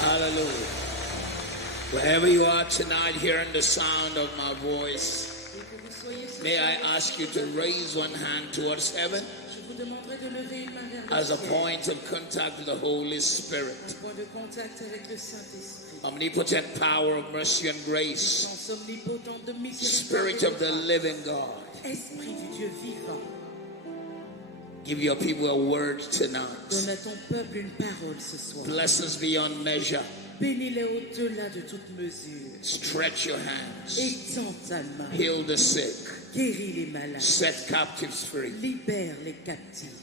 Hallelujah. Wherever you are tonight, hearing the sound of my voice, may I ask you to raise one hand towards heaven as a point of contact with the Holy Spirit. Omnipotent power of mercy and grace, Spirit of the living God, give your people a word tonight. Blessings beyond measure. Bénis-les au-delà de toute mesure. Stretch your hands. Étends ta main. Heal the sick. Guéris les malades. Set captives free. Libère les captifs.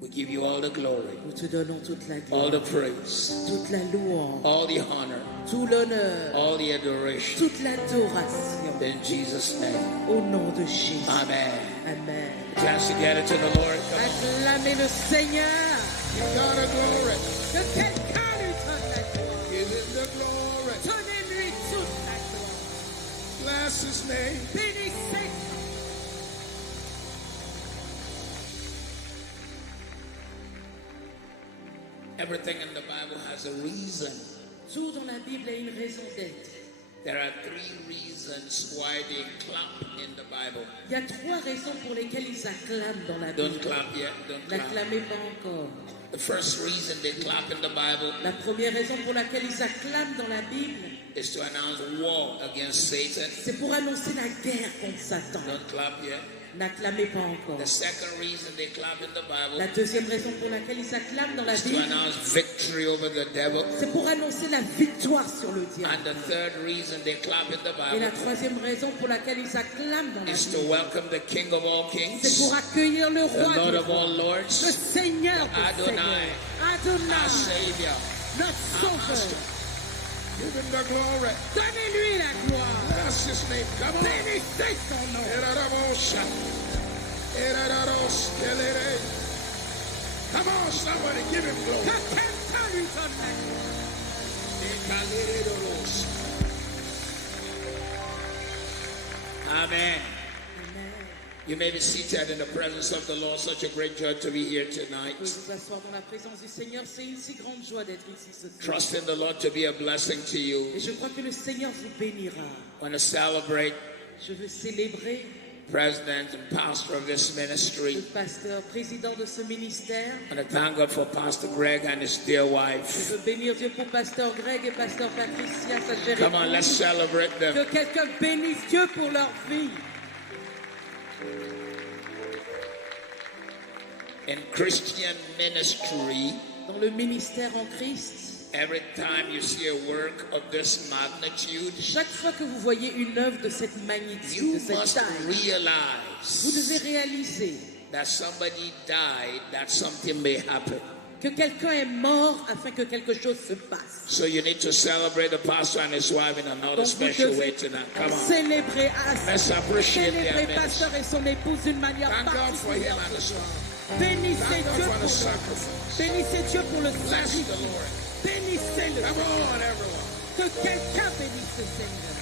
We give you all the glory. Nous te donnons toute la gloire. All the praise. Toute la louange. All the honor. Tout l'honneur. All the adoration. Toute l'adoration. In Jesus' name. Au nom de Jésus. Amen. Amen. Chance to get it to the Lord. Acclamez le Seigneur. Give God a glory. Que quelqu'un lui donne la gloire. Give him the glory. Donnez-lui toute la gloire. Bless his name. Bénissez. Everything in the Bible has a reason. Tout dans la Bible a une raison d'être. There are 3 reasons why they clap in the Bible. Il y a 3 raisons pour lesquelles ils acclament dans la Bible. Don't clap yet. Don't clap. N'acclamez pas encore. The first reason they clap in the Bible La première raison pour laquelle ils acclament dans la Bible, is to announce war against Satan. c'est pour annoncer la guerre contre Satan. Don't clap yet. N'acclamez pas encore. The second reason they clap in the Bible La deuxième raison pour laquelle ils acclament dans la is to Bible, announce victory over the devil. c'est pour annoncer la victoire sur le diable. And the third reason they clap in the Et la Bible troisième raison pour laquelle ils acclament dans la is to Bible, welcome the King of all c'est kings, pour accueillir le the roi, Lord des of rois, all le lords, Seigneur des Adonai, seigneurs, our Adonai, Savior. notre sauveur. Give him the glory. Donnez-lui la gloire. Bless his name. Come on. Bénissez son nom. Come on, somebody, give him glory. Que quelqu'un lui donne la Amen. Amen. You may be seated in the presence of the Lord. Such a great joy to be here tonight. Vous pouvez vous asseoir dans la présence du Seigneur. C'est une si grande joie d'être ici ce soir. Trust in the Lord to be a blessing to you. Et je crois que le Seigneur vous bénira. I want to celebrate Je veux célébrer President and pastor of this le ministry. pasteur, président de ce ministère. I want to thank God for Pastor Greg and his dear Je wife. veux bénir Dieu pour pasteur Greg et pasteur Patricia, sa chère Come on, let's épouse. celebrate them. Que quelqu'un bénisse Dieu pour leur vie. In Christian ministry, Dans le ministère en Christ, every time you see a work of this magnitude, chaque fois que vous voyez une œuvre de cette magnitude, you de cette must taille, vous realize devez réaliser that somebody died, that something may happen. que quelqu'un est mort afin que quelque chose se passe. So you need to celebrate the pastor and his wife in another Donc vous special way devez tonight. Come on. célébrer, Let's appreciate their célébrer ministry. pasteur et son épouse d'une manière Thank God for him particulière. and his wife. Bénissez Thank God Dieu for the pour sacrifice. bénissez Dieu pour le Bless sacrifice. the Lord. Bénissez-le. Come on, everyone. Que quelqu'un bénisse le Seigneur.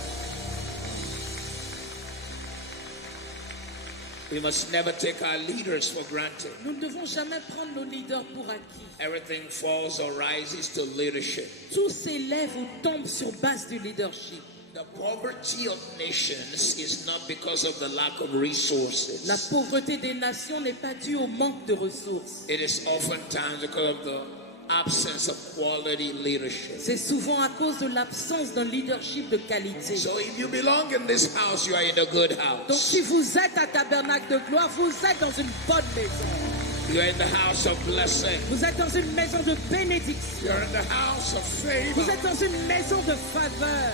We must never take our leaders for granted. Nous ne devons jamais prendre nos leaders pour acquis. Everything falls or rises to leadership. Tout s'élève ou tombe sur base du leadership. The poverty of nations is not because of the lack of resources. La pauvreté des nations n'est pas due au manque de ressources. It is oftentimes because of the absence of quality leadership. C'est souvent à cause de l'absence d'un leadership de qualité. So if you belong in this house, you are in a good Donc house. si vous êtes à Tabernacle de Gloire, vous êtes dans une bonne maison. You are in the house of blessing. Vous êtes dans une maison de bénédiction. You are in the house of Vous favor. êtes dans une maison de faveur.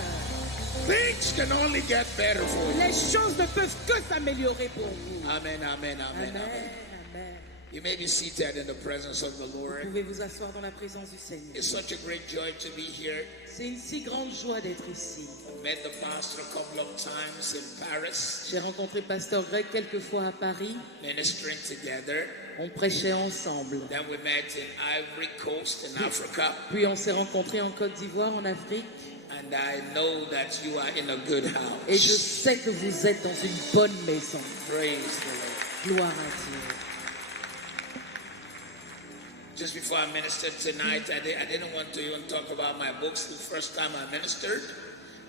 Things can only get better for you. Les choses ne peuvent que s'améliorer pour vous. Amen, amen, amen, Amen. amen. Amen. You may be seated in the presence of the Vous Lord. pouvez vous asseoir dans la présence du Seigneur. It's such a great joy to be here. C'est une si grande joie d'être ici. I met the pastor a couple of times in Paris, J'ai rencontré Pasteur Greg quelques fois à Paris. ministering together. On prêchait ensemble. Then we met in Ivory Coast in Africa. Puis on s'est rencontrés en Côte d'Ivoire, en Afrique. And I know that you are in a good Et je house. sais que vous êtes dans une bonne maison. Praise the Lord. Gloire à Dieu. Just before I ministered tonight, I didn't want to even talk about my books the first time I ministered.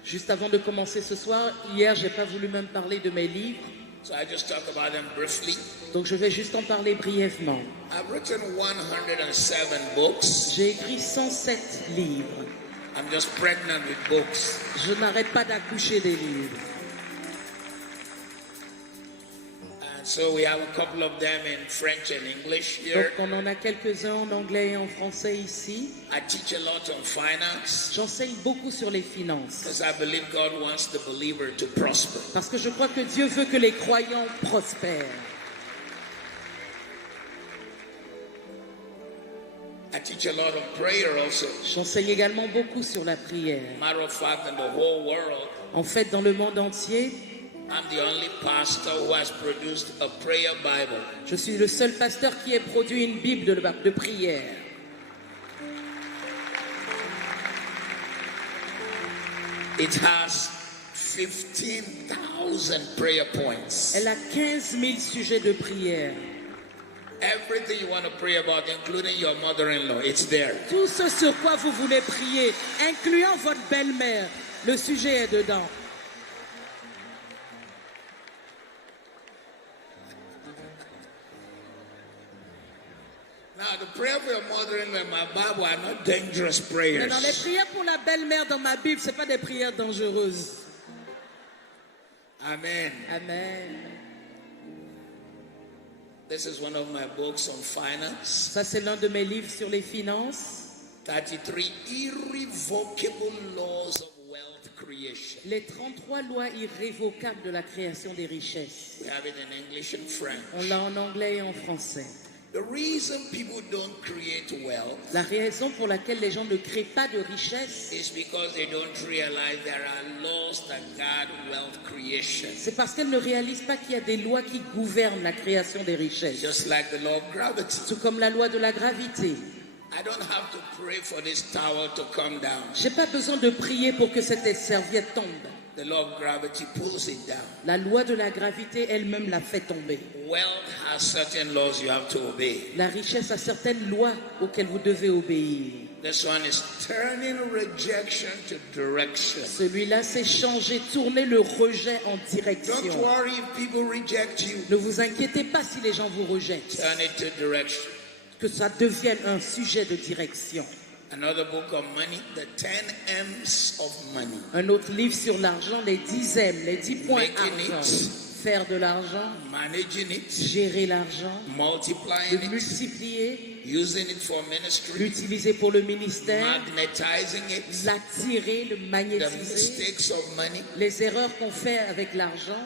Juste avant de commencer ce soir, hier, j'ai pas voulu même parler de mes livres. So I just talk about them briefly. Donc je vais juste en parler brièvement. I've written 107 books. J'ai écrit 107 livres. I'm just pregnant with books. Je n'arrête pas d'accoucher des livres. And so we have a couple of them in French and English here. Donc on en a quelques-uns en anglais et en français ici. I teach a lot on finance J'enseigne beaucoup sur les finances. because I believe God wants the believer to prosper. Parce que je crois que Dieu veut que les croyants prospèrent. I teach a lot on prayer also. J'enseigne également beaucoup sur la prière. Matter of fact, in the whole world, En fait, dans le monde entier, I'm the only pastor who has produced a prayer Bible. je suis le seul pasteur qui ait produit une Bible de prière. It has 15,000 prayer points. Elle a 15 000 sujets de prière. Everything you want to pray about, including your mother-in-law, it's there. Tout ce sur quoi vous voulez prier, incluant votre belle-mère, le sujet est dedans. Now, the prayer for your mother-in-law in my Bible are not dangerous prayers. Maintenant, les prières pour la belle-mère dans ma Bible, ce n'est pas des prières dangereuses. Amen. Amen. This is one of my books on finance. Ça, c'est l'un de mes livres sur les finances. 33 irrevocable laws of wealth creation. Les 33 lois irrévocables de la création des richesses. We have it in English and French. On l'a en anglais et en français. The reason people don't create wealth La raison pour laquelle les gens ne créent pas de richesse, is because they don't realize there are laws that guard wealth creation. c'est parce qu'elles ne réalisent pas qu'il y a des lois qui gouvernent la création des richesses. Just like the law of gravity. Tout comme la loi de la gravité. I don't have to pray for this tower to come down. Je n'ai pas besoin de prier pour que cette serviette tombe. The law of gravity pulls it down. La loi de la gravité elle-même la fait tomber. Wealth has certain laws you have to obey. La richesse a certaines lois auxquelles vous devez obéir. This one is turning rejection to direction. Celui-là, c'est changer, tourner le rejet en direction. Don't worry if people reject you. Ne vous inquiétez pas si les gens vous rejettent. Turn it to direction. Que ça devienne un sujet de direction. Another book on money, the 10 M's of money. Un autre livre sur l'argent, les 10 M, les 10 points Making argent. it. Faire de l'argent, Managing it, gérer l'argent, multiplying le it, multiplier, using it for ministry, l'utiliser pour le ministère, magnetizing it, l'attirer, le the magnétiser, mistakes of money. les erreurs qu'on fait avec l'argent.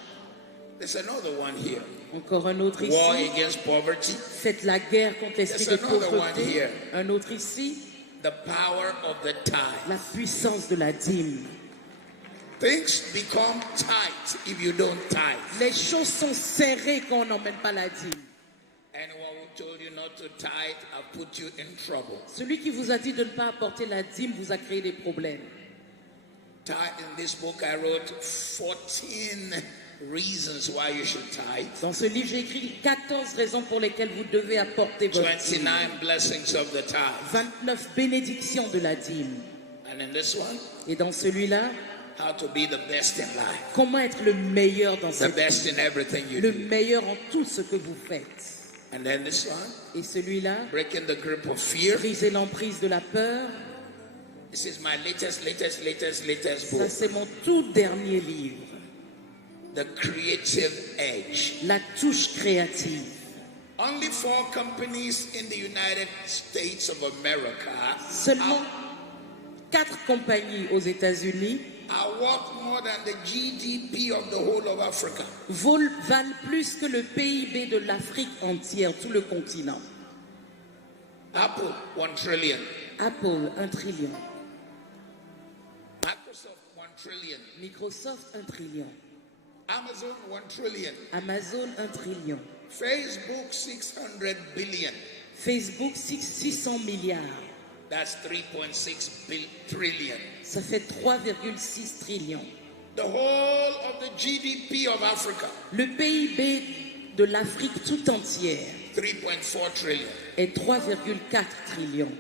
There's another one here. Encore un autre ici. War against poverty, Faites la guerre contre l'esprit de There's another one pauvreté. here. Un autre ici. the power of the tithe. La puissance de la dîme. Things become tight if you don't tithe. Les choses sont serrées quand on n'emmène pas la dîme. Anyone who told you not to tithe, I've put you in trouble. Celui qui vous a dit de ne pas apporter la dîme vous a créé des problèmes. In this book, I wrote 14 reasons why you should tithe. Dans ce livre, j'ai écrit 14 raisons pour lesquelles vous devez apporter votre dîme. 29 blessings of the tithe. 29 bénédictions de la dîme. And in this one, Et dans celui-là, how to be the best in life. comment être le meilleur dans The cette best vie. in everything you Le do. meilleur en tout ce que vous faites. And then this one, Et celui-là, breaking the grip of fear. briser l'emprise de la peur. This is my latest Ça, book. c'est mon tout dernier livre. The Creative Edge. La touche créative. Only 4 companies in the United States of America Seulement 4 compagnies aux États-Unis are worth more than the GDP of the whole of Africa. valent plus que le PIB de l'Afrique entière, tout le continent. Apple, 1 trillion. Apple, 1 trillion. Microsoft, 1 trillion. Microsoft, 1 trillion. Amazon, 1 trillion. Amazon, 1 trillion. Facebook, 600 billion. Facebook, 600 milliards. That's 3.6 trillion. Ça fait 3,6 trillions. The whole of the GDP of Africa Le PIB de l'Afrique tout entière 3.4 trillion. est 3,4 trillions.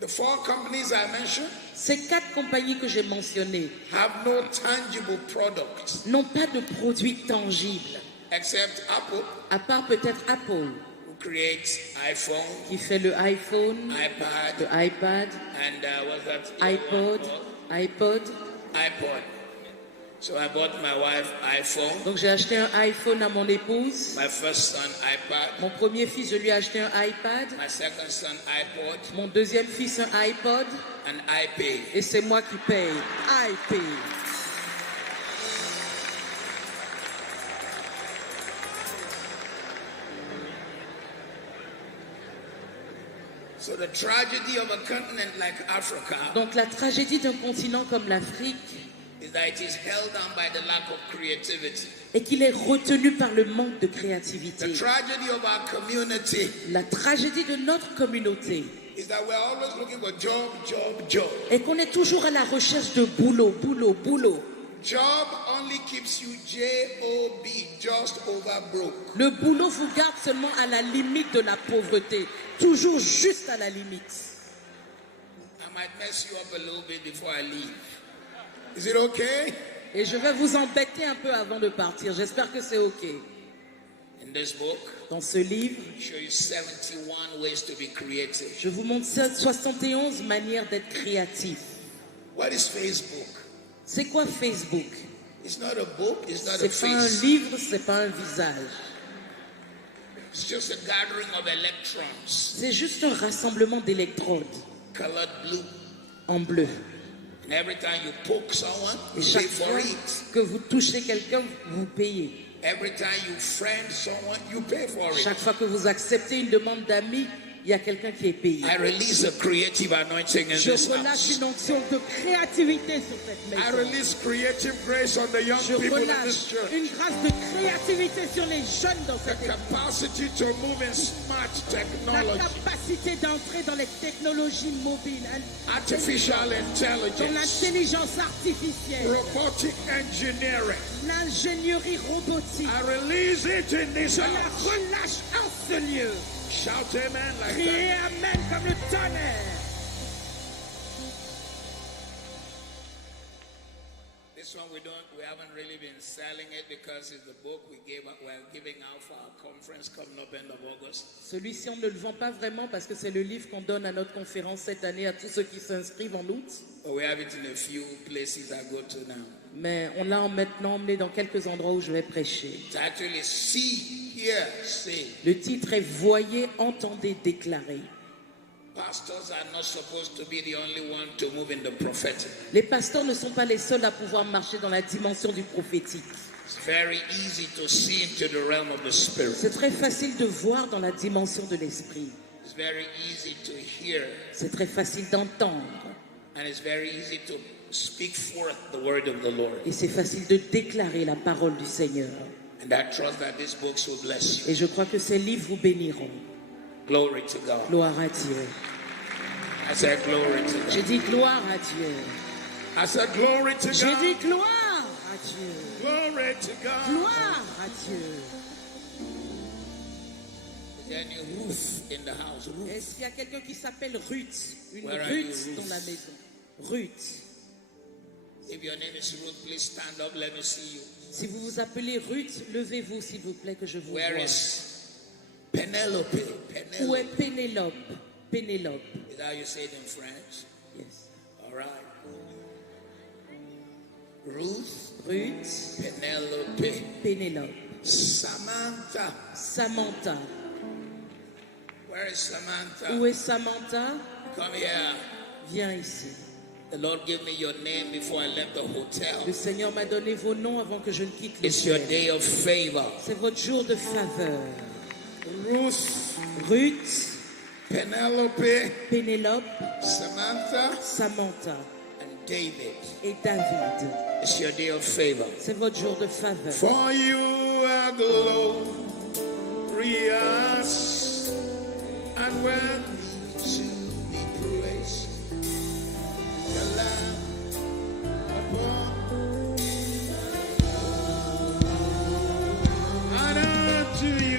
The 4 companies I mentioned Ces 4 compagnies que j'ai mentionnées have no tangible products n'ont pas de produits tangibles, except Apple, à part peut-être Apple, who creates iPhone, qui fait le iPhone, iPad, le iPad, and what's that? iPod. iPod. So I bought my wife iPhone, Donc j'ai acheté un iPhone à mon épouse. my first son iPad, Mon premier fils, je lui ai acheté un iPad. my second son iPod, Mon deuxième fils, un iPod. and iPay. Et c'est moi qui paye. I pay. So the tragedy of a continent like Africa Donc la tragédie d'un continent comme l'Afrique is that it is held down by the lack of creativity. est qu'il est retenu par le manque de créativité. The tragedy of our community La tragédie de notre communauté is that we're always looking for job. est qu'on est toujours à la recherche de boulot. Job only keeps you J-O-B, just over broke. Le boulot vous garde seulement à la limite de la pauvreté. Toujours juste à la limite. I might mess you up a little bit before I leave. Is it okay? Et je vais vous embêter un peu avant de partir. J'espère que c'est OK. In this book, Dans ce livre, I show you 71 ways to be creative. je vous montre 71 manières d'être créatif. What is Facebook? C'est quoi Facebook? It's not a book, it's not a C'est pas un face. livre, c'est pas un visage. It's just a gathering of electrons, C'est juste un rassemblement d'électrodes colored blue. en bleu. And every time you poke someone, Et you pay chaque for fois it. que vous touchez quelqu'un, vous payez. Every time you friend someone, you pay for it. Chaque fois que vous acceptez une demande d'amis, il y a quelqu'un qui est payé. I release a creative anointing in Je this relâche house. une onction de créativité sur cette I maison. release creative grace on the young Je people in this relâche church. une grâce de créativité sur les jeunes dans The cette église. capacity to move in smart La technology, capacité d'entrer dans les technologies mobiles, artificial dans intelligence, l'intelligence artificielle, robotic engineering. l'ingénierie robotique. I release it in this Je la house. relâche en ce lieu. Shout amen like Criez that. Amen comme le tonnerre. This one we haven't really been selling it because it's the book we're giving out for our conference coming up end of August. Celui-ci, on ne le vend pas vraiment parce que c'est le livre qu'on donne à notre conférence cette année à tous ceux qui s'inscrivent en août. But we have it in a few places I go to now. Mais on l'a maintenant emmené dans quelques endroits où je vais prêcher. It's actually see, hear, say. Le titre est Voyez, entendez, déclarez. Pastors are not supposed to be the only one to move in the prophetic. Les pasteurs ne sont pas les seuls à pouvoir marcher dans la dimension du prophétique. It's very easy to see into the realm of the spirit. C'est très facile de voir dans la dimension de l'esprit. It's very easy to hear, C'est très facile d'entendre. and it's very easy to speak forth the word of the Lord. Et c'est facile de déclarer la parole du Seigneur. And I trust that these books will bless you. Et je crois que ces livres vous béniront. Glory to God. Gloire à Dieu. I said glory to God. J'ai dit gloire à Dieu. I said glory to J'ai God. dit gloire à Dieu. Glory to God. Gloire à Dieu. Is there any Ruth in the house? Ruth. Est-ce qu'il y a quelqu'un qui s'appelle Ruth? Une Where are Ruth you, Ruth? dans la maison. Ruth. If your name is Ruth, please stand up. Let me see you. Si vous vous appelez Ruth, levez-vous s'il vous plaît que je vous Where voie. is Penelope? Où est Penelope. Pénélope? Pénélope. Is that how you say it in French? Yes. All right. Ruth, Ruth, Penelope, Pénélope. Samantha. Samantha. Where is Samantha? Où est Samantha? Come here. Viens ici. The Lord gave me your name before I left the hotel. Le Seigneur m'a donné vos noms avant que je ne quitte le It's your ciel. day of favor. C'est votre jour de faveur. Ruth, Ruth, Penelope, Pénélope, Samantha, Samantha and David. et David. It's your day of favor. C'est votre jour de faveur. For you are glorious and worthy to be praised. The Lamb upon and unto you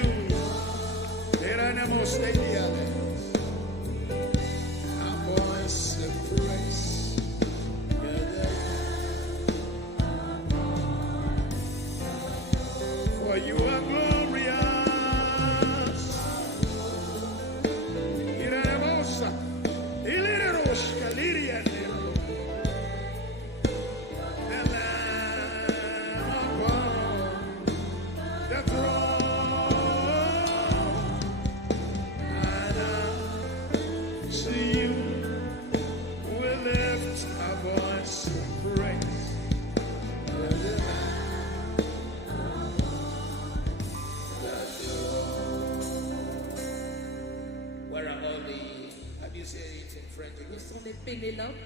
friends Où again? sont les Pénélopes?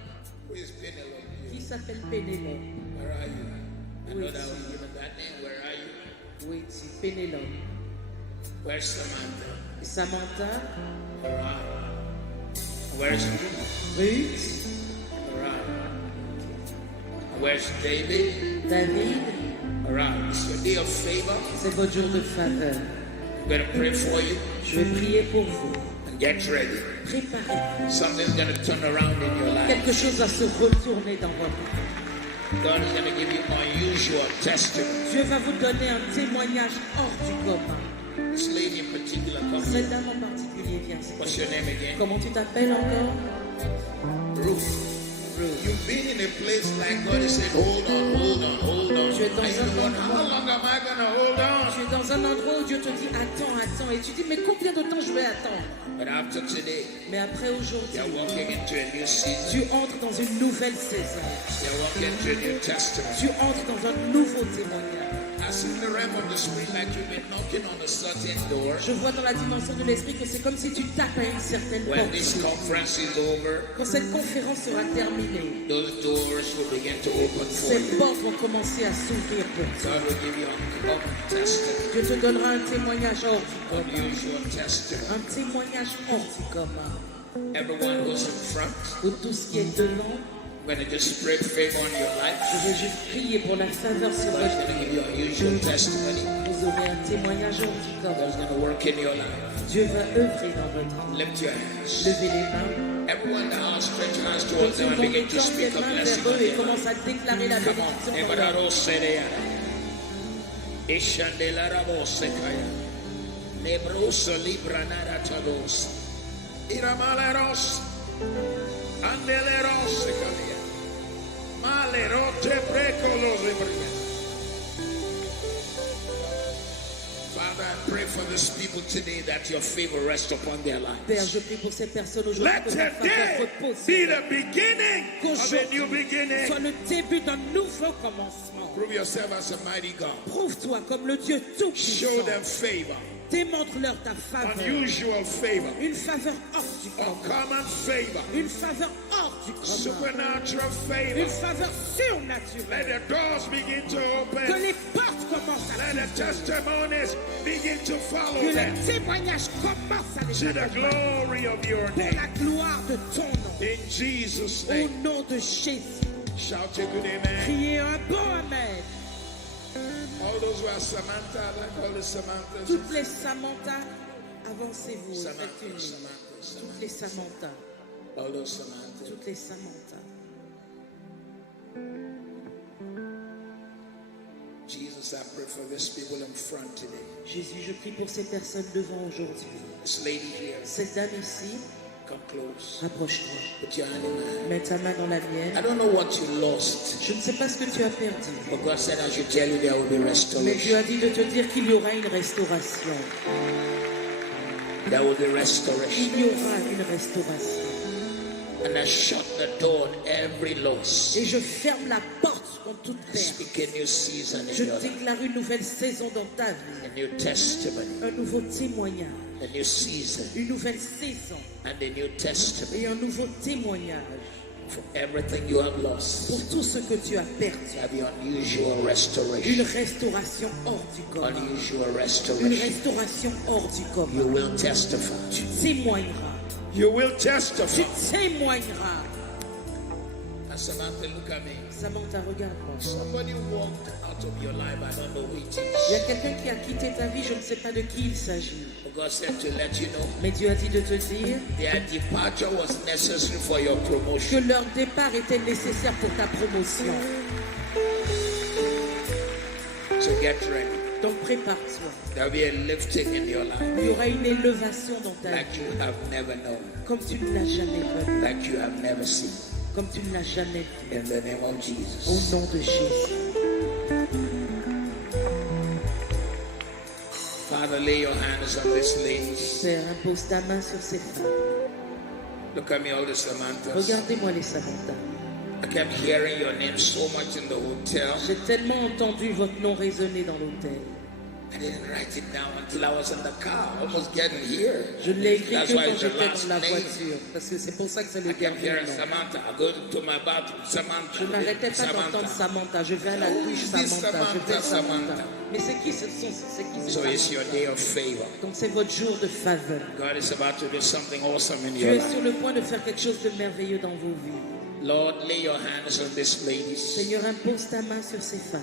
Who is Penelope? Qui s'appelle Pénélope? Where are you? I Who know is that was she? given that name. Where are you? Où es-tu? Pénélope. Where's Samantha? Samantha? Where are you? Where's Ruth? Where are you? Where's David? David? Where are you? It's your day of favor. C'est votre jour de faveur. I'm going to pray for you. Je vais prier pour vous. And get ready. Préparez. Something's going to turn around in your life. Quelque chose va se retourner dans votre vie. God is going to give you unusual testimony. Dieu va vous donner un témoignage hors du commun. This lady in particular, come Cette here. dame en particulier vient. s'il te What's plaît. your name again? Comment tu t'appelles encore? Ruth. You've been in a place like God is saying, hold on, hold on, hold on. Tu es dans And you un wonder, how long am I going to hold on? Tu es dans un endroit où Dieu te dit attends, attends. Et tu dis mais combien de temps je vais attendre? But after today, Mais après aujourd'hui, you're walking into a new season. tu entres dans une nouvelle saison. You're walking into a new testament. Tu entres dans un nouveau témoignage. I see in the realm of the spirit like you've been knocking on a certain door. Je vois dans la dimension de l'esprit que c'est comme si tu tapes à une certaine When porte. this conference is over, Quand cette conférence sera terminée, those doors will begin to open for ces you. portes vont commencer à s'ouvrir pour toi. God will give you a testimony, Dieu te donnera un témoignage hors du commun. unusual testimony. Un témoignage hors du commun. Everyone who's in front, Pour tout ce qui est devant, I'm going to just pray favor on your life. je vais juste prier pour la faveur sur God is votre going to vie. give you a unusual testimony. Vous aurez un témoignage hors du God commun. is going to work in your life. Dieu va œuvrer dans votre vie. Lift your hands. Levez les mains. Everyone that has stretch your hands Tout towards le them and monde begin to étend speak ses a mains blessing vers on eux et their life. commence à déclarer la Come on. bénédiction dans leur vie. Ebararo sereya. Ishandela rabo sekaya. Nebroso libranara tados. Iramaleros. Andeleros sekaya. Malerote precolos ebria. Father, I pray for these people today that your favor rest upon their Père, lives. je prie pour ces personnes aujourd'hui Let que ta faveur today repose be sur the eux. beginning of a new Qu'aujourd'hui beginning. soit le début d'un nouveau commencement. Prove yourself as a mighty God. Prouve-toi comme le Dieu Show tout-puissant. them favor, Démontre-leur ta faveur. unusual favor, Une faveur hors du commun. uncommon favor, Une faveur hors du commun. supernatural Une favor. faveur Let surnaturelle. the doors begin to Que open. les portes commencent à Let the s'ouvrir. testimonies begin to follow Que them les témoignages commencent à les to the accompagner. glory of your Pour name. la gloire de ton nom. In Jesus' Au name, nom de Jésus. shout a good amen. Criez un bon amen. All those who are Samantha, I like all the Samanthas. Toutes les Samantha, avancez-vous. Faites Samantha, une ligne. Samantha, Toutes les Samantha. all those Samantha. Toutes les Samantha. Jesus, I pray for these people in front today. Jésus, je prie pour ces personnes devant aujourd'hui. This lady here, Cette dame ici, come close. rapproche-toi. Put your hand in my hand. Mets ta main dans la I mienne. don't know what you lost, Je ne sais pas ce que tu as perdu. but God said I should tell you there will be Mais Dieu restoration. a dit de te dire qu'il y aura une restauration. There will be restoration. Il y aura une restauration. And I shut the door on every loss. Et je ferme la porte contre toute I perte. speak a new season Je in your life, déclare une nouvelle saison dans ta vie. a new testimony, Un nouveau témoignage. a new season, Une nouvelle saison. and a new testimony Et un nouveau témoignage. for everything you have lost. Pour tout ce que tu as perdu. Have your unusual Une restoration. restauration hors du commun. Unusual Une restoration. restauration hors du You commun. will testify. Tu témoigneras. You will Tu testify. témoigneras. And Samantha, look at me. Samantha, regarde-moi. Somebody walked out of your life. I don't know who it Il y a is. quelqu'un qui a quitté ta vie, je ne sais pas de qui il s'agit. But God said to let you know Mais Dieu a dit de te dire their departure was necessary for your promotion. que leur départ était nécessaire pour ta promotion. So get ready. Donc prépare-toi. There will be a lifting in your life Il y aura une élévation dans ta like vie, you have never known, comme tu ne l'as jamais connu, like you have never seen. comme tu ne l'as jamais vu. In the name of Au Jesus. nom de Jésus. Father, lay your hands on this ladies. Père, impose ta main sur ces femmes. Look at me, all the Samanthas. Regardez-moi les Samantha. I kept hearing your name so much in the hotel. J'ai tellement entendu votre nom résonner dans l'hôtel. I didn't write it down until I was in the car, almost getting here. Je l'ai écrit That's que why quand it's the j'étais last dans la name. voiture, parce que c'est pour ça que c'est le I kept dernier hearing nom. Samantha. I go to my bathroom, Samantha. Je n'arrêtais pas d'entendre Samantha. Je vais à la douche, Who is this Samantha. Je vais Samantha? Samantha. Mais c'est qui ce sont? C'est qui So c'est it's your Samantha? day of favor. Donc c'est votre jour de faveur. God is about to do something awesome in Tu your es life. sur le point de faire quelque chose de merveilleux dans vos vies. Lord, lay your hands on these ladies. Seigneur, impose ta main sur ces femmes.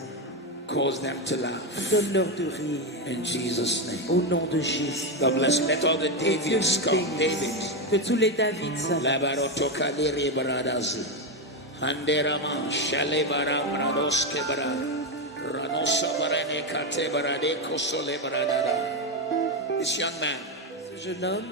Cause them to laugh. Donne-leur de rire. In Jesus' name. Au nom de Jésus. God bless. Let all the Que Dieu Davids vous come. bénisse. Davids. Que tous les Davids s'avent. Labarotokadiri baradazi. Handerama shalebara bradoske bara. Ranosa barane kate barade kosole baradada. This young man, Ce jeune homme,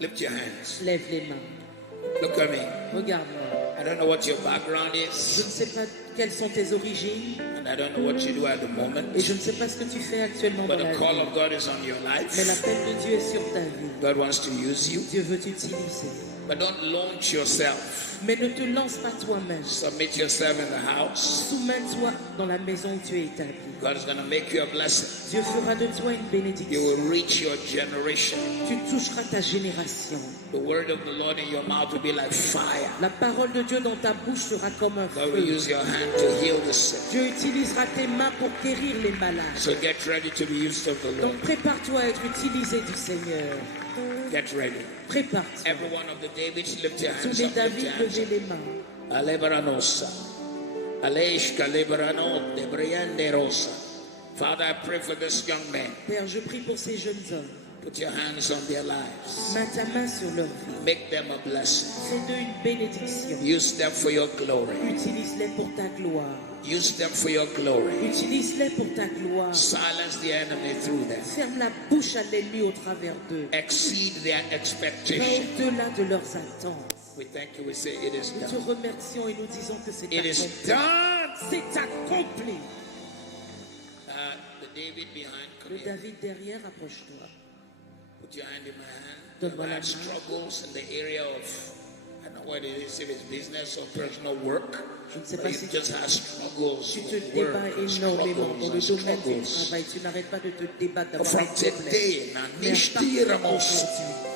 lift your hands. lève les mains. Look at me. Regarde-moi. I don't know what your background Je is, ne sais pas quelles sont tes origines and I don't know what you do at the moment, et je ne sais pas ce que tu fais actuellement but dans la the call vie. of God is on your Mais life. l'appel de Dieu est sur ta vie. God wants to use you, Dieu veut t'utiliser. but don't launch yourself. Mais ne te lance pas toi-même. Submit yourself in the house. Soumets-toi dans la maison où tu es établi. God is going to make you a blessing. Dieu fera de toi une You bénédiction. will reach your generation. Tu toucheras ta génération. The word of the Lord in your mouth will be like fire. La parole de Dieu dans ta bouche sera comme un God will feu. use your hand to heal the sick. Dieu utilisera tes mains pour guérir les malades. So get ready to be used of the Lord. Donc prépare-toi à être utilisé du Seigneur. Get ready. Prépare-toi. Every one of the Davids, lift your Tous hands les up. Lift David, your hands levez up. les mains. Alebranosa. Aleshka lebrano de briande rosa. Father, I pray for this young man. Père, je prie pour ces jeunes hommes. Put your hands on their lives. Mets ta main sur leur vie. Make them a blessing. Fais d'eux une bénédiction. Use them for your glory. Utilise-les pour ta gloire. Use them for your glory. Utilise-les pour ta gloire. Silence the enemy through them. Ferme la bouche à l'ennemi au travers d'eux. Exceed their Va expectation. au-delà de leurs attentes. We thank you. We say it is Nous te done. remercions et nous disons que c'est It is accompli. done. C'est accompli. The David behind, come Le here. David derrière, approche-toi. Put your hand in my hand. Donne-moi I've la had main. struggles in the area of, I don't know what it is, if it's business or personal work. Je ne sais But pas you si just have struggles tu te with work, débats and énormément dans le struggles domaine du and struggles. travail. Tu n'arrêtes pas de te débattre, But d'avoir from des problèmes. today, Mais à Nanishti partir Ramos, d'aujourd'hui,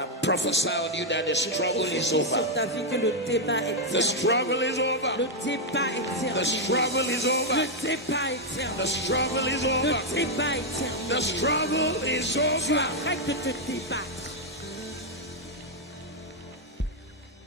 I prophesy on you that the struggle is prophétise over. sur ta vie que le débat est The terminé. struggle is over. Le débat est The terminé. struggle is Le over. débat est The terminé. struggle is Le over. débat est The terminé. struggle is Tu over. arrêtes de te débattre.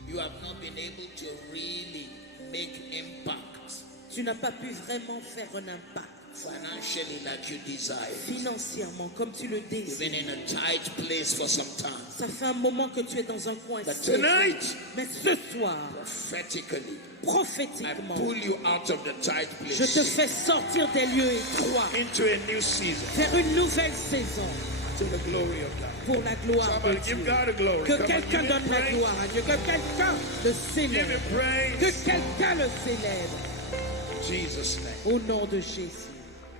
You have not been able to really make impact Tu n'as pas pu vraiment faire un impact financially like you desire. financièrement comme tu le You've been désires. in a tight place for some time. Ça fait un moment que tu es dans un coin But serré. tonight, Mais ce soir, prophetically, I prophétiquement, pull you out of the tight je te place fais sortir des lieux étroits into a new season vers une nouvelle saison to the glory of God. pour la gloire de Somebody give Dieu. God a glory. Que Come on, quelqu'un give donne him la praise. gloire à Dieu, que quelqu'un le Give célèbre, him praise. que quelqu'un le célèbre Jesus' name. au nom de Jésus.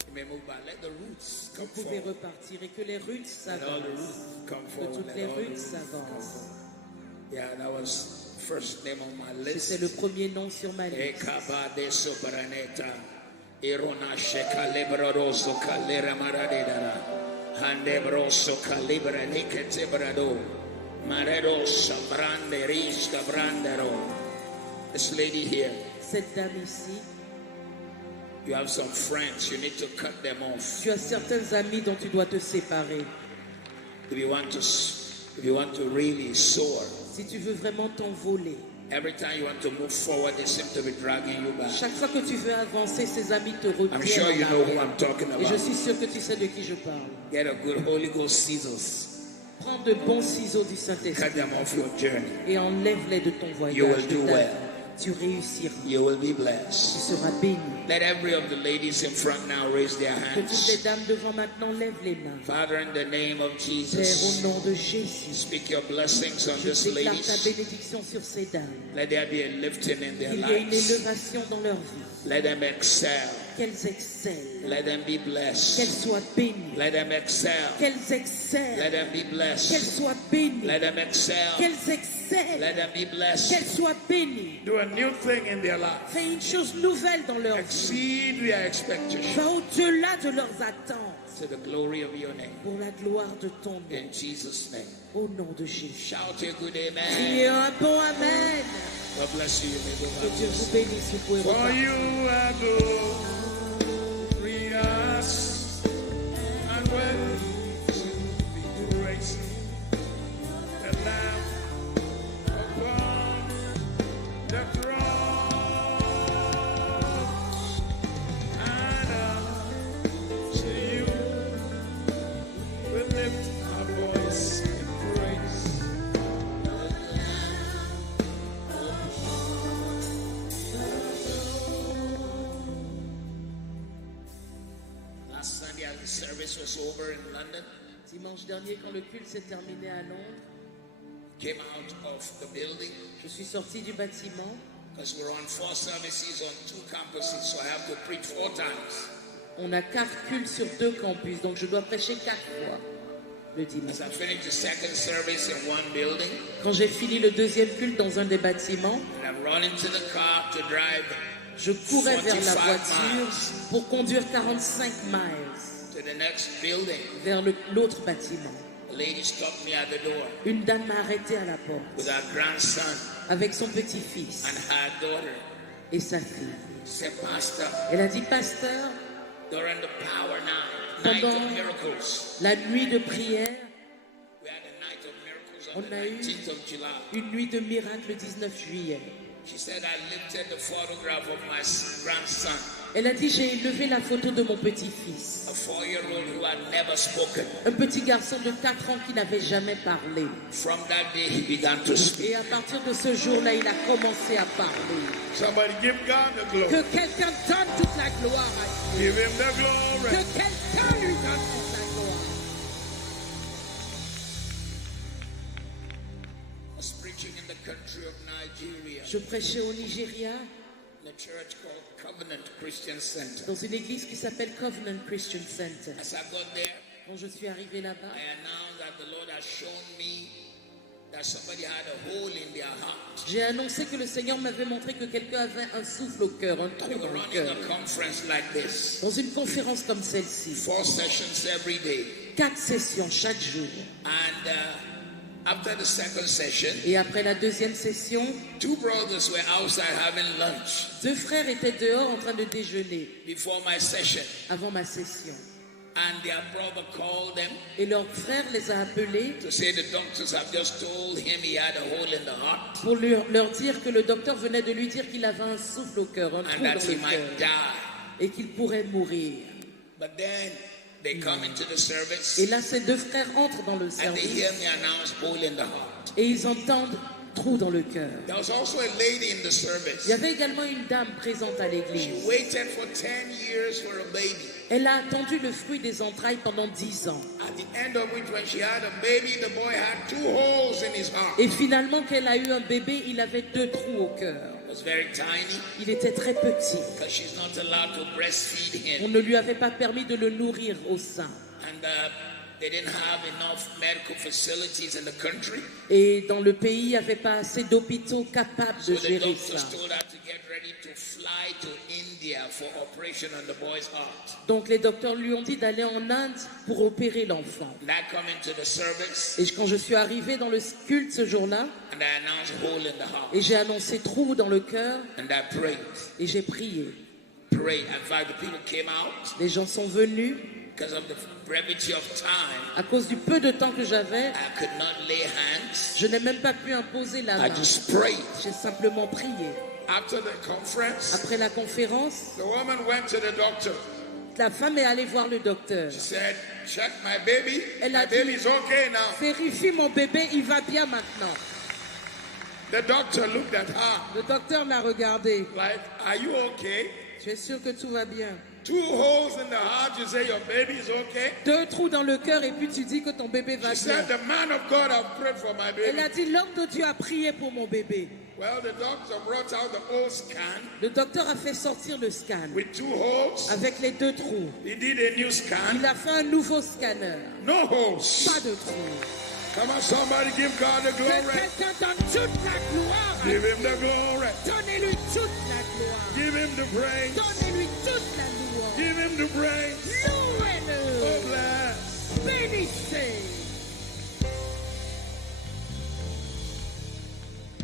You may move back. Let the roots come Vous pouvez forward. repartir et que les roots Let all the s'avancent. roots come Que forward. toutes Let les all the roots roots come s'avancent. forward. Yeah, that was first name on my list. C'est le premier nom sur ma liste. Ekaba de sobraneta. Irona sheka lebroso kalera maradera. Handebroso calibra nikete brado. Maredo sabrande risca brandero. This lady here, Cette dame ici, you have some friends, you need to cut them off. tu as certains amis dont tu dois te séparer. If you want to really soar, Si tu veux vraiment t'envoler, every time you want to move forward, they seem to be dragging you back. chaque fois que tu veux avancer, ces amis te I'm sure you retiennent. know who I'm talking Et je about. suis sûr que tu sais de qui je parle. Get a good Holy Ghost scissors. Prends de bons ciseaux du Saint-Esprit Cut them off your journey. et enlève-les de ton You voyage. will de do ta well. vie. Tu réussiras. You will be Tu blessed. seras béni. Let every of the ladies in front now raise their Que toutes les hands. dames devant maintenant lèvent les mains. Father, in the name of Père, au Jesus, nom de Jésus, speak your blessings on je these déclare ta ladies. bénédiction sur ces dames. Let there be a lifting in their Qu'il y ait une lives. élévation dans leur vie. Let them excel. Qu'elles excellent. Let them be Qu'elles blessed. soient bénies. Let them excel. Qu'elles Let excellent. them be Qu'elles blessed. soient bénies. Let them excel. Qu'elles excellent. Let them be blessed. Qu'elles soient bénies. Do a new thing in their life. Fais une chose nouvelle dans leur vie. Exceed their expectation. Va au-delà de leurs attentes. to the glory of your name. pour la gloire de ton nom. In Jesus' name. Au nom de Jésus. Shout a good amen. Criez un bon Amen. God bless you. You may go Que back. Dieu vous bénisse. Vous pouvez For repartir. you have glorious and worthy to be praised. The Lamb upon the throne. And to you we lift our voice in praise. Last Sunday, as the service was over in London, Dimanche dernier, quand le culte s'est terminé à Londres, came out of the building je suis sortie du bâtiment. because we're on 4 services on 2 campuses, so I have to preach 4 times. On a 4 cultes sur 2 campus, donc je dois prêcher 4 fois le dimanche. As I finished the second service in one building, Quand j'ai fini le deuxième culte dans un des bâtiments, and I'm running to the car to drive je courais vers la 45 voiture miles pour conduire 45 miles to the next building. vers l'autre bâtiment. A lady stopped me at the door Une dame m'a arrêté à la porte with her grandson avec son petit-fils and her daughter. et sa fille. She said, Pastor, Elle a dit, pasteur, during the power night pendant of miracles, la nuit de prière, we had a night of miracles on on the a eu 19th of July. une nuit de miracle le 19 juillet. She said, I lifted the photograph of my grandson, Elle a dit, j'ai levé la photo de mon petit-fils, a 4-year-old who had never spoken. un petit garçon de 4 ans qui n'avait jamais parlé. From that day, he began to speak. Et à partir de ce jour-là, il a commencé à parler. Somebody give God the glory. Que quelqu'un donne toute la gloire à Dieu. Give him the glory. Que quelqu'un lui donne toute la gloire. I was preaching in the country of Nigeria, Je prêchais au Nigeria in a church called Covenant Christian Center. dans une église qui s'appelle Covenant Christian Center. As I got there, Quand je suis arrivé là-bas, I announced that the Lord has shown me that somebody had a hole in their heart. j'ai annoncé que le Seigneur m'avait montré que quelqu'un avait un souffle au cœur, un They trou were dans le running cœur. a conference like this, Dans une conférence comme celle-ci, 4 sessions every day. 4 sessions chaque jour. And after the second session, Et après la deuxième session, 2 brothers were outside having lunch 2 frères étaient dehors en train de déjeuner before my session. avant ma session. And their brother called them Et leur frère les a appelés to say the doctors have just told him he had a hole in the heart pour leur dire que le docteur venait de lui dire qu'il avait un souffle au cœur, un trou and dans that he le might cœur, die. et qu'il pourrait mourir. But then they come into the service Et là, ces 2 frères entrent dans le and they service hear me announce hole in the heart. et ils entendent trou dans le cœur. There was also a lady in the Il y service. avait également une dame présente à She l'église. waited for 10 years for a baby. Elle a attendu le fruit des entrailles pendant 10 ans. At the end of which, when she had a baby, the boy had 2 holes in his heart. Et finalement, qu'elle a eu un bébé, il avait 2 trous au cœur. It was very tiny Il était très petit. because she's not allowed to breastfeed On him. ne lui avait pas permis de le nourrir au sein. And they didn't have enough medical facilities in the country. Et dans le pays, il n'y avait pas assez d'hôpitaux capables de So the gérer doctors ça. told her to get ready to fly to India for operation on the boy's heart. Donc les docteurs lui ont dit d'aller en Inde pour opérer l'enfant. And I come into the service Et quand je suis arrivée dans le culte ce jour-là, and I announced hole in the heart. et j'ai annoncé trou dans le cœur, And I prayed. et j'ai prié. Prayed. In fact, the people came out Les gens sont venus. because of the brevity of time. À cause du peu de temps que j'avais, I could not lay hands. je n'ai même pas pu imposer la I main. just prayed. J'ai simplement prié. After the conference, Après la conférence, the woman went to the doctor. la femme est allée voir le docteur. She said, check my baby. Elle a My dit- baby's okay now. Vérifie mon bébé, il va bien maintenant. The doctor looked at her Le docteur l'a regardé. like, are you okay? Tu es sûr que tout va bien? 2 holes in the heart, you say your baby is okay? 2 trous dans le cœur et puis tu dis que ton bébé va She bien. said, the man of God have prayed for my Elle baby. a dit, l'homme de Dieu a prié pour mon bébé. Well, the doctor brought out the old scan Le docteur a fait sortir le scan with 2 holes. avec les 2 trous. He did a new scan. Il a fait un nouveau scanner. No holes. Pas de trous. Come on, somebody give God the Que glory. quelqu'un donne toute la gloire. Give him the glory. Donnez-lui toute la gloire. Give him him the praise. Donnez-lui toute la louange. Give him the praise. Louez-le. Oh, bless. Bénissez.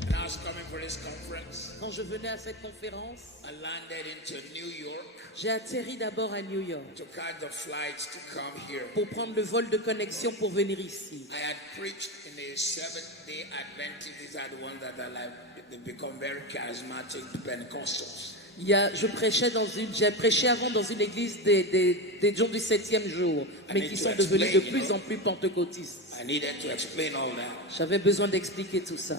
And I was coming for this conference. Quand je venais à cette conférence, I landed into New York j'ai atterri d'abord à New York to catch the flights to come here. pour prendre le vol de connexion pour venir ici. I had preached in the Seventh-day Adventists. These are the ones that are like, they become very charismatic Pentecostals. J'ai prêché avant dans une église des gens du 7e jour, mais qui sont devenus de plus en plus pentecôtistes. I needed to explain all that. J'avais besoin d'expliquer tout ça.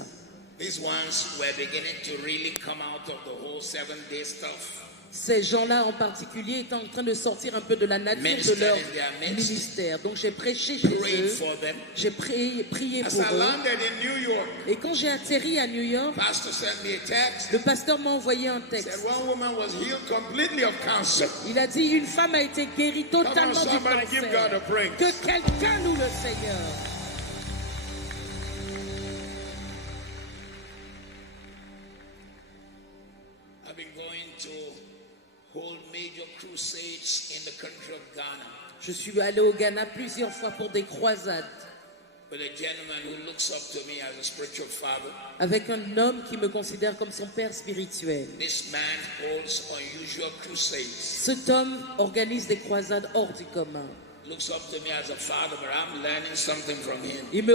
These ones were beginning to really come out of the whole 7-day stuff. Ces gens-là en particulier étaient en train de sortir un peu de la nature de leur ministère. Donc j'ai prêché chez eux, j'ai prié pour eux. Et quand j'ai atterri à New York, le pasteur m'a envoyé un texte. Il a dit, une femme a été guérie totalement du cancer. Que quelqu'un loue le Seigneur. I've been going to hold major crusades in the country of Ghana. Je suis allé au Ghana plusieurs fois pour des croisades. With a gentleman who looks up to me as a spiritual father. Avec un homme qui me considère comme son père spirituel. This man holds unusual crusades. Cet homme organise des croisades hors du commun. Looks up to me as a father, but I'm learning something from him. Il me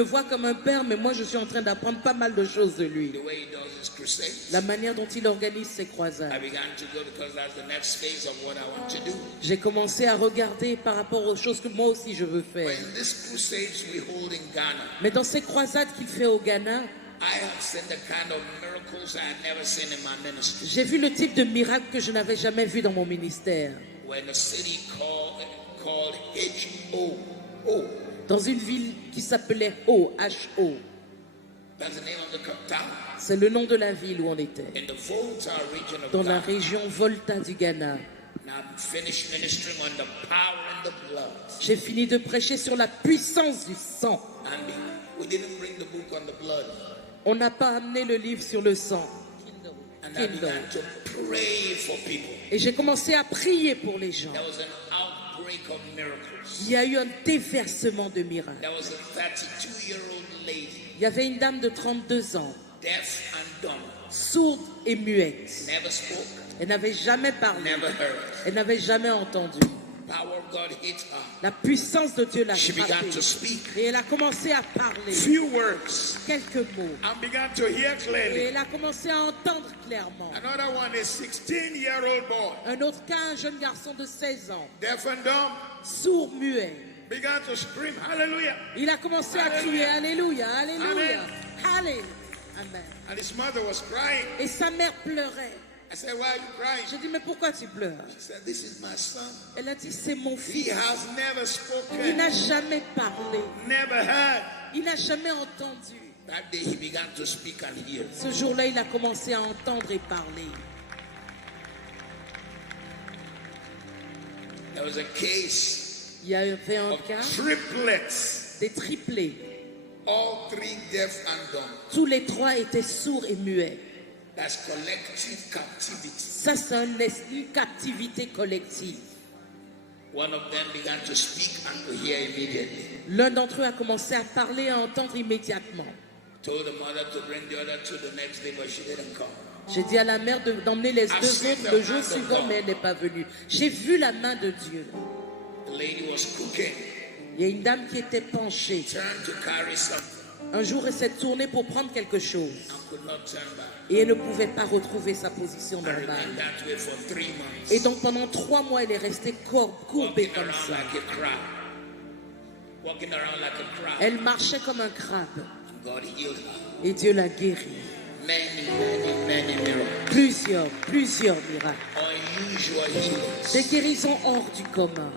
voit comme un père, mais moi je suis en train d'apprendre pas mal de choses de lui. The way he does his crusades. La manière dont il organise ses croisades. I began to go because that's the next phase of what I want to do. J'ai commencé à regarder par rapport aux choses que moi aussi je veux faire. When these crusades we hold in Ghana, mais dans ces croisades qu'il fait au Ghana, I have seen the kind of miracles I had never seen in my ministry. J'ai vu le type de miracle que je n'avais jamais vu dans mon ministère. When a city called H-O. Dans une ville qui s'appelait Ho, H-O. That's the name of the town. C'est le nom de la ville où on était. In the Volta region of dans Ghana. la région Volta du Ghana. J'ai fini de prêcher sur la puissance du sang. On n'a pas amené le livre sur le sang. Et j'ai commencé à prier pour les gens. Il y a eu un déversement de miracles. Il y avait une dame de 32 ans, sourde et muette. Elle n'avait jamais parlé. Elle n'avait jamais entendu. La puissance de Dieu l'a frappée. Et elle a commencé à parler. Quelques mots. Et elle a commencé à entendre clairement. Un autre cas, un jeune garçon de 16 ans. Sourd, muet. Il a commencé à crier Alléluia, Alléluia, Alléluia. Amen. Et sa mère pleurait. I said, why are you crying? J'ai dit, mais pourquoi tu pleures? She said, this is my son. Elle a dit, c'est mon fils. He has never spoken. Il n'a jamais parlé. Never heard. Il n'a jamais entendu. That day he began to speak and hear. Ce jour-là, il a commencé à entendre et parler. There was a case. Il y avait un cas. Triplets. Des triplés. All three deaf and dumb. Tous les trois étaient sourds et muets. That's collective captivity. Ça, c'est une captivité collective. One of them began to speak and to hear immediately. L'un d'entre eux a commencé à parler et à entendre immédiatement. Told the mother to bring the other two the next day, but she didn't come. J'ai dit à la mère d'emmener les deux autres le jour suivant, mais elle n'est pas venue. J'ai vu la main de Dieu. The lady was cooking. Il y a une dame qui était penchée. Turned to carry something. Un jour, elle s'est tournée pour prendre quelque chose. And could not turn back. Et elle ne pouvait pas retrouver sa position normale. Et donc pendant 3 mois, elle est restée courbée comme ça. Elle marchait comme un crabe. Et Dieu l'a guérie. Plusieurs miracles. Des guérisons hors du commun.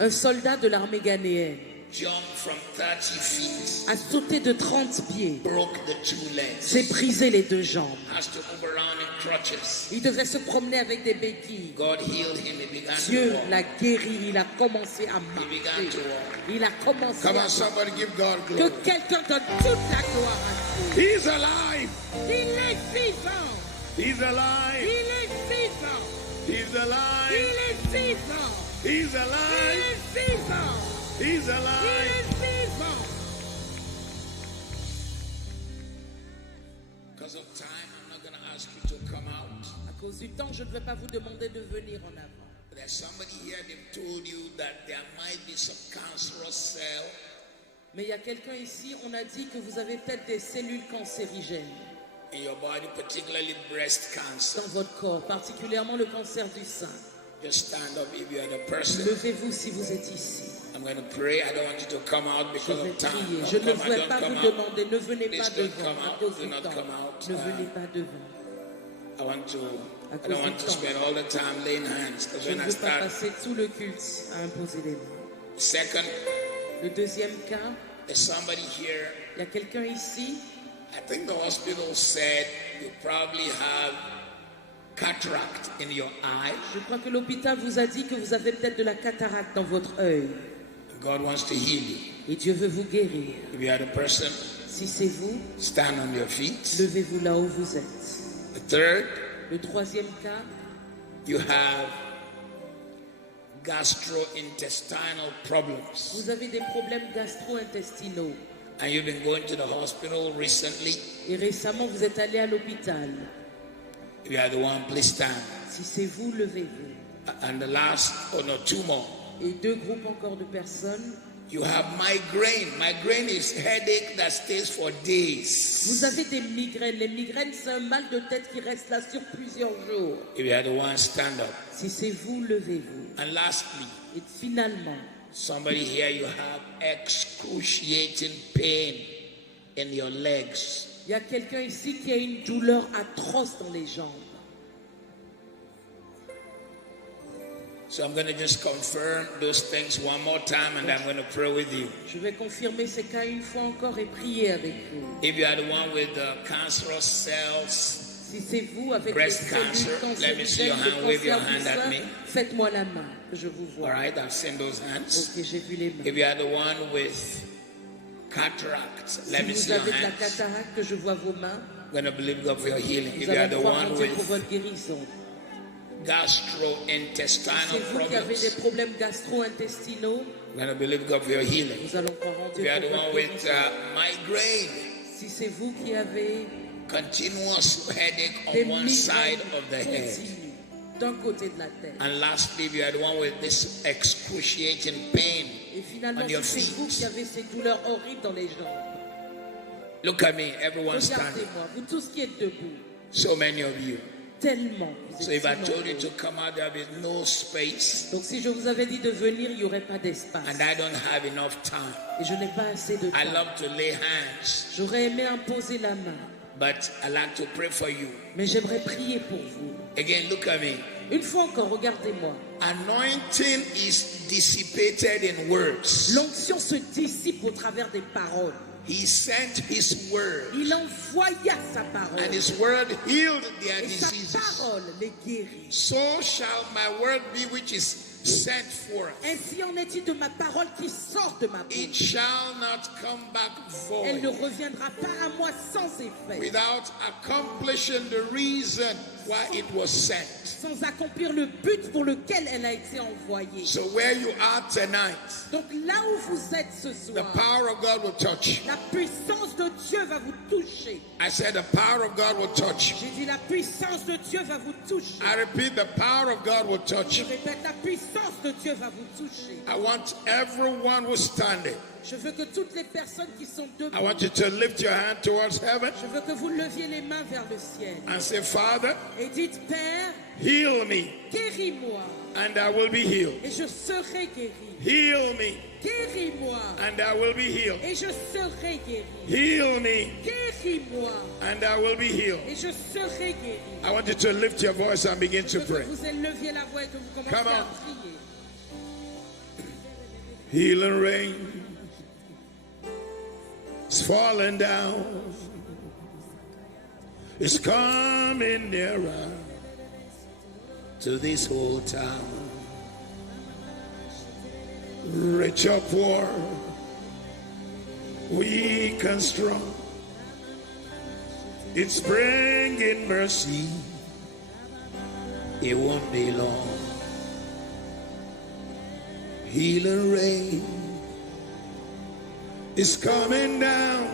Un soldat de l'armée ghanéenne a sauté de 30 pieds, s'est brisé les 2 jambes. Il devait se promener avec des béquilles. Dieu l'a guéri, il a commencé à marcher. Il a commencé à marcher. Que quelqu'un donne toute la gloire à Dieu. Il est vivant. He's alive. Il est vivant. He's alive. Il est vivant. He's alive. Il est vivant. He's alive. Il est vivant. Because of time, I'm not going to ask you to come out. À cause du temps, je ne vais pas vous demander de venir en avant. There's somebody here, they've told you that there might be some cancerous cell. Mais il y a quelqu'un ici, on a dit que vous avez peut-être des cellules cancérigènes. In your body, particularly breast cancer. Dans votre corps, particulièrement le cancer du sein. Just stand up if you are the person. Levez-vous si vous êtes ici. I'm going to pray. I don't want you to come out because of time. Je ne vais pas vous demander, ne venez pas devant à cause du temps. Ne venez pas devant. I don't want to spend all the time laying hands. Je ne veux pas passer tout le culte à imposer les mains. Second, le deuxième cas, there's somebody here. Il y a quelqu'un ici. I think the hospital said you probably have cataract in your eye. Je crois que l'hôpital vous a dit que vous avez peut-être de la cataracte dans votre œil. God wants to heal you. Et Dieu veut vous guérir. If you are the person, si c'est vous, stand on your feet. Levez-vous là où vous êtes. The third, le troisième cas, you have gastrointestinal problems. Vous avez des problèmes gastro-intestinaux. And you've been going to the hospital recently. Et récemment, vous êtes allé à l'hôpital. If you are the one, please stand. Si c'est vous, levez-vous. And the last, two more. Et deux groupes encore de personnes. You have migraine. Migraine is headache that stays for days. Vous avez des migraines. Les migraines, c'est un mal de tête qui reste là sur plusieurs jours. If you are the one, stand up. Si c'est vous, levez-vous. And lastly, et finalement, somebody here, you have excruciating pain in your legs. Il y a quelqu'un ici qui a une douleur atroce dans les jambes. So I'm going to just confirm those things one more time and I'm going to pray with you. Je vais confirmer ces cas une fois encore et prier avec vous. If you are the one with the cancerous cells, si c'est vous avec breast cancer, let me see your hand, wave your hand at me. Faites-moi la main, que je vous vois. All right, I've seen those hands. Ok, j'ai vu les mains. If you are the one with cataract, let me see your hands. Si vous avez de la cataracte, que je vois vos mains. I'm going to believe God for your healing. If you are the one with gastrointestinal problems, qui avez des problèmes gastro-intestinaux, we're going to believe God for your healing. Nous allons croire en Dieu if you are the one with migraine, si c'est vous qui avez continuous headache on one side of the head, d'un côté de la tête. And lastly, if you are the one with this excruciating pain on your feet, c'est vous qui avez ces douleurs horribles dans les jambes. Look at me, everyone standing. Regardez-moi, vous tous qui êtes debout. So many of you. Tellement. So if I told you to come out, there will be no space. Donc si je vous avais dit de venir, il n'y aurait pas d'espace. And I don't have enough time. Et je n'ai pas assez de temps. I love to lay hands. J'aurais aimé imposer la main. But I like to pray for you. Mais j'aimerais prier pour vous. Again, look at me. Une fois encore, regardez-moi. Anointing is dissipated in words. L'onction se dissipe au travers des paroles. He sent his word. Il envoya sa parole. And his word healed their et diseases. Sa parole les guérit. So shall my word be which is sent forth. Ainsi en est-il de ma parole qui sort de ma bouche. It shall not come back void. Elle ne reviendra pas à moi sans effet. Without accomplishing the reason why it was sent. Sans accomplir le but pour lequel elle a été envoyée. So where you are tonight, donc là où vous êtes ce soir, the power of God will touch. La puissance de Dieu va vous toucher. I said the power of God will touch. J'ai dit la puissance de Dieu va vous toucher. I repeat, the power of God will touch. Je répète, la puissance de Dieu va vous toucher. I want everyone who's standing. Je veux que toutes les personnes qui sont debout. I want you to lift your hand towards heaven. Je veux que vous leviez les mains vers le ciel. And say, Father, et dites, Père, heal me. Guéris-moi. And I will be healed. Et je serai guéri. Heal me. Guéris-moi. And I will be healed. Et je serai guéri. Heal me. Guéris-moi. And I will be healed. Et je serai guéri. I want you to lift your voice and begin to pray. Vous leviez la voix et que vous commencez à prier. Healing rain is falling down. It's coming nearer to this whole town. Rich or poor, weak and strong, It's bringing mercy. It won't be long. Healing rain is coming down.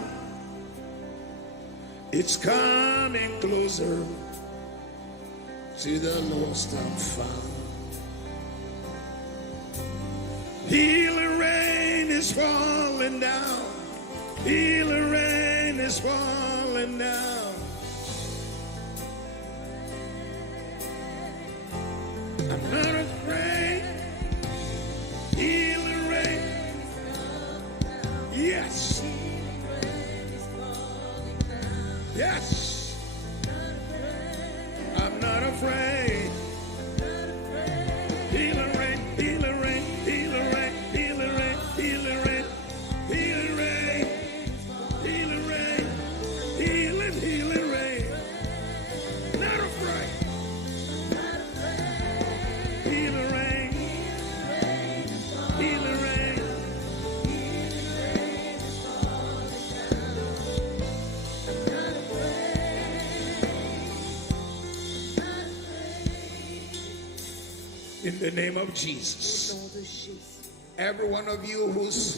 It's coming closer to the lost and found. Healing rain is falling down. Healing rain is falling down. I'm not afraid. Healing rain. Yes. Yes. I'm not afraid. Healing rain, healing rain, healing rain, healing rain, healing rain, healing rain, healing rain, healing, healing rain. Not afraid. Healing rain, healing rain. In the name of Jesus. Every one of you who's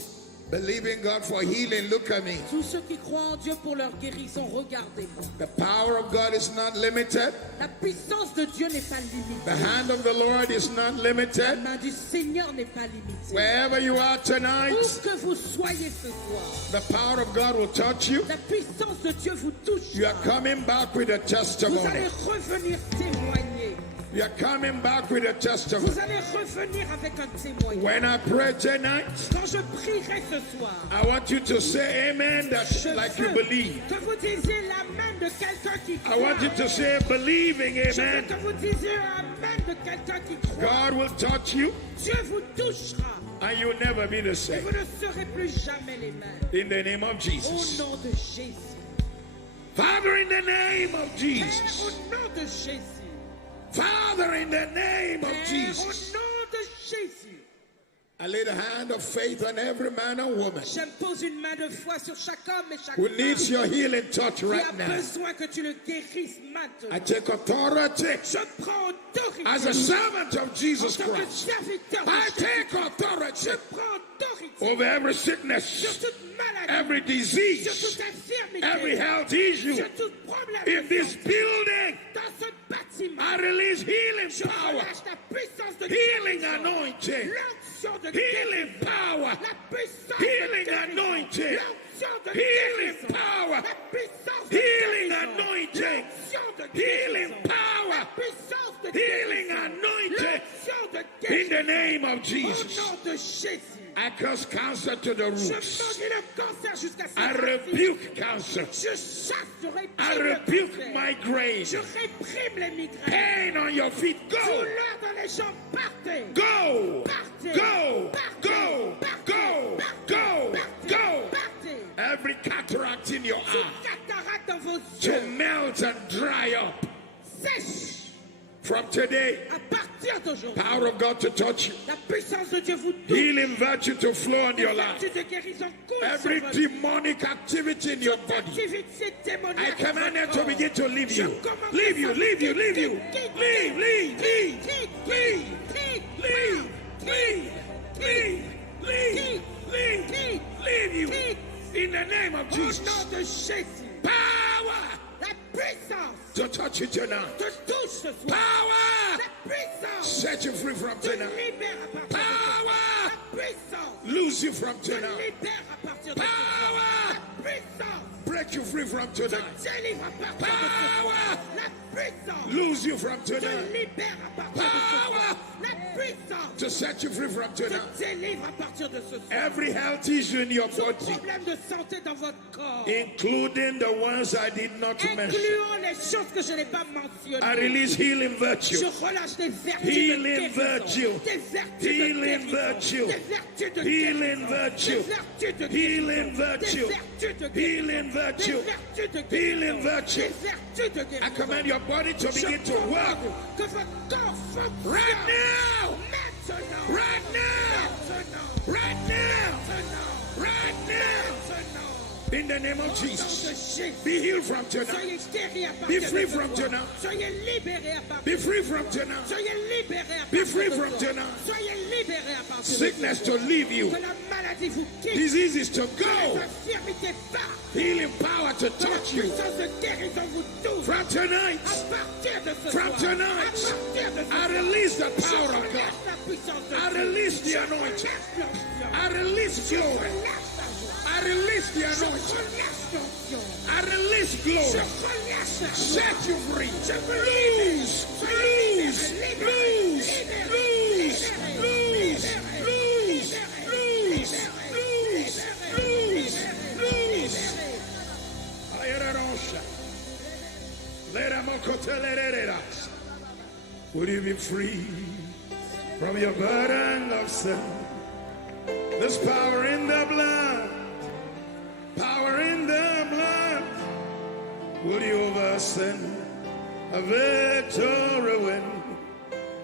believing God for healing, look at me. Tous ceux qui croient en Dieu pour leur guérison, regardez-moi. The power of God is not limited. La puissance de Dieu n'est pas limitée. The hand of the Lord is not limited. La main du Seigneur n'est pas limitée. Wherever you are tonight, où que vous soyez ce soir, the power of God will touch you. La puissance de Dieu vous touche. You are coming back with a testimony. Vous allez revenir témoigner. You are coming back with a testimony. Vous allez revenir avec un témoignage. When I pray tonight, quand je prierai ce soir, I want you to say amen like you believe. Que vous disiez l'amen de quelqu'un qui croit. I want you to say believing amen. Je veux que vous disiez amen de quelqu'un qui croit. God will touch you. Dieu vous touchera. And you'll never be the Et same. vous ne serez plus jamais les mêmes. In the name of Jesus. Au nom de Jésus. Father, in the name of Jesus. Père, au nom de Jésus. Father, in the name of Père, Jesus. au nom de Jésus. I lay the hand of faith on every man and woman J'impose une main de foi sur chaque homme et chaque who femme needs your healing touch qui a right now. besoin que tu le guérisses maintenant. I take authority Je prends autorité. as a servant of Jesus En tant que Christ. serviteur de I Jésus. take authority Je prends autorité over every sur sickness, toute maladie, every sur disease, toute infirmité, every health issue sur tout problème in de this santé. building. Dans ce bâtiment, I release healing je power, relâche la puissance de healing guérison, anointing, l'onction de healing guérison, power, la puissance healing de guérison, anointing, l'onction de healing guérison, power, la puissance de healing guérison, anointing, l'onction de healing guérison, power, la puissance de healing guérison, anointing. l'onction de In the guérison. name of Au Jesus, nom de Jésus, I curse cancer to the je roots. maudis le cancer jusqu'à ses I racines. rebuke cancer. Je chasse, je réprime I le rebuke cancer. migraine. Je réprime les migraines. Pain on your feet. Go, Douleur dans les jambes, partez. go, Partez. go, Partez. go, Partez. go, Partez. go, Partez. go. Partez. Every cataract in your Toute eye cataracte dans vos to yeux. melt and dry up. Sèche. From today, À partir d'aujourd'hui, power of God to touch you. la puissance de Dieu vous touche. Healing virtue to flow in your life. Vertu de guérison coule Every sur votre vie. demonic activity in your body, Activité I démoniaque dans command votre it to corps. begin to leave you. Je commande Leave you, ça. leave you, leave you. Quitte, Leave, leave, leave, quitte, leave, quitte, leave, leave, leave, leave, leave, leave you. In the name of Au Jesus. nom de Jésus, Power la puissance to touch you tonight. te touche ce soir. Power La puissance set you free from te tonight. libère à partir de ce soir. Power La puissance lose you from te tonight. libère à partir de ce soir. Power La puissance break you free from te tonight. délivre à partir de ce soir. Power La puissance lose you from te tonight. libère à partir de ce soir. La puissance To set you free from te tonight. délivre à partir de ce soir. Every health issue in your Tout body, problème de santé dans votre corps, including the ones I did not mention, incluant les choses que je n'ai pas I mentionnées. release healing virtue. Je relâche des vertus Healing de guérison, virtue. des vertus Healing de guérison, virtue. des vertus de Healing guérison, virtue. des vertus de Healing guérison, des virtue. vertus de Healing guérison, virtue. des vertus de Healing guérison, virtue. des vertus de I guérison. command your body to Je begin to work commande que votre corps fonctionne right now. maintenant, Right now. maintenant, Right now. maintenant, Right now. maintenant. In the name of Jesus. Be healed from tonight. Be free from tonight. Be free from tonight. Be free from tonight. Sickness to leave you. Diseases to go. Healing power to touch you. From tonight. From tonight. I release the power of God. I release the anointing. I release glory. I release the anointing. I release glory. Set you free. Lose. Lose. Lose. Lose. Lose. Lose. Lose. Lose. Lose. Lose. Would you be free from your burden of sin? There's power in the blood. Power in the blood. Would you over sin a victory win?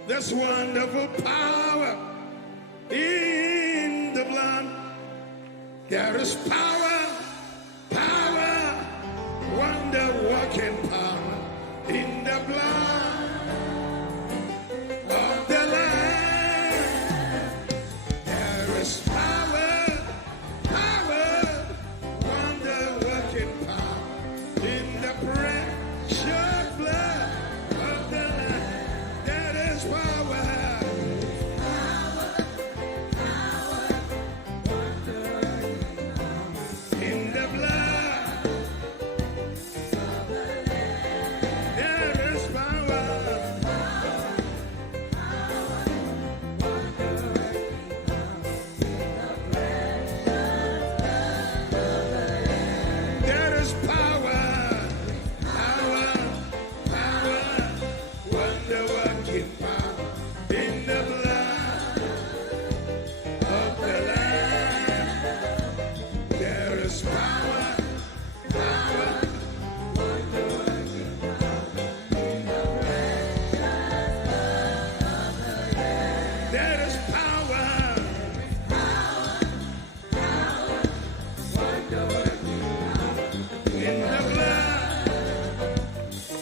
There's wonderful power in the blood. There is power, power, wonder-working power in the blood of the Lamb. There is power, power, wonder-working power in the precious blood of the Lamb. There is power. In the blood, there is power. There is power, power, power, wonder-working power in the blood of the Lamb. There is power, power, wonder-working power in the blood. There is power, power, power, wonder-working power in the blood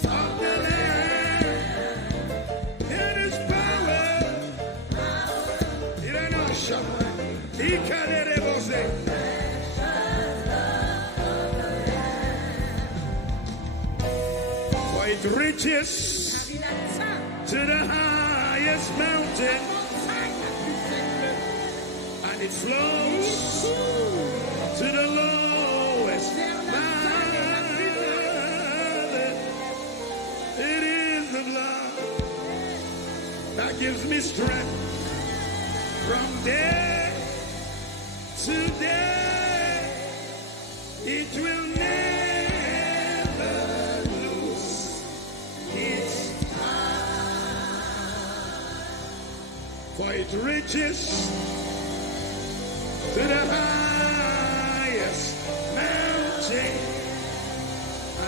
of the Lamb. There is power, power. You don't know, Shama. He can't let it go, say. For it reaches to the highest mountain and it flows to the lowest valley. It is the blood that gives me strength from day to day. It will never lose its power. For it reaches to the highest mountain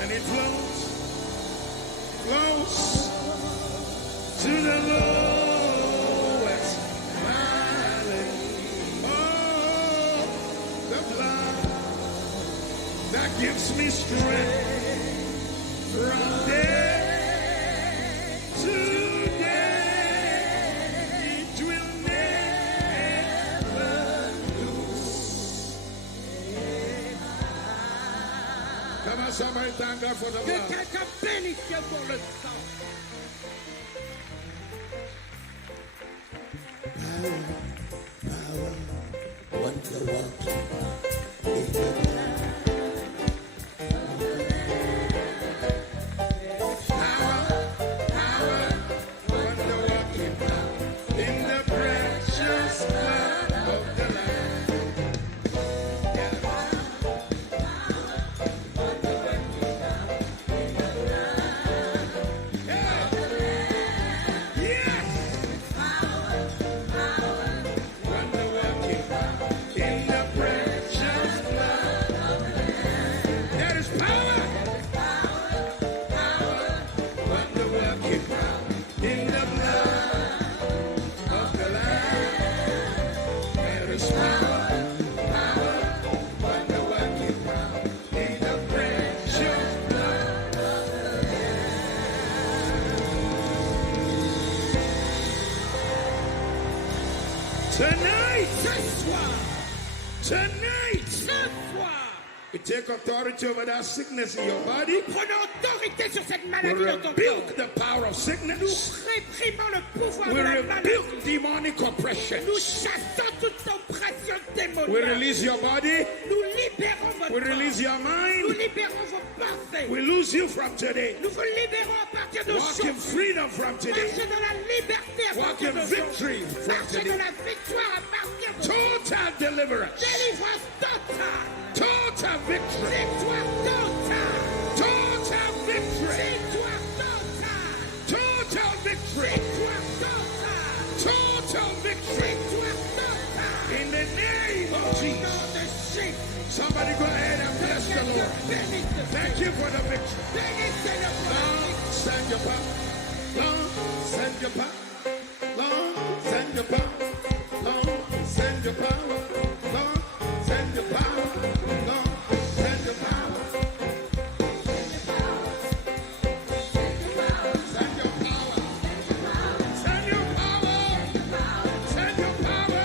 and it flows to the lowest valley. Oh, the blood that gives me strength from day to day. It will never lose. Come on, somebody thank God for the blood. Quelqu'un bénisse Dieu pour le sang. Power, wonder-working in the Power, power, wonder-working power in the precious blood of the Lamb. Yes. Wonder-working power in the precious blood of Tonight. Ce soir. You take authority over that sickness in your body. Prenons autorité sur cette maladie dans ton corps. We rebuke the power of sickness. Nous réprimons le pouvoir de la maladie. We rebuke demonic oppression. Nous chassons toute oppression démoniaque. We release your body. Nous libérons votre We corps. release your mind. Nous libérons vos pensées. We lose you from today. Nous vous libérons à partir de Walk in freedom from today. Marchez dans la liberté à Walk partir in de victory from Marchez today. dans la victoire à partir de Total deliverance. délivrance totale. Total victory. Victoire totale. Total victory. Victoire totale. Total victory. Victoire totale. Total victory. Victoire totale. In the name of Au nom Jesus. de Jésus. Somebody go ahead and bless the Lord. Bénissez. Thank you for the victory. Bénissez le Lord, send your power. Lord, send your power. Lord, send your power. Lord, send your power. Lord, send your power. Lord, send your power. Send your power. Send your power. Send your power.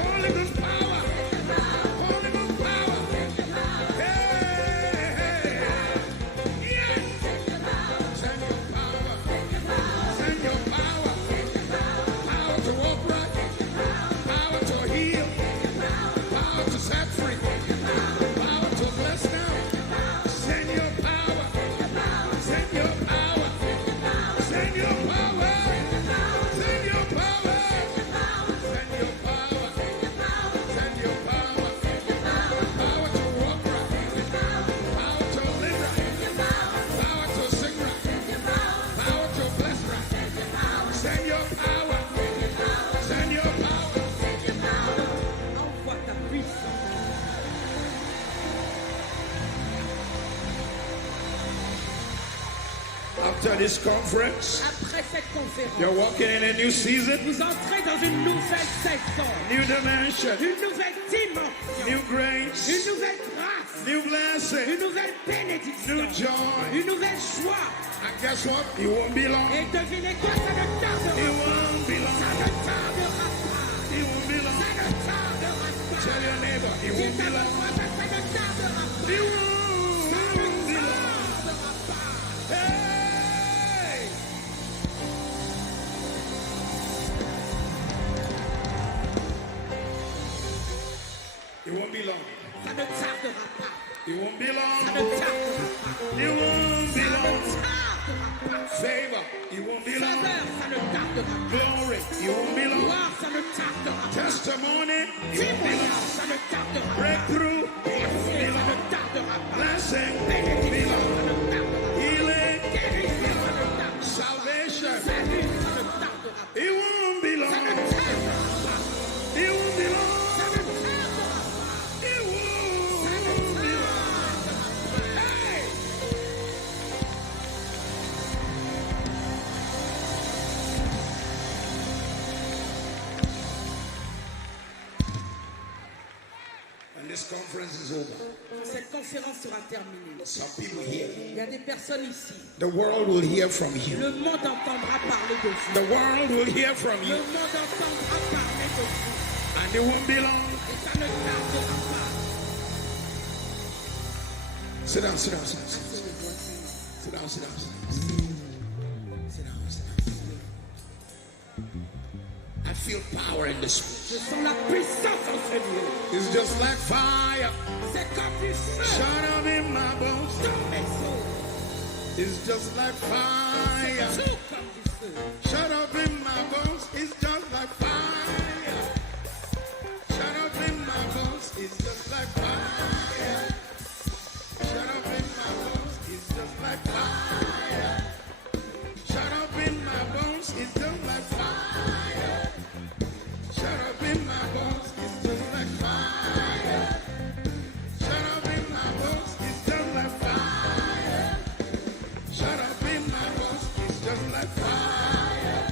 Holy Ghost power. Holy Ghost power. Hey. Yes. Send your power. Send your power. Power to walk right. Power to heal. Power to set free. Power to bless now. Send your power. Send your power. Send your power. Send your power. Send your power. Send your power. Power to walk right. Power to live right. Power to sing right. Power to bless right. Send your power. Send your power. Envoie ta puissance. After this conference, Après cette conférence, you're walking in a new season, vous entrez dans une nouvelle saison, new dimension, une nouvelle dimension, new grace, une nouvelle grâce, new blessing, une nouvelle bénédiction, new joy. une nouvelle joie. And guess what? You won't be long. Et devinez quoi, ça ne tardera You pas. won't be Ça long. ne tardera pas. You won't be Ça long. ne tardera pas. Tell your neighbor, you Dis won't be à long. ton voisin, ça ne tardera pas. You Ça won't ne be long. tardera pas. Hey! You won't be long. Ça ne tardera pas. You won't be Ça long. ne tardera pas. You won't be Ça ne long. tardera pas. Favor, you won't be long. Faveur, ça ne tardera pas. Glory, you won't be long. Gloire, ça ne tardera pas. Testimony, you won't be long. Témoignage, ça ne tardera pas. Breakthrough, you won't Merci, be ça ne long. tardera pas. Blessing, you won't be Bénédiction, long. ça ne tardera pas. Healing, Guérison, ça ne tardera pas. salvation, Salut, ça ne tardera pas. it won't be Ça ne long. tardera pas. It won't be long. Ça ne tardera pas. It won't Ça ne be long. tardera pas. Hey! When this conference is over, Quand cette conférence sera terminée, some people here, il y a des personnes ici. the world will hear from you. Le monde entendra parler de vous. The world will hear from Le you. monde entendra parler de vous. And it won't be long. Et ça ne tardera pas. Sit down, sit down, sit down. Asseyez-vous. Sit down, sit down, sit down. Sit down, sit down. I feel power in this. Je sens la puissance en ce lieu. It's just like fire. C'est comme du feu Shut up in my bones. dans mes os. It's just like fire. C'est tout comme du feu. Shut up in my bones. It's just like fire. Shut up in my bones. It's just like fire. Shut up in my bones. It's just like fire. Shut up in my bones. It's just like fire. Shut up in my bones. It's just like fire. Shut up in my bones. It's just like fire. Shut up in my bones. It's just like fire.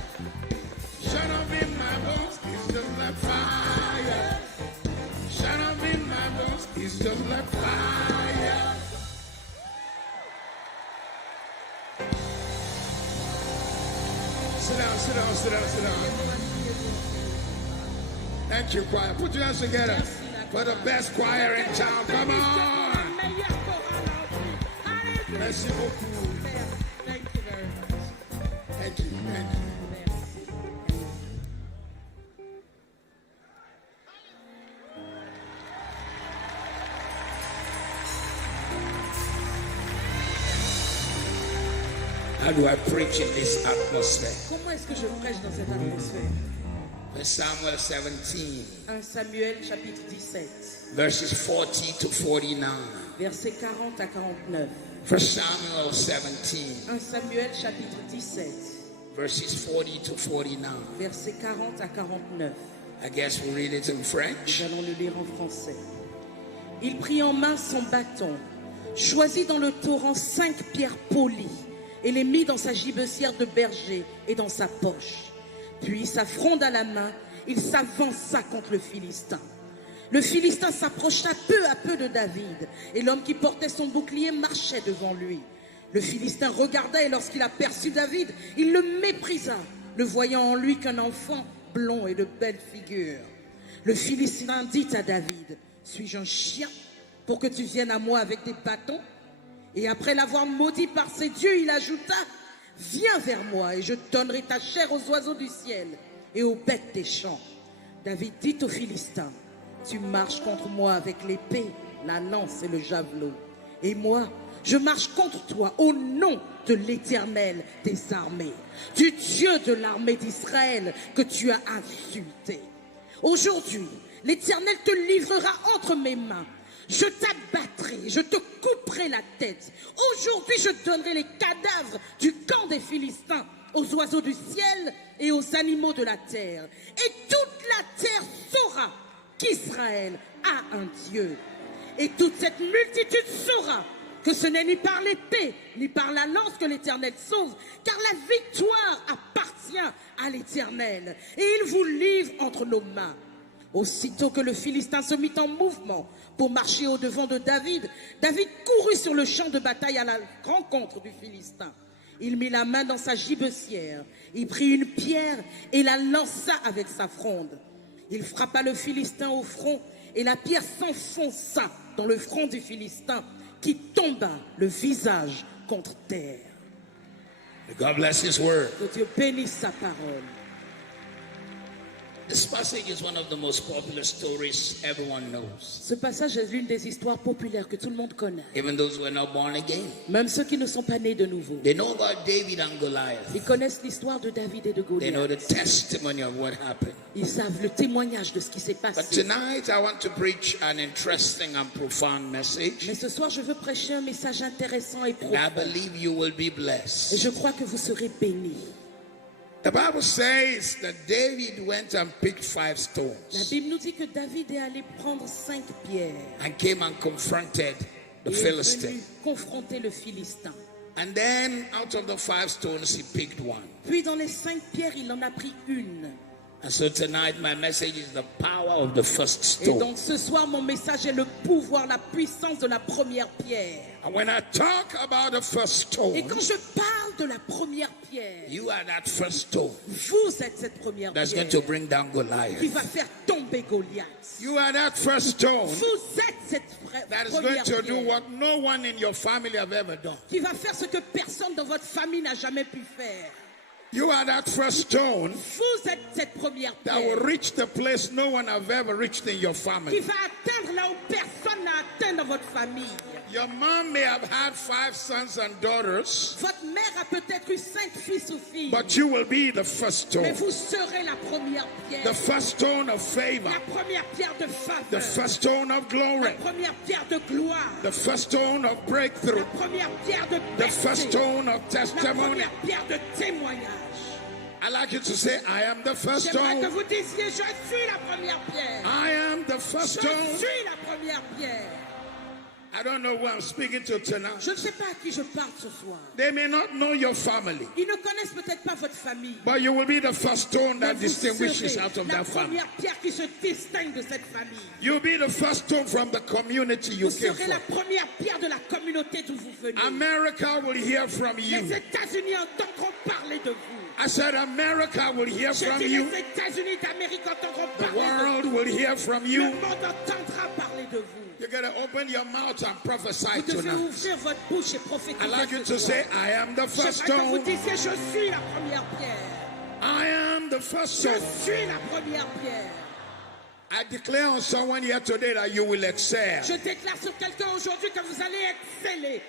Shut up in my bones. It's just like fire. Shut up in my bones. It's just like fire. Sit down, sit down, sit down, sit down. Thank you, choir. Put your hands together. Merci la For the best choir in town. Come on. Merci beaucoup. Thank you very much. Thank you. Thank you. How do I preach in this atmosphere? Comment est-ce que je prêche dans cette atmosphère? Samuel 17. 1 Samuel chapitre 17. Verses 40 to 49. Versets 40 à 49. 1 Samuel 17. 1 Samuel chapitre 17. Verses 40 to 49. Versets 40 à 49. I guess we'll read it in French. Nous allons le lire en français. Il prit en main son bâton, choisit dans le torrent 5 pierres polies et les mit dans sa gibecière de berger et dans sa poche. Puis, sa fronde à la main, il s'avança contre le Philistin. Le Philistin s'approcha peu à peu de David, et l'homme qui portait son bouclier marchait devant lui. Le Philistin regarda, et lorsqu'il aperçut David, il le méprisa, le voyant en lui qu'un enfant blond et de belle figure. Le Philistin dit à David, « Suis-je un chien pour que tu viennes à moi avec tes bâtons ?» Et après l'avoir maudit par ses dieux, il ajouta, « Viens vers moi et je donnerai ta chair aux oiseaux du ciel et aux bêtes des champs. » David dit aux Philistins, « Tu marches contre moi avec l'épée, la lance et le javelot. Et moi, je marche contre toi au nom de l'Éternel des armées, du Dieu de l'armée d'Israël que tu as insulté. Aujourd'hui, l'Éternel te livrera entre mes mains. Je t'abattrai, je te couperai la tête. Aujourd'hui, je donnerai les cadavres du camp des Philistins aux oiseaux du ciel et aux animaux de la terre. Et toute la terre saura qu'Israël a un Dieu. Et toute cette multitude saura que ce n'est ni par l'épée, ni par la lance que l'Éternel sauve, car la victoire appartient à l'Éternel. Et il vous livre entre nos mains. » Aussitôt que le Philistin se mit en mouvement pour marcher au-devant de David, David courut sur le champ de bataille à la rencontre du Philistin. Il mit la main dans sa gibecière, il prit une pierre et la lança avec sa fronde. Il frappa le Philistin au front et la pierre s'enfonça dans le front du Philistin qui tomba le visage contre terre. God bless His word. Que Dieu bénisse sa parole. This passage is one of the most popular stories everyone knows. Ce passage est l'une des histoires populaires que tout le monde connaît. Even those who are not born again. Même ceux qui ne sont pas nés de nouveau. They know about David and Goliath. Ils connaissent l'histoire de David et de They know Goliath. the testimony of what happened. Ils savent le témoignage de ce qui s'est But passé. tonight I want to preach an interesting and profound message. Mais ce soir, je veux prêcher un message intéressant et And I profond. believe you will be Et blessed. je crois que vous serez bénis. The Bible says that David went and picked 5 La stones Bible nous dit que David est allé prendre 5 pierres. and came and confronted the Et est Philistine. venu confronter le Philistin. And then out of the 5 stones he picked one. Puis dans les 5 pierres, il en a pris une. And so tonight my message is the power of the first Et stone. donc ce soir, mon message est le pouvoir, la puissance de la première pierre. And when I talk about the first stone, Et quand je parle de la première pierre, You are that first stone vous êtes cette première that's pierre going to bring down qui Goliath. va faire tomber Goliath. you are that first stone Vous êtes cette that is going première to do pierre what no one in your family have ever done. qui va faire ce que personne dans votre famille n'a jamais pu faire. You are that first stone Vous êtes cette première that will pierre reach the place no one have ever reached in your qui family. va atteindre là où personne n'a atteint dans votre famille. Your mom may have had 5 sons and daughters, Votre mère a peut-être eu 5 fils ou filles, but you will be the first mais stone. vous serez la première pierre. The first stone of favor, La première pierre de the faveur. first stone of glory, La première pierre de gloire. the first stone of breakthrough, La première pierre de the first percée. stone of La testimony. première pierre de témoignage. I like you to say, I am the first J'aimerais que stone. vous disiez, je suis la première pierre. I am the first Je stone. suis la première pierre. I don't know who I'm speaking to tonight. Je ne sais pas à qui je parle ce soir. They may not know your family, Ils ne connaissent peut-être pas votre famille. but you will be the first stone Mais that vous distinguishes serez out of la that family. première pierre qui se distingue de cette famille. You'll be the first stone from the community you Vous came serez la from. première pierre de la communauté d'où vous venez. America will hear from Les you. États-Unis entendront parler de vous. I said America will hear from you. Les États-Unis d'Amérique entendront parler. The world will hear from you. Le monde entendra parler de vous. You gotta open your mouth and prophesy tonight. Ouvrir votre bouche et prophétiser. I'd like you to say, I am the first stone. Vous disiez, je suis la première pierre. I am the first stone. Je suis la première pierre. I declare on someone here today that you will excel. Je déclare sur quelqu'un aujourd'hui que vous allez exceller.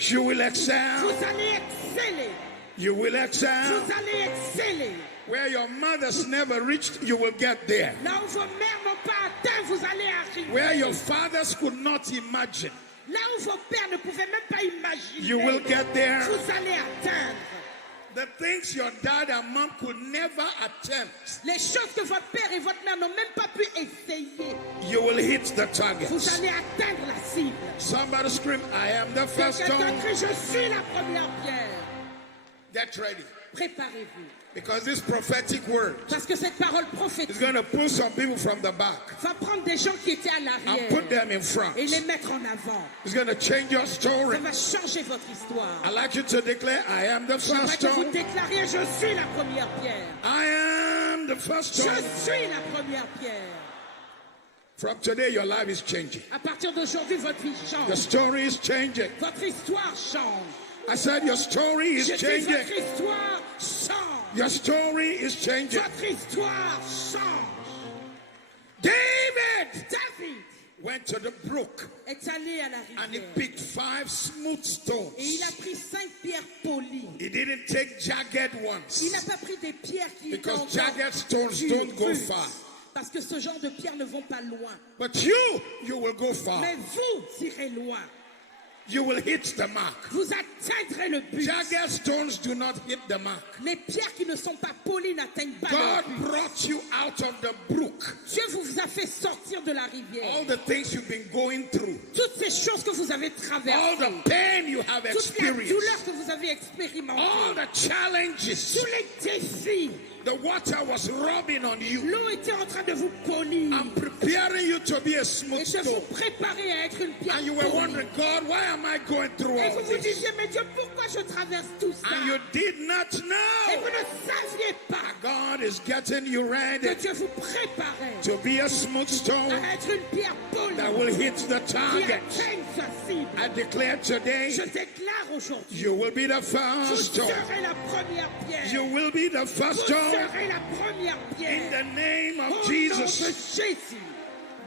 You will excel. Vous allez exceller. You will excel. Vous allez exceller. Where your mothers never reached, you will get there. Là où vos mères n'ont pas atteint, vous allez arriver. Where your fathers could not imagine, là où vos pères ne pouvaient même pas imaginer, you will get there. Vous allez atteindre. The things your dad and mom could never attempt, les choses que votre père et votre mère n'ont même pas pu essayer, you will hit the target. Vous allez atteindre la cible. Somebody scream, I am the first stone. Je suis la première pierre. Get ready. Préparez-vous. Because this prophetic word Parce que cette parole prophétique is going to pull some people from the back va prendre des gens qui étaient à l'arrière and put them in front. Et les mettre en avant. It's going to change your story. Ça va changer votre histoire. I'd like you to declare, I am the first stone. Vous déclariez, je suis la première pierre. I am the first stone. Je suis la première pierre. From today, your life is changing. À partir d'aujourd'hui, votre vie change. Your story is changing. Votre histoire change. I said your story is changing. Votre histoire change. Your story is changing. Votre histoire change. David went to the brook est allé à la rivière. And he picked 5 smooth stones. Et il a pris 5 pierres polies. He didn't take jagged ones. Il n'a pas pris des pierres qui Because jagged stones don't go far. Parce que ce genre de pierres ne vont pas loin. But you will go far. Mais vous irez loin. You will hit the mark. Vous atteindrez le but. Jagged stones do not hit the mark. Les pierres qui ne sont pas polies n'atteignent pas God le but. brought you out of the brook. Dieu vous a fait sortir de la rivière. All the things you've been going through. Toutes ces choses que vous avez traversées. All the pain you have experienced. Toute la douleur que vous avez expérimentée. All the challenges. Tous les défis. The water was rubbing on you. L'eau était en train de vous polir. I'm preparing you to be a smooth stone. Et de vous préparer à être une pierre. And you were wondering, God, why am I going through all this? Et vous vous disiez, mais Dieu, pourquoi je traverse tout ça? And you did not know. Et vous ne saviez pas. God is getting you ready. Que Dieu vous préparait. To be a smooth stone. À être une pierre polie. That will hit the target. Qui atteigne sa cible. I declare today. Je déclare aujourd'hui. You will be the first stone. Vous serez la première pierre. You will be the first stone. Vous serez la première pierre. In the name of Au Jesus. nom de Jésus.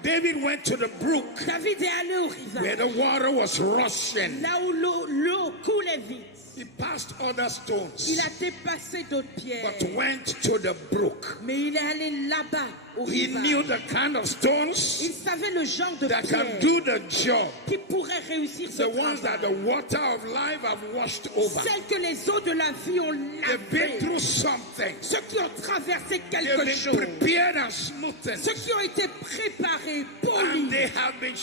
David went to the brook. David est allé au rivage. Where the water was rushing. Là où l'eau coulait vite. He passed other stones. Il a dépassé d'autres pierres. But went to the brook. Mais il est allé là-bas au He rivage. knew the kind of stones. Il savait le genre de that pierres can do the job. Qui pourrait réussir ce the ones travail. that the water of life have washed over. Celles que les eaux de la vie ont They've been lavé. through something. Ceux qui ont traversé They've quelque been chose. prepared and smoothened. Ceux qui ont été préparés, polis. And they have been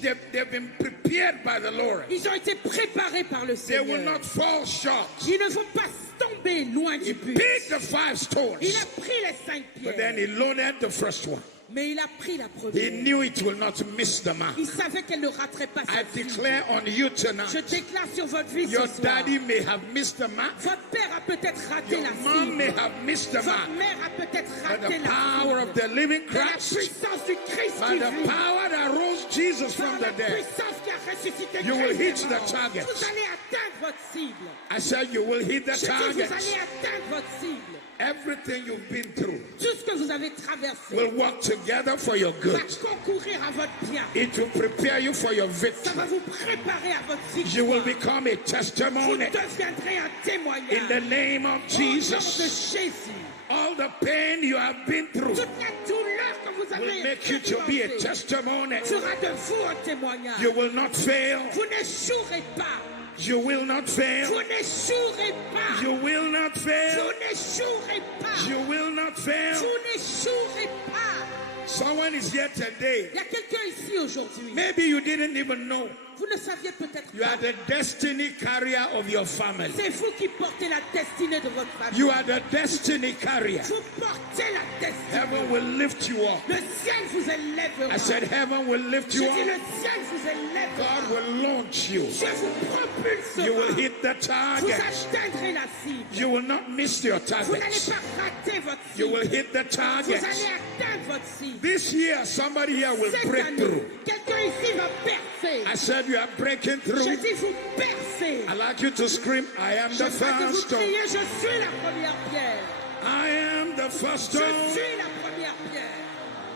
they've been prepared by the Lord. Ils ont été préparés par le They will Seigneur. not fall short. Ils ne vont pas tomber loin He du but. picked the 5 stones. Il a pris les 5 But then pierres. he loaded the first one. Mais il a pris la He première. knew it will not miss the mark. Il savait qu'elle ne raterait pas sa I cible. declare on you tonight. Je déclare sur votre vie Your ce soir. daddy may have missed the mark. Votre père a peut-être raté Your la mom may cible. have missed the mark. Votre mère a peut-être By raté the la power cible. of the living De la Christ. puissance du Christ By qui the vit. power that rose Jesus Par from la the dead. puissance qui a ressuscité You will Christ hit des the morts. target. Vous allez atteindre votre cible. I said you will hit the Je dis, vous target. allez atteindre votre cible. Everything you've been through Tout ce que vous avez traversé will work together for your va good. concourir à votre bien. It will prepare you for your Ça victory. va vous préparer à votre You will victoire. become a Vous testimony deviendrez un témoignage. in the name of Au nom de Jesus. Jésus. All the pain you have been through Toute la douleur que vous avez will make you to be a expérimentée testimony. fera de vous un témoignage. You will not fail. Vous n'échouerez pas. You will not fail. Vous n'échouerez pas. You will not fail. Vous n'échouerez pas. You will not fail. Vous n'échouerez pas. Someone is here today. Il y a quelqu'un ici aujourd'hui. Maybe you didn't even know Vous ne saviez peut-être You pas. are the destiny carrier of your family. C'est vous qui portez la destinée de votre famille. You are the destiny carrier. Vous portez la destinée. Heaven will lift you up. Le ciel vous élèvera. I said heaven will lift you J'ai dit, up. le ciel vous élèvera. God will launch you. Dieu vous propulsera. You will hit the Vous target. atteindrez la cible. You will not miss your Vous n'allez target. pas rater votre cible. You will hit the Vous target. allez atteindre votre cible. This year, somebody here will Cette break année, through. quelqu'un ici va percer. I said you are breaking Je through. dis, vous percez. I like you to scream, I am Je the veux que vous first stone. criez, je suis la première pierre. I am the first Je stone. suis la première pierre.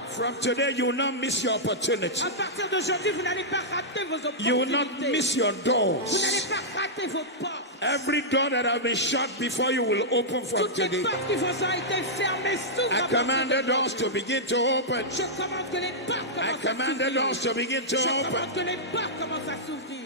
From today, you will not miss your opportunity. À partir d'aujourd'hui, vous n'allez pas rater vos You will not opportunités. miss your Vous n'allez doors. pas rater vos portes. Every door that has been shut before you will open from Toutes les today. portes qui vous ont été fermées s'ouvrent. I à partir commanded doors d'aujourd'hui. to begin to open. Je commande que les portes I commencent à commanded doors s'ouvrir. to begin to Je open. commande que les portes commencent à s'ouvrir.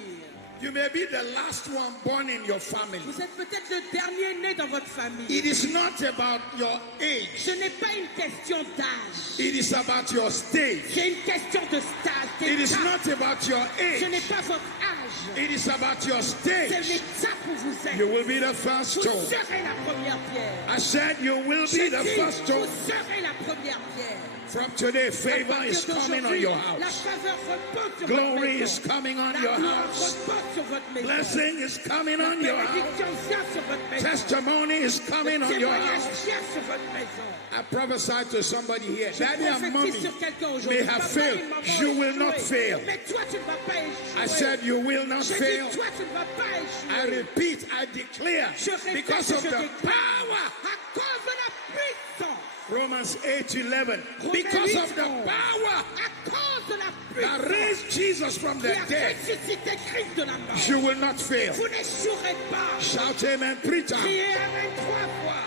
You may be the last one born in your family. Vous êtes peut-être le dernier né dans votre famille. It is not about your age. Ce n'est pas une question d'âge. It is about your stage. C'est une question de stage. It is d'étape. not about your Ce n'est age. pas votre âge. It is about your C'est stage. l'étape où vous êtes. You will be the first Vous stone. serez la première pierre. I said you will J'ai be the dit, first vous stone. serez la première pierre. From today, favor is coming on your La house. faveur repose sur Glory votre is maison. coming on La your gloire house. repose sur votre maison. Blessing is coming on your house. Bénédiction vient sur votre maison. Testimony is coming on your Témoignage house. vient sur votre maison. I prophesy to somebody here. Daddy and Prophétise mommy sur quelqu'un aujourd'hui. may have Papa failed. et maman You ont will not échoué. fail. Mais toi, tu ne vas pas échouer. I said you will not J'ai dit, fail. toi, tu ne vas pas I échouer. repeat, I declare, Je répète, because of je the déclare, power. à cause de la puissance. Romans 8:11. Romains Because 8, of the power à cause de la that puissance raised Jesus from the qui a dead, ressuscité Christ de la mort. you will not fail. Vous n'échouerez pas. Shout amen, preacher. Criez Amen 3 fois.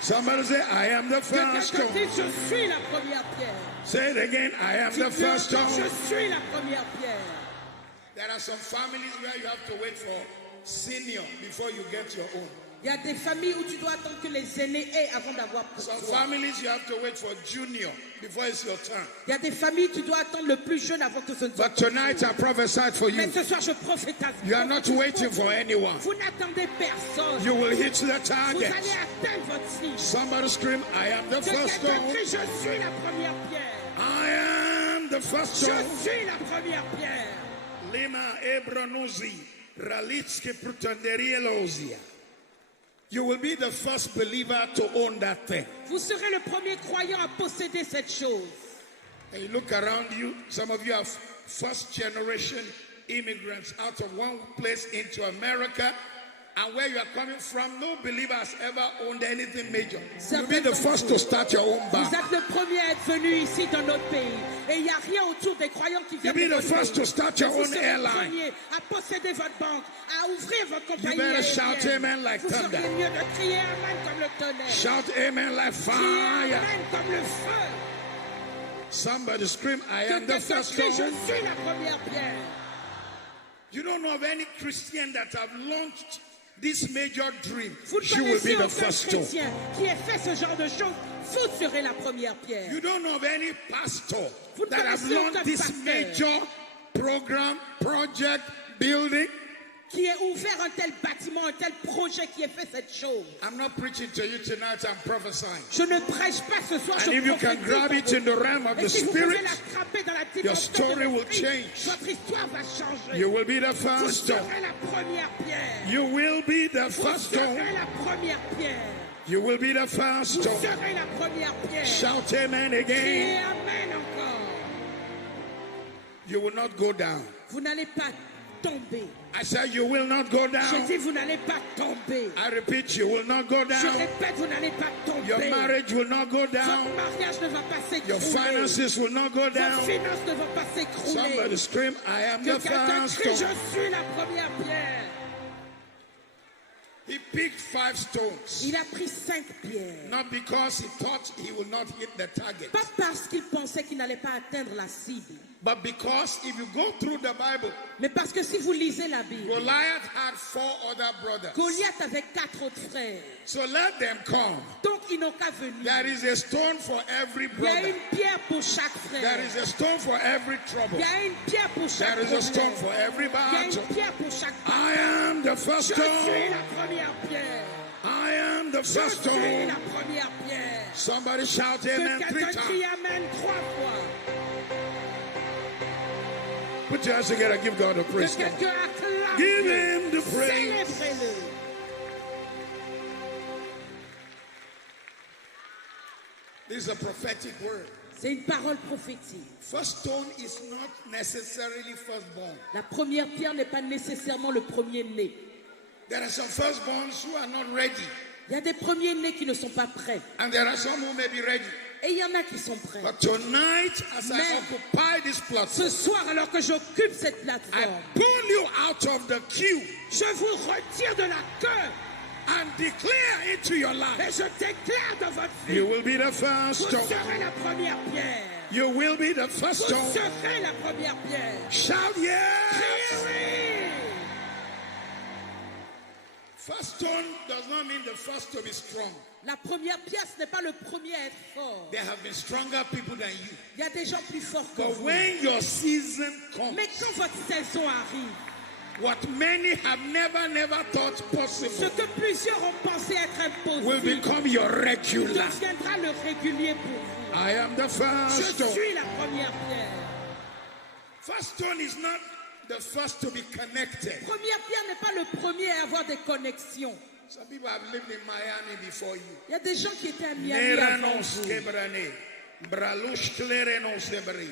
Somebody say, I am the Que first quelqu'un stone. dise, je suis la première pierre. Say it again, I am the Dites-le first encore, stone. je suis la première pierre. There are some families where you have to wait for senior before you get your own. Il y a des familles où tu dois attendre que les aînés aient avant d'avoir pour Some toi. families you have to wait for junior before it's your turn. Il y a des familles tu dois attendre le plus jeune avant que ce ne soit But tonight I prophesied for Mais you. ce soir je prophétise. You are not waiting for anyone. Vous n'attendez personne. You will hit the Vous target. allez atteindre votre cible. Somebody scream, I am the Que first quelqu'un stone. crie, je suis la première pierre. I am the first Je stone. suis la première pierre. Lima Ebranuzi, Ralitski Prutanderielozia. You will be the first believer to own that thing. Vous serez le premier croyant à posséder cette chose. And you look around you, some of you are first generation immigrants out of one place into America. And where you are coming from, no believer has ever owned anything major. You'll be the first to start your own Vous bank. êtes le premier à être venu ici dans notre pays. Et il n'y a rien autour des croyants qui viennent You'll be de the notre first pays. to start your Vous own serez le airline. premier à posséder votre banque, à ouvrir votre compagnie better shout aérienne. amen like Vous thunder. seriez mieux de crier Amen comme le tonnerre. Shout amen like Crier fire. Amen comme le feu. Somebody scream, I Que am the quelqu'un first crie, je stone. suis la première pierre. You don't know of any Christian that have launched this major dream. Vous ne She will be connaissez the aucun first stone. chrétien qui ait fait ce genre de choses. Vous serez la première pierre. You don't know of any pastor Vous ne that have connaissez launched aucun this pasteur. major program, project, building. Qui ait ouvert un tel bâtiment, un tel projet qui ait fait cette chose. I'm not preaching to you tonight, I'm prophesying. Je ne prêche pas ce soir, And je if you can prophétise grab pour it vous. in the realm of Et the si vous pouvez spirit, l'attraper dans la your dimension story de will l'esprit, change. votre histoire va changer. You will be the Vous first stone. serez la première pierre. You will be the Vous first stone. serez la première pierre. You will be the first Vous stone. serez la première pierre. Shout amen again. Criez Amen encore. You will not go down. Vous n'allez pas tomber. I said you will not go Je down. dis, vous n'allez pas tomber. I repeat, you will not go Je down. répète, vous n'allez pas tomber. Your marriage will not go Votre down. mariage ne va pas Your s'écrouler. finances will not go Vos down. finances ne vont pas Somebody s'écrouler. scream, I am Que the quelqu'un first crie, je stone. suis la première pierre. He picked 5 stones. Il a pris 5 pierres. Not because he thought he would not hit the target. Pas parce qu'il pensait qu'il n'allait pas atteindre la cible. But because if you go through the Bible, Mais parce que si vous lisez la Bible, Goliath had 4 other brothers. Goliath avait 4 autres frères. So let them come. Donc ils n'ont qu'à venir. There is a stone for every Il y a brother. une pierre pour chaque frère. There is a stone for every trouble. Il y a une pierre pour chaque There is a stone for every Il y a battle. une pierre pour chaque I am the first Je suis stone. la première pierre. I am the Je first suis stone. la première pierre. Somebody shout Que amen 3 quelqu'un crie times. amen 3 fois. Put your hands together. Give God a Que praise. quelqu'un acclame Give Dieu. him the praise. Célébrez-le. This is a prophetic word. C'est une parole prophétique. First stone is not necessarily firstborn. La première pierre n'est pas nécessairement le premier-né. There are some firstborns who are not ready. Il y a des premiers-nés qui ne sont pas prêts. And there are some who may be ready. Et il y en a qui sont prêts. But tonight, as I Mais occupy this ce platform, soir, alors que j'occupe cette I plateforme, pull you out of the queue je vous retire de la queue and declare into your et life. je déclare dans votre vie, You will be the first vous stone. serez la première pierre. You will be the first Vous stone. serez la première pierre. Shout yes. Oui. First stone does not mean the first to be strong. La première pierre, ce n'est pas le premier à être fort. There have been stronger people than you. Il y a des gens plus forts que But vous. when your season comes, Mais quand votre saison arrive, what many have never thought ce possible que plusieurs ont pensé être will impossible become your regular. deviendra le régulier pour vous. I am the first Je stone. suis la première pierre. First stone is not the first to be connected. Première pierre n'est pas le premier à avoir des connexions. Some people have lived in Miami before you. Il y a des gens qui étaient à Miami avant Neranos vous. kebrane, bralush klerenos debri,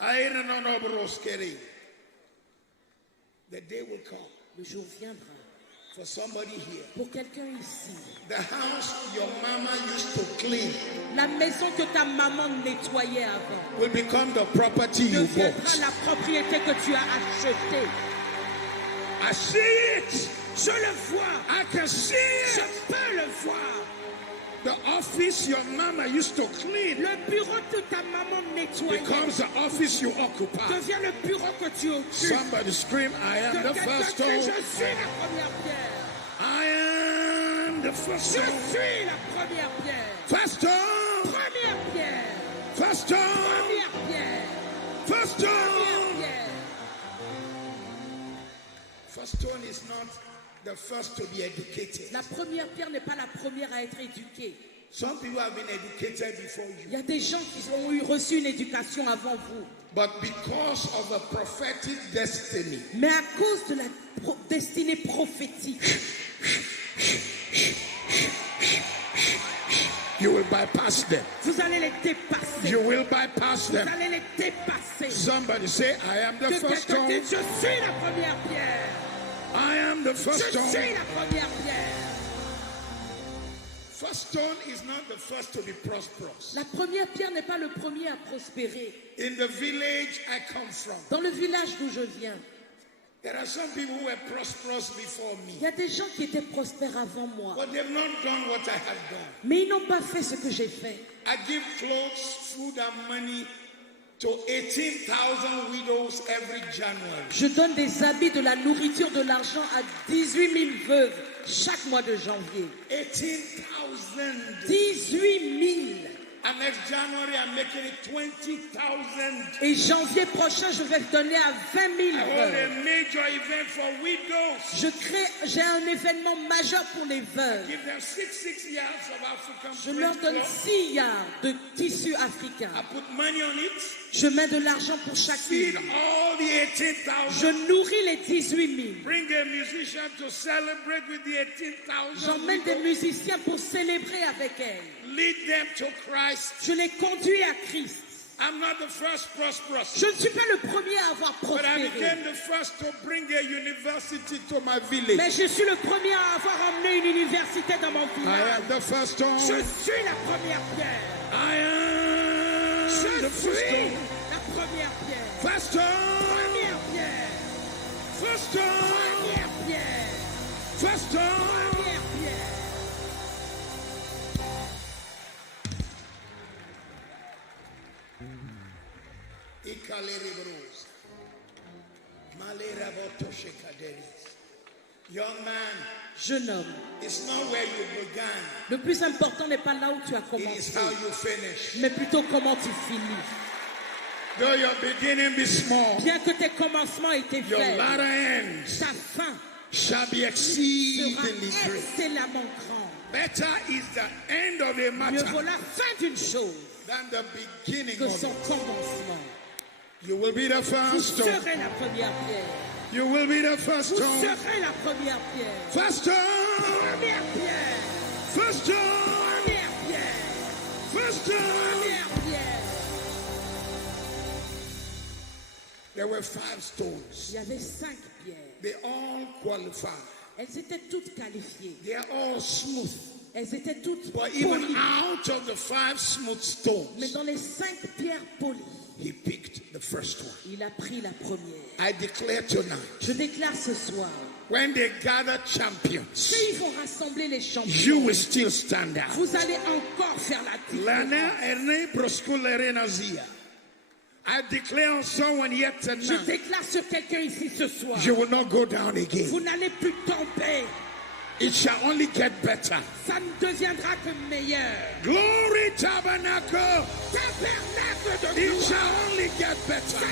aerononos keri. The day will come Le jour viendra for somebody here. pour quelqu'un ici. The house your mama used to clean La maison que ta maman nettoyait avant will become the property you deviendra bought. la propriété que tu as achetée. I see it. Je le vois. I can see Je it. peux le voir. The office your mama used to clean Le bureau que ta maman nettoyait becomes the office you occupy. devient le bureau que tu occupes. Somebody scream, I am Que the quelqu'un first crie, stone. je suis la première pierre. I am the first Je stone. suis la première pierre. First stone. Première pierre. First stone. Première pierre. First Première stone. pierre. First stone is not the first to be educated. La première pierre n'est pas la première à être éduquée. Some people have been educated before you. Il y a des gens qui ont reçu une éducation avant vous. But because of a prophetic destiny, Mais à cause de la destinée prophétique, you will bypass them. vous allez les dépasser. You will bypass Vous them. allez les dépasser. Somebody say, I am the Que first quelqu'un stone. dise, je suis la première pierre. I am the Je first suis stone. la première pierre. First stone is not the first to be prosperous. La première pierre n'est pas le premier à prospérer. In the village I come from, Dans le village d'où je viens, there are some people who were prosperous before me, il y a des gens qui étaient prospères avant moi. but they've not done what I have done. Mais ils n'ont pas fait ce que j'ai fait. I give clothes, food, and money to 18,000 widows every January. Je donne des habits, de la nourriture, de l'argent à 18 000 veuves chaque mois de janvier. 18,000. 18 000. And next January I'm making it 20,000. Et janvier prochain, je vais donner à 20 000 I hold veuves. a major event for widows. J'ai un événement majeur pour les veuves. Give them 6 yards of African Je leur print donne cloth. 6 yards de tissu africain. I put money on it. Je mets de l'argent pour Feed chacune. all the 18,000. Je nourris les 18 000. Bring a musician to celebrate with the 18,000. J'emmène des musiciens pour célébrer avec elles. Lead them to Christ. Je les conduis à Christ. I'm not the first prosperous, Je ne suis pas le premier à avoir but I prospéré. became the first to bring a university to my village. Mais je suis le premier à avoir emmené une université dans mon I village. am the first stone. Je suis la première pierre. I am Je the first suis stone. la première pierre. First stone. Première pierre. First stone. Première pierre. First stone. Première pierre. Ikalere bros. Malera boto shekaderis. Young man, jeune homme, it's not where you began. Le plus important n'est pas là où tu as It is commencé, how you finish. mais plutôt comment tu finis. Though your beginning be small, Bien que tes commencements étaient your faibles, latter ends ta fin shall be sera exceedingly great. excellemment grande. Better is the end of a Mieux matter vaut la fin d'une chose than the beginning que of son it. commencement. You will be the Vous first stone. serez la première pierre. You will be the first Vous stone. serez la première pierre. First stone. Première pierre. First stone. Première pierre. First stone. Première pierre. There were 5 stones. Il y avait 5 pierres. They all qualified. Elles étaient toutes qualifiées. They are all smooth. Elles étaient toutes But even polies. out of the 5 smooth Mais stones, dans les 5 pierres polies, he picked the first one. il a pris la première. I declare tonight, Je déclare ce soir, when they gather champions, s'ils vont rassembler les you champions, will still stand out. vous allez encore faire la différence. I declare on someone yet Je tonight, déclare sur quelqu'un ici ce soir, you will not go down again. vous n'allez plus tomber. It shall only get better. Ça ne deviendra que meilleur. Glory tabernacle. Tabernacle de It gloire. shall only get better. Ça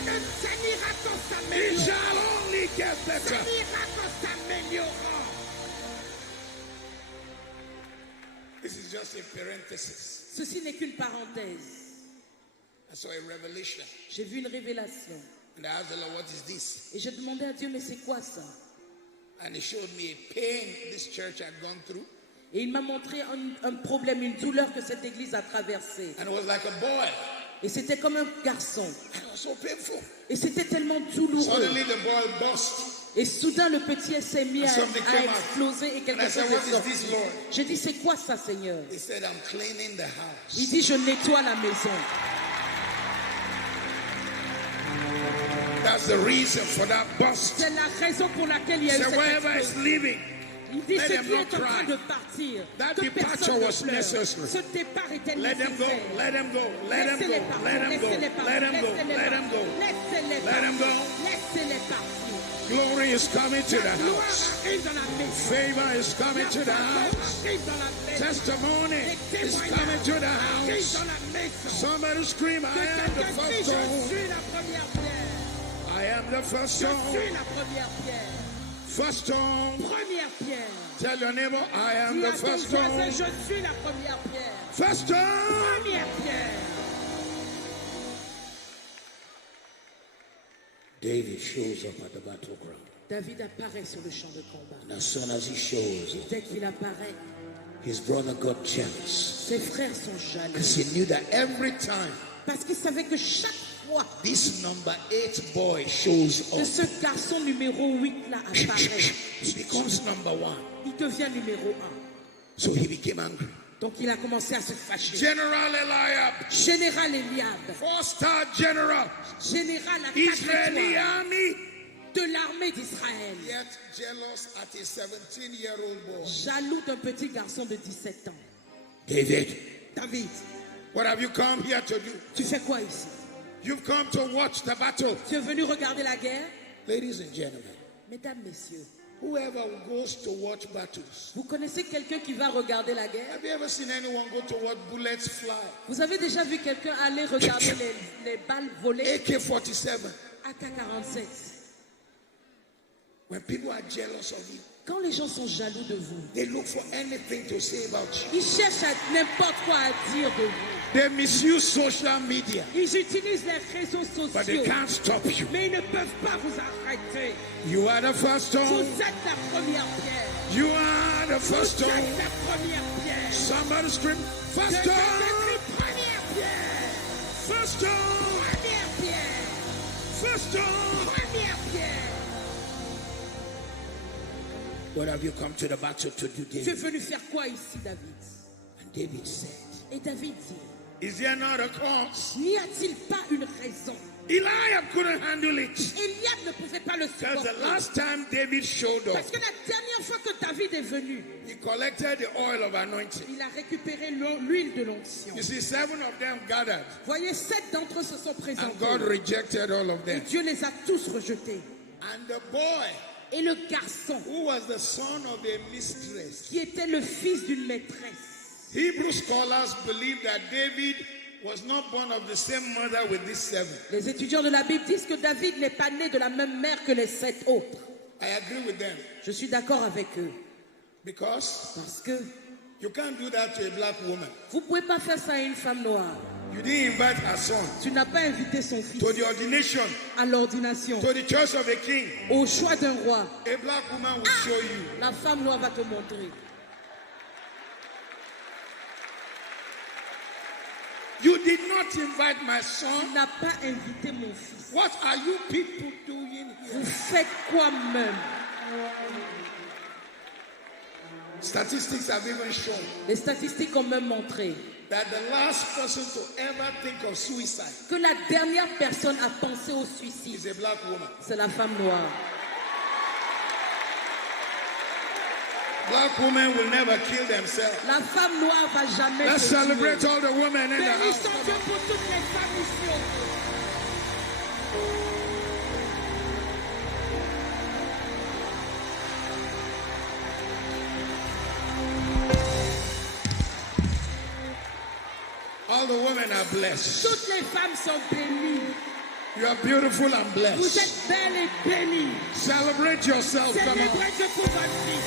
n'ira qu'en It s'améliorant. shall only get Ça better. n'ira qu'en s'améliorant. This is just a parenthesis. Ceci n'est qu'une parenthèse. I saw a revelation. J'ai vu une révélation. And I asked the Lord, what is this? Et j'ai demandé à Dieu, mais c'est quoi ça? And he showed me a pain this church had gone through. Et il m'a montré un problème, une douleur que cette église a traversée. And it was like a boy. Et c'était comme un garçon. And it was so painful. Et c'était tellement douloureux. Suddenly the boy burst. Et soudain, le petit s'est mis à Something came out. exploser et quelque And I chose said, est what is sorti. this, Lord? J'ai dit, c'est quoi ça, Seigneur? He said, I'm cleaning the house. Il dit, je nettoie la maison. That's the reason for that bust. C'est la raison pour laquelle il y a eu So cette whoever is explosion. leaving, Il dit, let ce them qui not est en train cry. de partir, That que departure personne ne was pleure. necessary. Ce départ était let them go, nécessaire. let them go, let them Laissez-les go, partir, let them go, laissez-les partir, let them go, laissez-les let them partir, go. laissez-les Let them go. partir, laissez-les partir. Glory is coming to the La gloire house. arrive dans la maison. Favor is coming La to the faveur house. arrive dans la maison. Testimony Les is témoignages coming to the arrivent house. dans la maison. Somebody scream, Que I am the quelqu'un first dise, je stone. suis la première pierre. I am the first Je stone. suis la première pierre. First stone. Première pierre. Tell your neighbor, I am Dis the à ton first voisin, stone. je suis la première pierre. First stone. Première pierre. David shows up at the battleground. David apparaît sur le champ de combat. And as soon as he shows up, Dès qu'il apparaît, his brother got jealous. ses frères sont jaloux. Because he knew that every time Parce qu'il savait que chaque fois this number 8 boy shows que up, ce garçon numéro 8 là apparaît, he becomes number 1. il devient numéro 1. So he became angry. Donc il a commencé à se fâcher. General Eliab, Général Eliab, 4-star general, général à 4 Israeli étoiles army, de l'armée d'Israël, yet jealous at a 17-year-old boy. jaloux d'un petit garçon de 17 ans. David, David, What have you come here to do? tu fais quoi ici? You've come to watch the battle. Tu es venu regarder la guerre? ladies and gentlemen, Mesdames, messieurs, Whoever goes to watch battles. vous connaissez quelqu'un qui va regarder la guerre? Have you ever seen anyone go to watch bullets fly? Vous avez déjà vu quelqu'un aller regarder les balles voler? AK-47. AK-47. When people are jealous of you, Quand les gens sont jaloux de vous, they look for anything to say about you. ils cherchent n'importe quoi à dire de vous. They misuse social media, Ils utilisent les réseaux but they sociaux, can't stop you. mais ils ne peuvent pas vous arrêter. You are the first stone. Vous êtes la première pierre. You are the Vous first stone. êtes la première pierre. Somebody scream, first Quelqu'un stone. dit première pierre. First stone. Première pierre. First stone. Première pierre. what have you come to the battle to do, Tu es David? venu faire quoi ici, David? And David said, Et David dit, Is there not a cause? n'y a-t-il pas une raison? Eliab couldn't handle it. Eliab ne pouvait pas le Because the supporter. last time David showed up, Parce que la dernière fois que David est venu, he collected the oil of anointing. il a récupéré l'huile de l'onction. You see, 7 of them gathered, Voyez, 7 d'entre eux se sont and God présentés. rejected all of Et them. Dieu les a tous rejetés. And the boy Et le garçon, who was the son of a mistress. Qui était le fils d'une maîtresse. Hebrew scholars believe that David was not born of the same mother with these 7. Les étudiants de la Bible disent que David n'est pas né de la même mère que les 7 autres. I agree with them. Je suis d'accord avec eux. Parce que you can't do that to a black woman. Vous pouvez pas faire ça à une femme noire. You didn't invite her son. Tu n'as pas invité son fils. To the ordination. À l'ordination. To the choice of a king. Au choix d'un roi. A black woman will show you. La femme noire va te montrer. You did not invite my son. Tu n'as pas invité mon fils. What are you people doing here? Vous faites quoi même? Statistics have even shown. Les statistiques ont même montré that the last person to ever think of suicide que la dernière personne à penser au suicide is a black woman. C'est la femme noire. Black women will never kill themselves. La femme noire va jamais. Let's celebrate all the women in the house. Bénissons Dieu pour toutes les femmes ici. All the women are blessed. Toutes les femmes sont bénies. You are beautiful and blessed. Vous êtes belles et bénies. Celebrate yourself. Célébrez Dieu pour votre vie.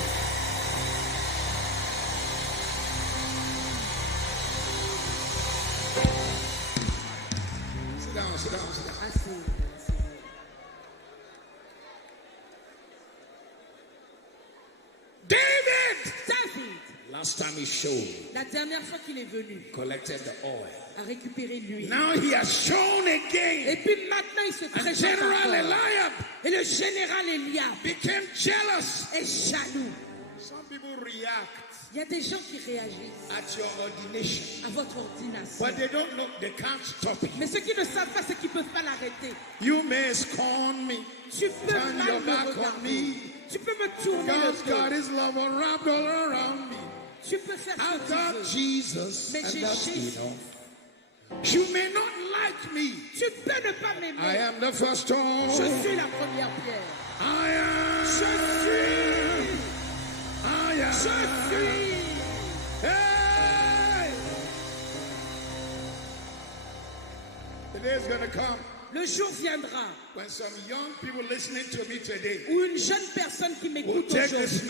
Sit down, sit down, sit down. Asseyez. David! Last time he showed. La dernière fois qu'il est venu. Collected the oil. A récupéré l'huile. Now he has shown again. Et puis maintenant il se présente. General Eliab. Et le général Eliab became jealous. Et jaloux. Some people react. Il y a des gens qui réagissent at your ordination. À votre ordination. But they don't know, they can't stop it. Mais ceux qui ne savent pas, c'est qu'ils ne peuvent pas l'arrêter. You may scorn me. Tu peux turn mal your me back regarder. on me. Tu peux me tourner le dos. God is love wrapped all around me. Tu peux faire ce que got tu veux. Jesus, mais j'ai Jésus. You may not like me. Tu peux ne pas m'aimer. I am the first stone. Je suis la première pierre. I am. Je suis. I am. Je suis. Hey! The day is going to come. Le jour viendra when some young people listening to me today où une jeune personne qui m'écoute aujourd'hui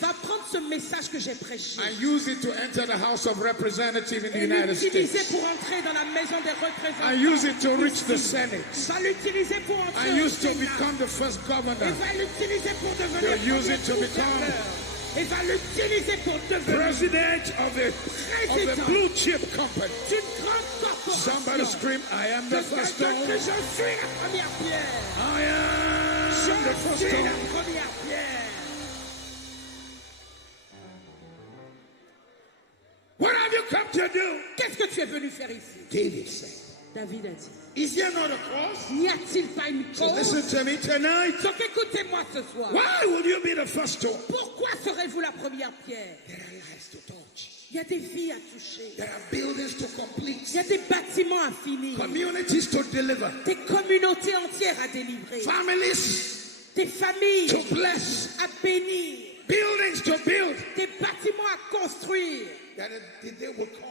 va prendre ce message que j'ai prêché and use it to enter the House of Representatives in the United l'utiliser States. pour entrer dans la maison des représentants. And use it to reach the Senate. Va l'utiliser pour entrer and au use to Sénat. become the first governor. Et va l'utiliser pour devenir use it to become et va l'utiliser pour devenir president of a blue chip company. D'une grande corporation. Somebody scream, I am the first stone. Je suis la première pierre. I am the first stone. La première pierre. What have you come to do? Qu'est-ce que tu es venu faire ici? David said. David a dit. Is there not a cause? N'y a-t-il pas une cause? So listen to me tonight. Donc écoutez-moi ce soir. Why would you be the first stone? Pourquoi serez-vous la première pierre? There are lives to touch. Il y a des vies à toucher. There are buildings to complete. Il y a des bâtiments à finir. Communities to deliver. Des communautés entières à délivrer. Families des familles to bless. À bénir. Buildings to build. Des bâtiments à construire. That the day will come.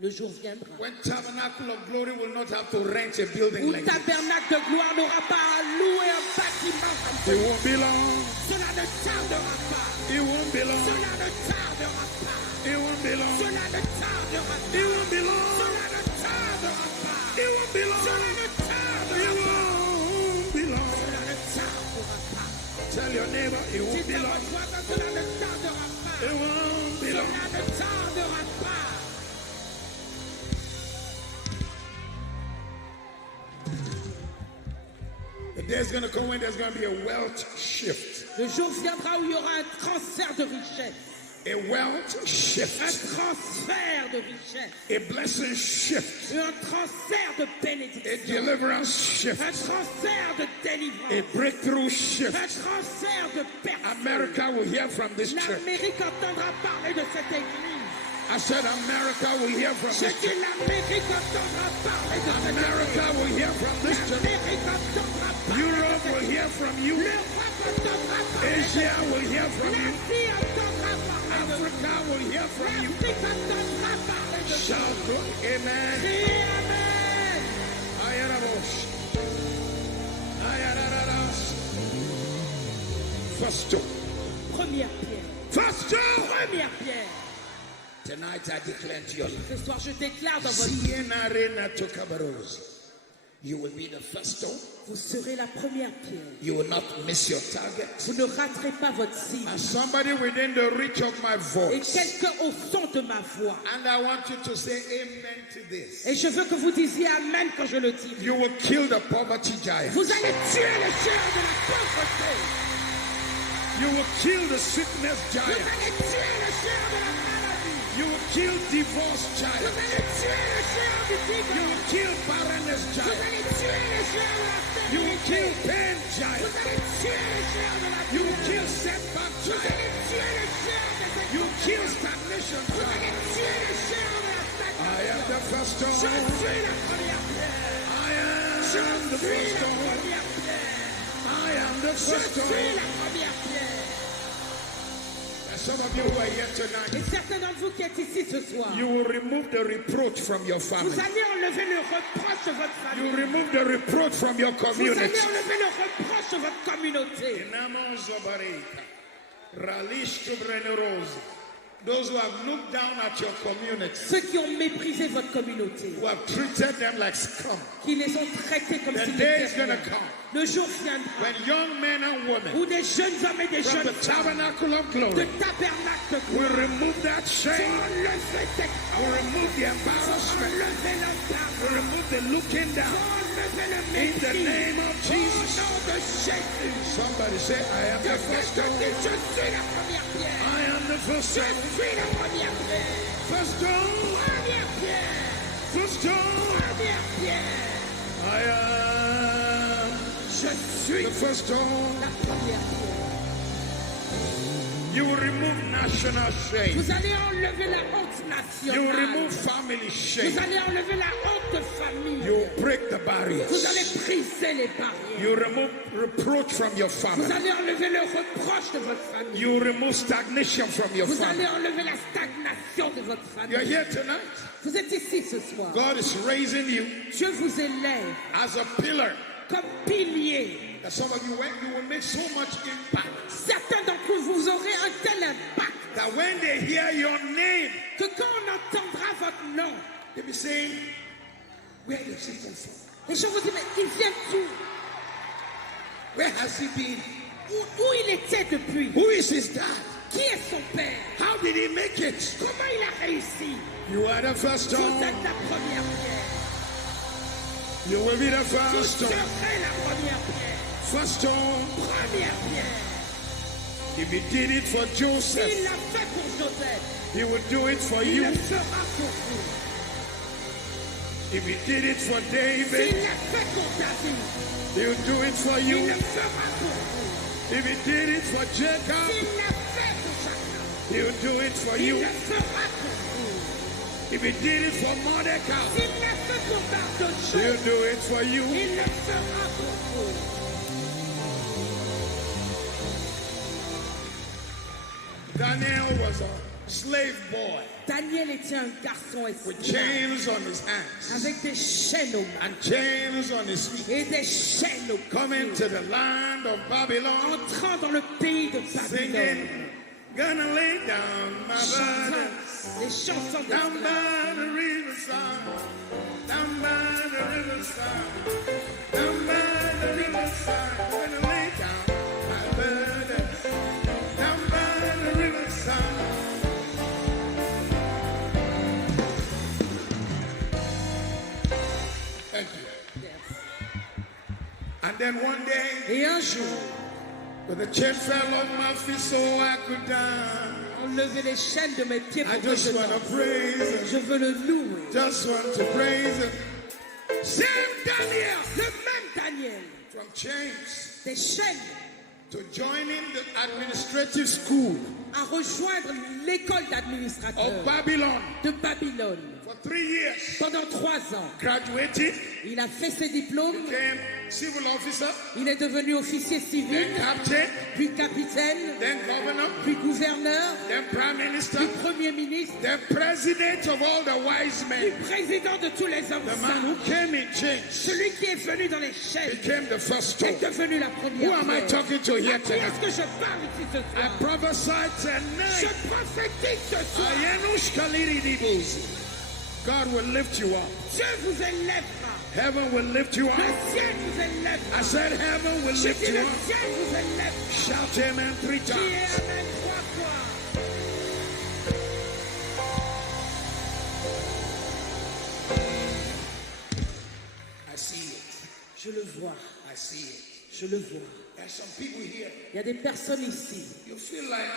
Le jour viendra. When Tabernacle of Glory will not have to rent a building like Tabernacle de gloire n'aura pas à louer un bâtiment comme ça. It won't be long. Cela ne tardera pas. It won't be long. Cela ne tardera pas. It won't be long. Cela ne tardera pas. It won't be long. Cela ne tardera pas. It won't be long. Cela ne tardera pas. It won't be long. Cela ne tardera pas. Tell your neighbor it won't be long. Cela ne tardera pas. It won't be long. Cela ne tardera pas. The day is going to come when there's going to be a wealth shift. Le jour viendra où il y aura un transfert de richesse. A wealth shift. Un transfert de richesse. A blessing shift. Un transfert de bénédiction. A deliverance shift. Un transfert de délivrance. A breakthrough shift. Un transfert de personne. America will hear from this church. L'Amérique entendra parler de cette église. I said America will hear from this church. L'Amérique entendra parler de cette église. America will hear from this church. L'Amérique entendra parler. Europe will hear from you. L'Europe Asia will hear from you. Africa will hear from you. Shout glory. Amen. First stone. Première pierre. First stone. Première pierre. Tonight I declare to you. Ce soir je déclare dans votre vie. You will be the first stone. Vous serez la première pierre. You will not miss your target. Vous ne raterez pas votre cible. And somebody within the reach of my voice. Et quelqu'un au son de ma voix. And I want you to say amen to this. Et je veux que vous disiez amen quand je le dis. You will kill the poverty giant. Vous allez tuer le géant de la pauvreté. You will kill the sickness giant. Vous allez tuer le géant de la maladie. You will kill divorce giant. Vous allez tuer le géant du divorce. You will kill barrenness giant. Vous allez tuer le géant de la stérilité. You will kill pain giant. Vous allez tuer le géant de la You will kill setback Vous giant. allez tuer le géant de la You will kill stagnation Vous allez giant. tuer le géant de la stagnation. I am the first Je stone. suis la première pierre. I am the Je suis first la stone. première pierre. I am the Je first suis stone. la première pierre. Some of you who are here tonight, Et certains d'entre vous qui êtes ici ce soir, you will remove the reproach from your vous family. allez enlever le reproche de votre You famille. remove the reproach from your Vous allez community. enlever le reproche de votre communauté. Those who have looked down at your community, Ceux qui ont méprisé votre communauté, who have treated them like scum, qui les ont traités comme the s'ils day is étaient going to rien. come Le jour viendra when young men and women où des jeunes hommes et des from jeunes the femmes tabernacle of de glory tabernacle will remove that shame, enlever cette will remove the embarrassment, enlever l'entame, will remove the looking down. enlever le In the mépris. name of Jesus. Au nom de Jésus. Somebody say, I am the first Je stone. suis la première pierre. I am the first Je stone. suis la première pierre. First stone. Première pierre. First stone. Première pierre. I am Je suis the first stone. la première pierre. You will remove national shame. Vous allez enlever la honte You will remove nationale. family shame. Vous allez enlever la honte de famille. You will break the Vous barriers. allez briser les barrières. You will remove reproach from your Vous family. allez enlever le reproche de votre famille. You will remove stagnation from your Vous allez family. enlever la stagnation de votre You're famille. here tonight. Vous êtes ici ce soir. God is raising you Dieu vous élève as a pillar. comme pilier. That some of you, when you will make so much impact Certains d'entre vous aurez un tel impact that when they hear your name, que quand on entendra votre nom, they'll be saying, where does he come from? les gens vous disent, mais il vient d'où? Where has he been? Où il était depuis? Who is his dad? Qui est son père? How did he make it? Comment il a réussi? You are the first Vous stone. êtes la première pierre. You will be the Vous first stone. serez la première pierre. First stone. Première pierre. If he did it for Joseph, S'il l'a fait pour Joseph, he will do it for il you. le fera pour vous. If he did it for S'il David, l'a fait pour David, he will do it for il you. le fera pour vous. If he did it for Jacob, S'il l'a fait pour Jacob, he will do it for il you. le fera pour vous. If he did it for Mordecai, S'il l'a fait pour Mardochée, he'll do it for you. il le fera pour vous. Daniel was a slave boy Daniel était un garçon with esclave chains on his hands avec des chaînes aux mains and chains on his feet, et des chaînes aux coming pieds, to the land of Babylon, entrant dans le pays de Babylone. singing, gonna lay down my Chantant burdens les chansons down d'esclaves. by the riverside, down by the riverside, down by the riverside, gonna lay down my burdens down by the riverside. Thank you. And then one day, Et un jour, when the chain fell off my feet so I could dance, enlever les chaînes de mes pieds I pour que just je want to danse. praise him. Je veux le louer. Just want to praise him. Same Daniel Le même Daniel, from chains des chaînes, to joining the administrative school à rejoindre l'école of d'administrateur Babylon. de Babylone. For 3 years. Pendant 3 ans. Graduated. Il a fait ses diplômes. Became civil officer. Il est devenu officier civil. Then captain. Puis capitaine. Then governor. Puis gouverneur. Then prime minister. Puis premier ministre. Then president of all the wise men. Puis président de tous les hommes. The man who came in change. Celui qui est venu dans les chaînes. Became the first stone. Est devenu la première. Who am I talking to here tonight? Est-ce que je parle ici ce soir? I prophesy tonight. Je prophétise ce soir. God will lift you up. Dieu vous élèvera. Heaven will lift you up. Le ciel vous élèvera. I said heaven will lift you le up. ciel vous élèvera. Shout amen 3 times. Amen 3 fois. I see it. Je le vois. I see it. Je le vois. There's some people here. Il y a des personnes ici. You feel like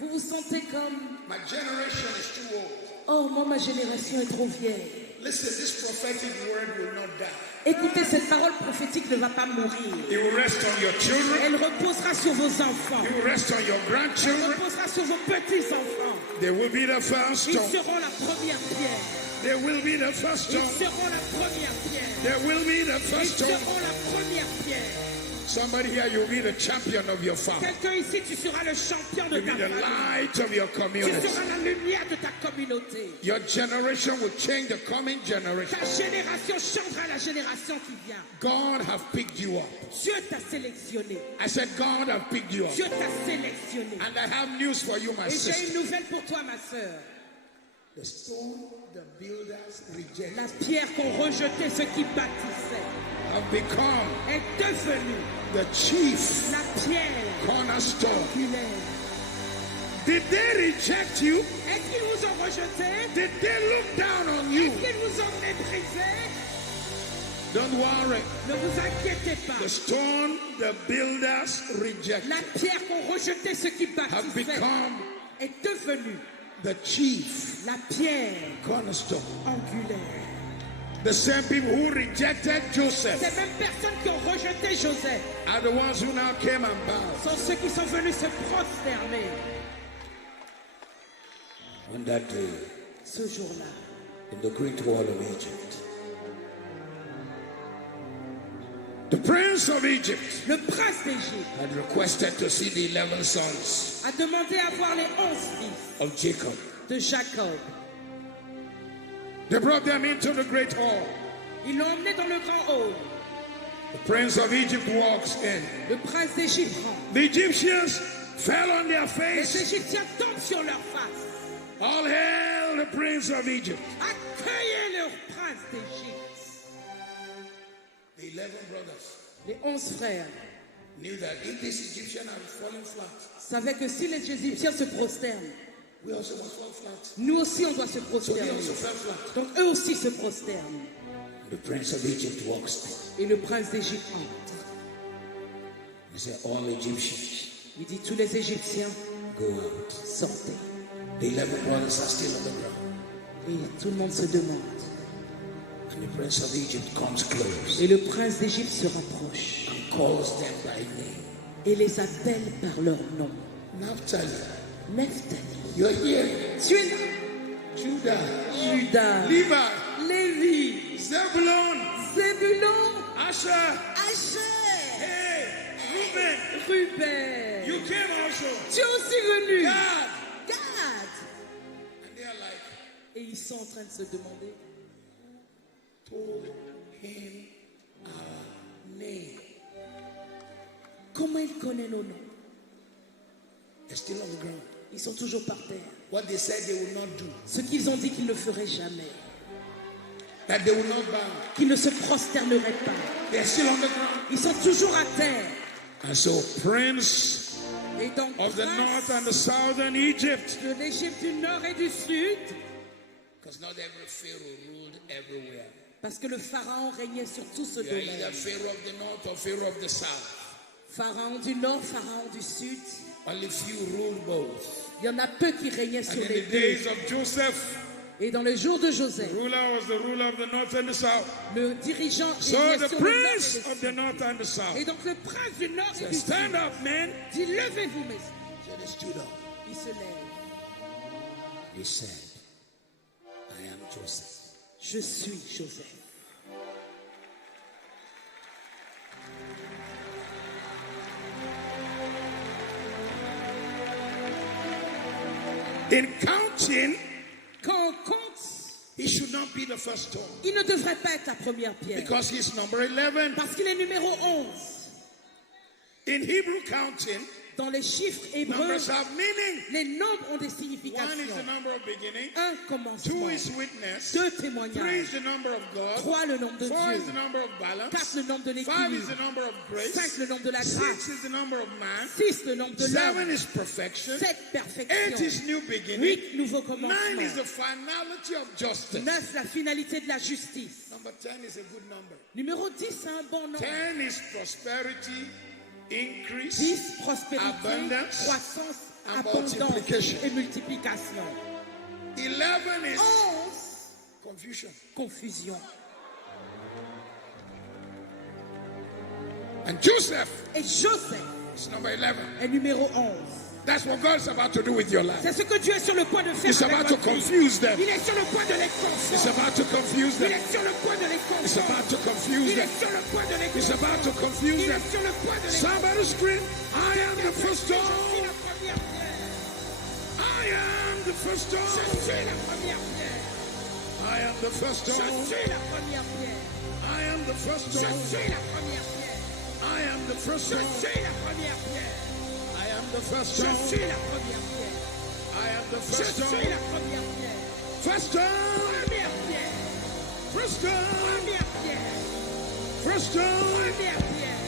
vous vous sentez comme my generation is too old. Oh, moi ma génération est trop vieille. Listen, this prophetic word will not die. Écoutez, cette parole prophétique ne va pas mourir. It will rest on your children. Elle reposera sur vos enfants. It will rest on your grandchildren. Elle reposera sur vos petits enfants. They will be the first Ils stone. seront la première pierre. They will be the first Ils stone. seront la première pierre. They will be the first Ils stone. seront la première pierre. Somebody here, you'll be the champion of your family. Quelqu'un ici, tu seras le champion de You'll ta be the famille. light of your Tu community. seras la lumière de ta communauté. Your generation will change the coming generation. Ta génération changera la génération qui vient. God have picked you up. Dieu t'a sélectionné. I said, God have picked you up. Dieu t'a sélectionné. And I have news for you, my Et j'ai sister. une nouvelle pour toi, ma sœur. The stone the builders rejected La pierre qu'ont rejetée ceux qui bâtissaient have become est devenue the chief la pierre cornerstone. oculaire. Did they reject you? Est-ce qu'ils vous ont rejeté? Did they look down on you? Est-ce qu'ils vous ont méprisé? Don't worry. Ne vous inquiétez The pas. stone the builders rejected La pierre qu'ont rejetée ceux qui have bâtissaient become est devenue the chief la pierre cornerstone. angulaire. The same people who rejected Joseph Ces mêmes personnes qui ont rejeté Joseph are the ones who now came and bowed. sont ceux qui sont venus se prosterner. On that day, Ce jour-là, in the great wall of Egypt, The prince of Egypt le prince d'Égypte had requested to see the 11 sons a demandé à voir les 11 fils of Jacob. de Jacob. They brought them into the great hall. Ils l'ont emmené dans le grand hall. The prince of Egypt walks in. Le prince d'Égypte rentre. The Egyptians fell on their Les face. Égyptiens tombent sur leur face. All hail the prince of Egypt. Accueillez leur prince d'Égypte. The 11 brothers Les 11 frères knew that if this Egyptian had fallen flat, savaient que si les Égyptiens se prosternent, we also must fall flat. nous aussi on doit se So they prosterner. also fell flat. Donc eux aussi se prosternent. The prince of Egypt walks in. Et le prince d'Égypte entre. He said, all Egyptians, Il dit tous les Égyptiens, go out. sortez. The 11 brothers are still on the ground. Et tout le monde se demande. And the prince of Egypt comes close Et le prince d'Égypte se rapproche and calls them by name. et les appelle par leur nom. Naphtali, Nephtali, you're here. tu es là. Judah, Judas, Levi, Lévi, Zebulon, Zébulon, Asher, Asher, hey, Reuben, Ruben. you came also. Tu es aussi venu. God. Gad. And they are like, Et ils sont en train de se demander, told him our name. comment il connaît nos noms? They're still on the ground. Ils sont toujours par terre. What they said they would not do, Ce qu'ils ont dit qu'ils ne feraient jamais, that they would not bow, qu'ils ne se prosterneraient pas. they're still on the ground. Ils sont toujours à terre. And so, prince Et donc, of the prince north and the southern Egypt, de l'Égypte du Nord et du Sud, Because not every Pharaoh ruled everywhere. parce que le Pharaon régnait sur tout ce You are either domaine. Pharaoh of the north or Pharaoh of the south. Pharaon du Nord, Pharaon du Sud. Only few ruled both. Il y en a peu qui régnaient and sur in les the deux. days of Joseph, Et dans le jour de Joseph, ruler was the ruler of the north and the south. le dirigeant So régnait the sur le Nord et le prince of the Sud. north and the south Et donc le prince du Nord et said, du Sud stand up, man. dit, levez-vous, messieurs. So they stood up. Il se lève. He said, I I am Joseph. Je suis Joseph. In counting, quand on compte, he should not be the first stone. Il ne devrait pas être la première pierre. Because he's number 11. Parce qu'il est numéro 11. In Hebrew counting, dans les chiffres hébreux, numbers have meaning. Les nombres ont des significations. 1 is the number of beginning. 1 commencement. 2 is witness. 2 témoignages. 3 is the number of God. 3 le nombre de 4 Dieu. is the number of balance. 4 le nombre de 5 is l'équilibre. the number of grace. 5 le nombre de la 6 grâce. is the number of man. 6 le nombre de 7 l'homme. is perfection. 7 8 perfection. is new beginning. 8 nouveaux 9 commencements. is the finality of justice. 9 la finalité de la justice. Number 10 is a good number. Numéro 10 c'est un bon nombre. 10 is prosperity, increase, 10 prospérité, abundance, croissance, and abondance multiplication. et multiplication. 11 is 11 confusion. confusion. And Joseph Et Joseph is number 11. est numéro 11. That's what God is about to do with your life. C'est ce que Dieu est sur le point de faire He's avec about to votre vie. confuse them. Il est sur le point de les He's confondre. about to confuse Il them. est sur le point de les He's confondre. about to confuse Il them. est sur le point de les He's about to confondre. confuse Il them. est sur le point de les Somebody scream, I am the first Je suis stone. la première pierre. I am the first Je stone. suis la première pierre. I am the first Je stone. suis la première pierre. I am the first Je stone. suis la première pierre. I am the first Je stone. suis la première pierre. I am the first Je stone. suis la première pierre. I am the Je first suis stone. la première pierre. First stone. Première pierre. First stone. Première pierre. First stone. Première pierre.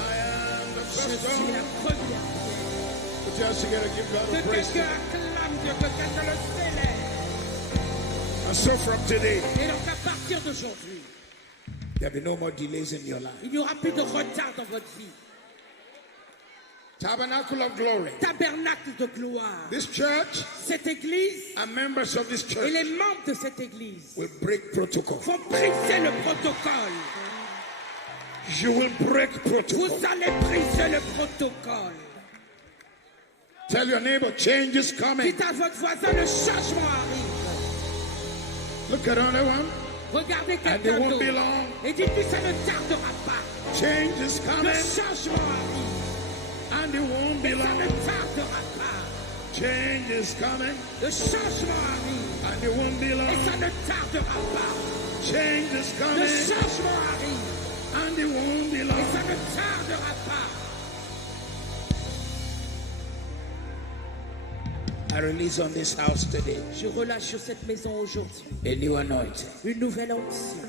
I am the Je first suis stone. la première pierre. Put your hands together, give God Que a praise. quelqu'un acclame Dieu, que quelqu'un le célèbre. And so from today, Et donc à partir d'aujourd'hui, there'll be no more delays in your life. il n'y aura plus de retard dans votre vie. Tabernacle of glory. Tabernacle de gloire. This church Cette église and members of this et church les membres de cette église will break protocol. vont briser le protocole. You will break protocol. Vous allez briser le protocole. Tell your neighbor, change is coming. Dites à votre voisin, le changement arrive. Look at another one. Regardez And it quelqu'un won't be d'autre. long. Et dites-lui, ça ne tardera pas. Change is Le coming. changement arrive. And it won't be Ça ne long. tardera pas. Change is coming. Le changement arrive. And it won't be Et long. ça ne tardera pas. Change is Le coming. changement arrive. And it won't be Et long. ça ne tardera pas. I release on this house today Je relâche sur cette maison aujourd'hui a new anointing, une nouvelle onction.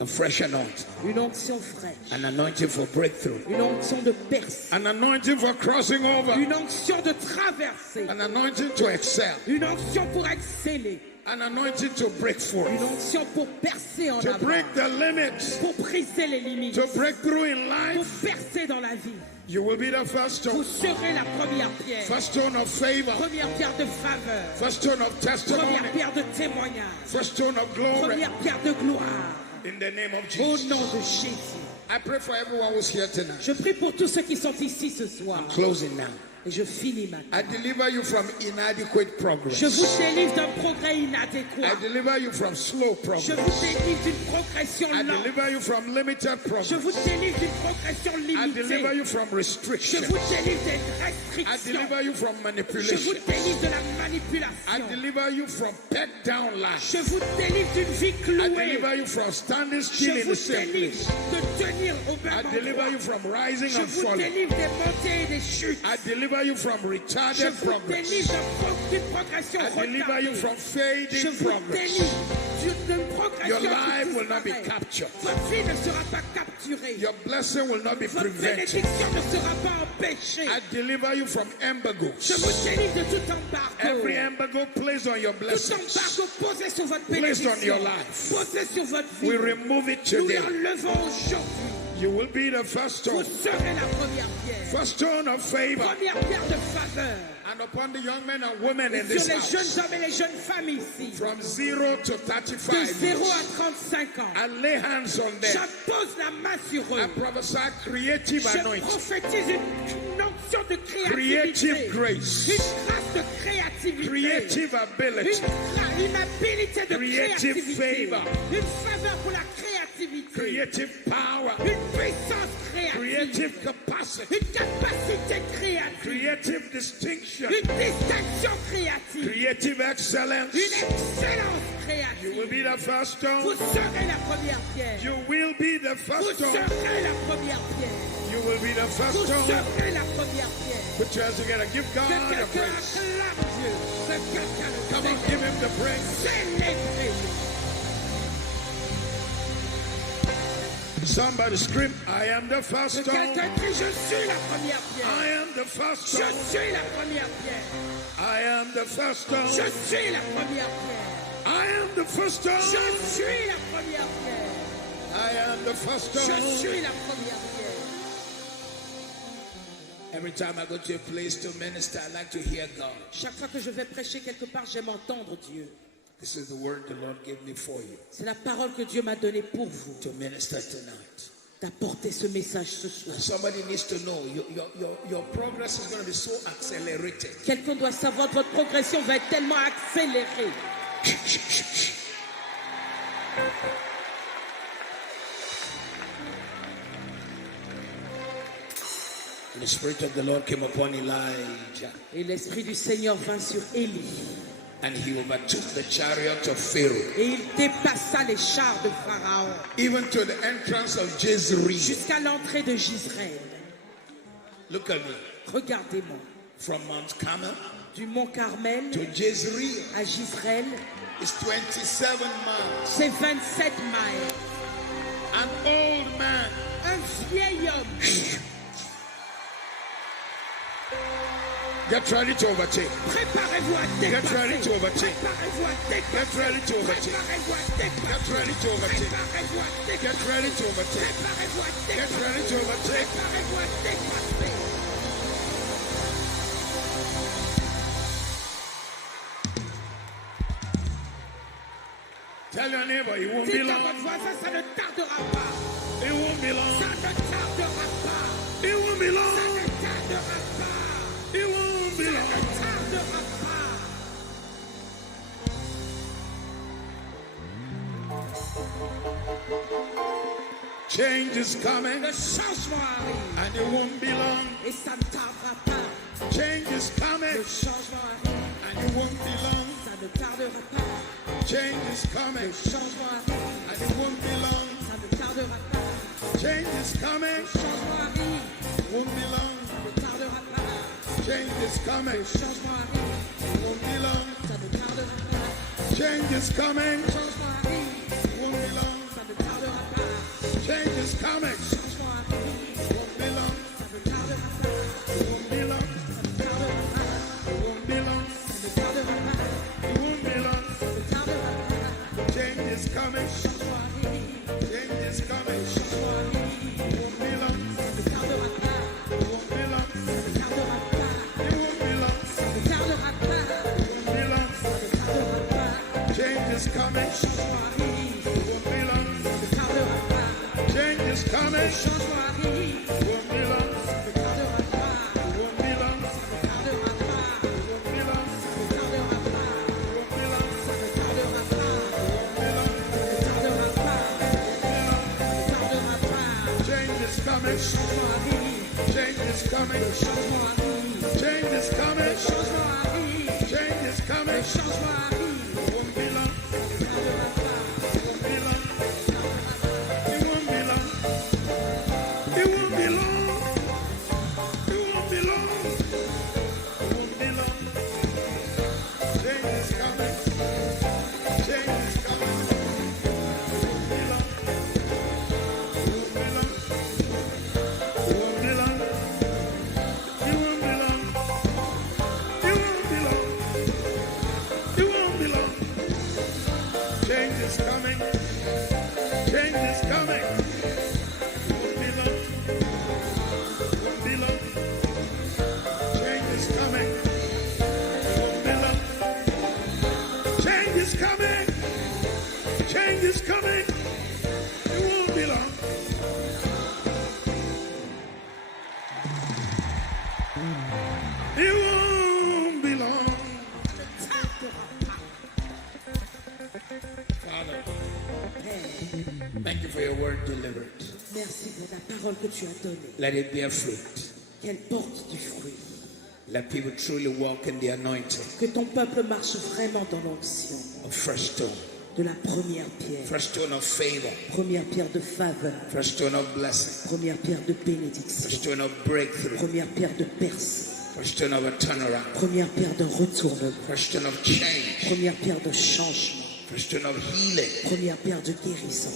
a fresh anointing, Une onction fraîche. an anointing for breakthrough, Une onction de percée. An anointing for crossing over. Une onction de traversée. An anointing to excel. Une onction pour exceller. An anointing to break forth. Une onction pour percer en To avant. break the limits. Pour briser les limites. To break through in Pour life. percer dans la vie. You will be the first Vous stone. serez la première pierre. First stone of favor. Première pierre de faveur. First stone of testimony. Première pierre de témoignage. First stone of glory. Première pierre de gloire. In the name of Au Jesus. nom de Jésus. I pray for everyone who's here tonight. Je prie pour tous ceux qui sont ici ce soir. closing now. Et je finis maintenant. I deliver you from inadequate progress. Je vous délivre d'un progrès I inadéquat. deliver you from slow Je progress. vous délivre d'une progression I lente. deliver you from limited Je progress. vous délivre d'une progression I deliver limitée. you from Je restriction. vous délivre des I restrictions. deliver you from Je vous manipulation. délivre de la I manipulation. deliver you from pet down life. Je vous délivre d'une vie I clouée. deliver you from standing still Je in vous the same délivre place. de tenir au I même deliver endroit. you from rising Je and vous falling. délivre des montées et des chutes. I deliver you from Je retarded vous progress. délivre d'une progression I deliver you retardée. from Je fading vous progress. délivre d'une progression Your qui life will not be disparaît. captured. Votre vie ne sera pas capturée. Your blessing will not be Votre prevented. bénédiction ne sera pas empêchée. I deliver you from Je embargoes. vous délivre de tout embargo. Every embargo placed on your Tout blessings, embargo posé sur votre placed on bénédiction. your life, Posé sur votre vie. we remove it Nous today. l'enlevons aujourd'hui. You will be the first stone. Vous serez la première pierre. First stone of favor. Première pierre de faveur. And upon the young men and women in Sur this les house. jeunes hommes et les jeunes femmes ici. From 0 to 35 De 0 years. à 35 ans. I lay hands on them. J'impose la main sur eux. I prophesy creative Je anointing. prophétise une onction de créativité. Creative grace. Une grâce de créativité. Creative ability. Une habilité de Creative créativité. favor. Une faveur pour la créativité. Creative power. Une puissance créative. Creative capacity. Une capacité créative. Creative distinction. Une distinction créative. Creative excellence. Une excellence You will créative. be the first stone. Vous serez la première pierre. You will be the Vous first stone. serez la première pierre. You will be the first Vous stone. serez la première pierre. Put your hands together. Give Que God a quelqu'un praise. acclame Dieu. Que quelqu'un le Come on, give him the praise. célèbre. Somebody scream, I am the first Que stone. quelqu'un crie, je suis la première I pierre. am the first Je stone. suis la première pierre. I am the first stone. Je suis la première pierre. I am the first Je stone. suis la première pierre. I am the first Je stone. suis la première pierre. Every time I go to a place to minister, I like to hear God. Chaque fois que je vais prêcher quelque part, j'aime entendre Dieu. This is the word the Lord gave me for you C'est la parole que Dieu m'a donnée pour vous, to minister tonight. d'apporter ce message ce soir. Somebody needs to know your progress is going to be so accelerated. Quelqu'un doit savoir que votre progression va être tellement accélérée. And the Spirit of the Lord came upon Elijah, Et l'Esprit du Seigneur vint sur Élie. and he overtook the chariot of Pharaoh, Et il dépassa les chars de Pharaon even to the entrance of Jezreel. jusqu'à l'entrée de Gisraël. Look at me. Regardez-moi. From Mount Carmel Du mont Carmel to Jezreel à Gisraël, is 27 miles. c'est 27 miles. An old man Un vieil homme. Get ready to overtake. Préparez-vous à dépasser. Get ready to overtake. Préparez-vous à dépasser. Get ready to overtake. Préparez-vous à dépasser. Get ready to overtake. Préparez-vous à dépasser. Get ready to overtake. Préparez-vous à Get dépasser. ready to overtake. Préparez-vous à dépasser. Tell your neighbor, it won't be Dites à long. votre voisin, ça ne tardera pas. It won't be long. Ça ne tardera pas. It won't be Ça long. ne tardera pas. It won't be Ça long. ne tardera pas. Change is coming, Le changement arrive. and it won't be long. Et ça ne tardera pas. Change is coming, Le changement arrive. and it won't be long. Ça ne tardera pas. Change is coming, Le changement arrive. and it won't be long. Ça ne tardera pas. Change is coming, Le changement arrive. won't be long. Ça ne tardera pas. Change is coming, Le changement arrive. won't be long. Ça ne tardera pas. Change is coming, Le changement arrive. won't be long. Ça ne tardera pas. Change is coming, Le changement arrive. won't be long. Ça ne tardera pas. Won't be long. Ça ne tardera pas. Won't be long. Ça ne tardera pas. Won't be long. Ça ne tardera pas. Change is coming, Le changement arrive. change is coming. Le changement arrive. Won't be long. Ça ne tardera pas. Won't be long. Ça ne tardera pas. It won't be long. Ça ne tardera pas. Won't be long. Ça ne tardera pas. Change is coming. Changement arrive. Won't be long. Ça ne tardera pas. Change is coming. Changement arrive. Won't be long. Ça ne tardera pas. Won't be long. Ça ne tardera pas. Won't be long. Ça ne tardera pas. Won't be long. Ça ne tardera pas. Won't be long. Ça ne tardera pas. Won't be long. Ça ne tardera pas. Change is coming. Changement arrive. Change is coming. Changement arrive. Change is coming. Changement arrive. Change is coming. Changement arrive. Won't be long. Ça ne tardera pas. Won't be long. Ça ne tardera pas. It won't be long. It won't be long. It won't be long. It won't be long. Change is coming. Change is coming. It won't be long. It won't be long. It won't be long. It won't be long. It won't be long. It merci pour la parole que tu as donnée. Let it bear fruit. Qu'elle porte du fruit. Let people truly walk in the anointing. Que ton peuple marche vraiment dans l'onction. Of fresh stone. De la première pierre. Fresh stone of favor. Première pierre de faveur. Fresh stone of blessing. Première pierre de bénédiction. Fresh stone of breakthrough. Première pierre de percée. Fresh stone of a turnaround. Première pierre de retournement. Fresh stone of change. Première pierre de changement. Fresh stone of healing. Première pierre de guérison.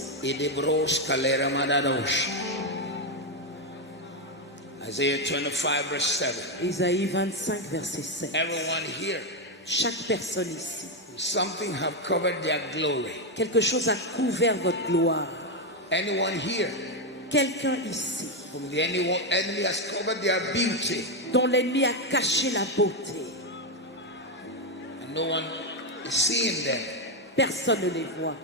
Isaiah 25 verse 7. Isaïe 25 verset 7. Everyone here. Chaque personne ici. Something have covered their glory. Quelque chose a couvert votre gloire. Anyone here? Quelqu'un ici. Whom the enemy has covered their beauty. Dont l'ennemi a caché la beauté. And no one is seeing them. Personne ne les voit.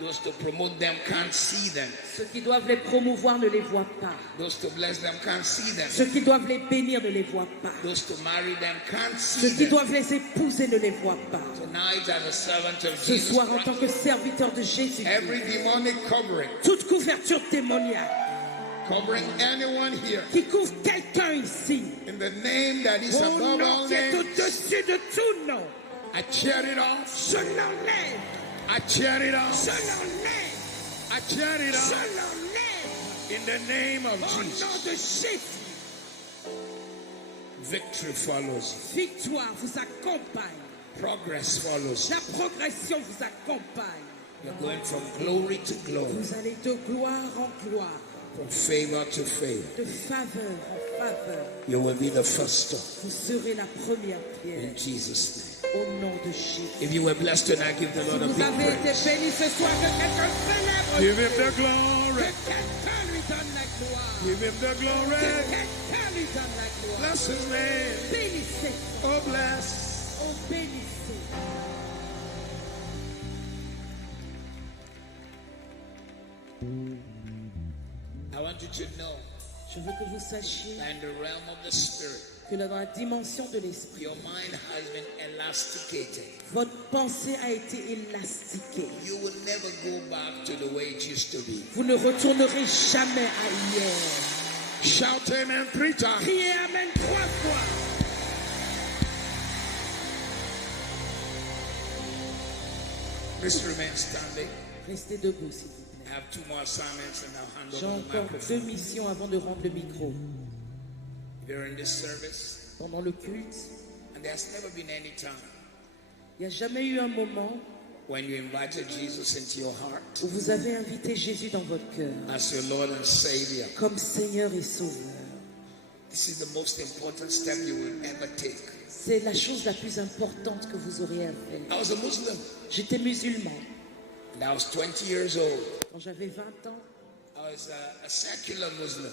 Those to promote them can't see them. Ceux qui doivent les promouvoir ne les voient pas. Those to bless them can't see them. Ceux qui doivent les bénir ne les voient pas. Those to marry them can't see Ceux qui them. doivent les épouser ne les voient pas. Tonight, as a servant of Ce Jesus soir, en Christ, tant que serviteur de Jésus, every demonic covering, toute couverture démoniaque covering anyone here, qui couvre quelqu'un ici, in the name that is au above nom all qui est names, au-dessus de tout nom, I tear it off. je l'enlève, I tear it off. je l'enlève, I tear it je off. l'enlève, In the name of au nom Jesus. de Jésus. Victory follows Victoire vous accompagne, you. Progress follows you. la progression vous accompagne. You're going from glory to glory, Vous allez de gloire en gloire, from favor to favor. de faveur en faveur. You will be the first stone Vous serez la première pierre in Jesus' name. au nom de Jésus. If you were blessed tonight, give the Lord a Vous big avez été praise. béni ce soir, que quelqu'un célèbre. Give him the glory. Que quelqu'un lui donne la gloire. Give him the Que glory. quelqu'un lui donne la gloire. Bless his name. Bénissez. Oh, bless. Oh, bénissez. I want you to know Je veux que vous sachiez that in the realm of the Spirit, que dans la dimension de l'esprit, your mind has been elasticated. votre pensée a été élastiquée. You will never go back to the way it used to be. Vous ne retournerez jamais à hier. Shout amen 3 times. Criez Amen 3 fois. Please remain standing. Restez debout, s'il vous I plaît. have 2 more assignments and I'll hand J'ai over the encore 2 microphone. missions avant de rendre le micro. During this service, Pendant le culte, and there's never been any time il n'y a jamais eu un moment when you invited Jesus into your heart où vous avez invité Jésus dans votre cœur as your Lord and Savior. comme Seigneur et Sauveur. This is the most important step you will ever take. C'est la chose la plus importante que vous aurez à faire. I was a Muslim J'étais musulman. and I was 20 years old. Quand j'avais 20 ans, I was a secular Muslim.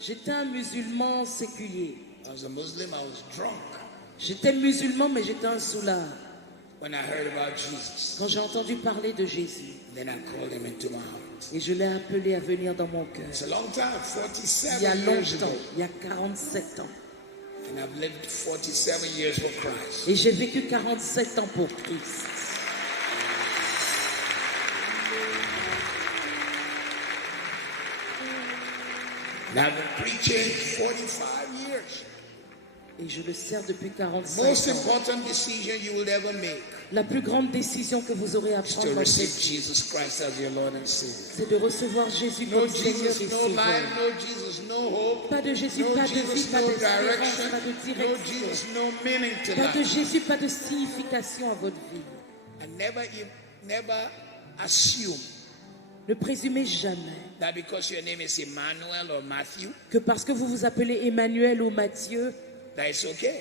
j'étais un musulman séculier. I was a Muslim, I was drunk J'étais musulman, mais j'étais un soulard. when I heard about Jesus. Quand j'ai entendu parler de Jésus, Then I called him into my heart. et je l'ai appelé à venir dans mon cœur. It's a long time, Il y a 47 years longtemps, ago. il y a 47 ans. And I've lived 47 years for Christ. Et j'ai vécu 47 ans pour Christ. And I've been preaching 45 years. Et je le sers depuis 45 Most ans. important decision you will ever make La plus grande décision que vous aurez à is prendre to dans receive cette vie, Jesus Christ as your Lord and Savior. c'est de recevoir Jésus No comme Seigneur Jesus, et no Sauveur. life, no Jesus, no hope. Pas de Jésus, No pas de vie, Jesus, pas no d'espérance, direction. pas de No direction. Jesus, no meaning to Pas de life. Jésus, pas de signification à votre vie. And never assume Ne présumez jamais that because your name is Emmanuel or Matthew, que parce que vous vous appelez Emmanuel ou Matthieu, that it's okay.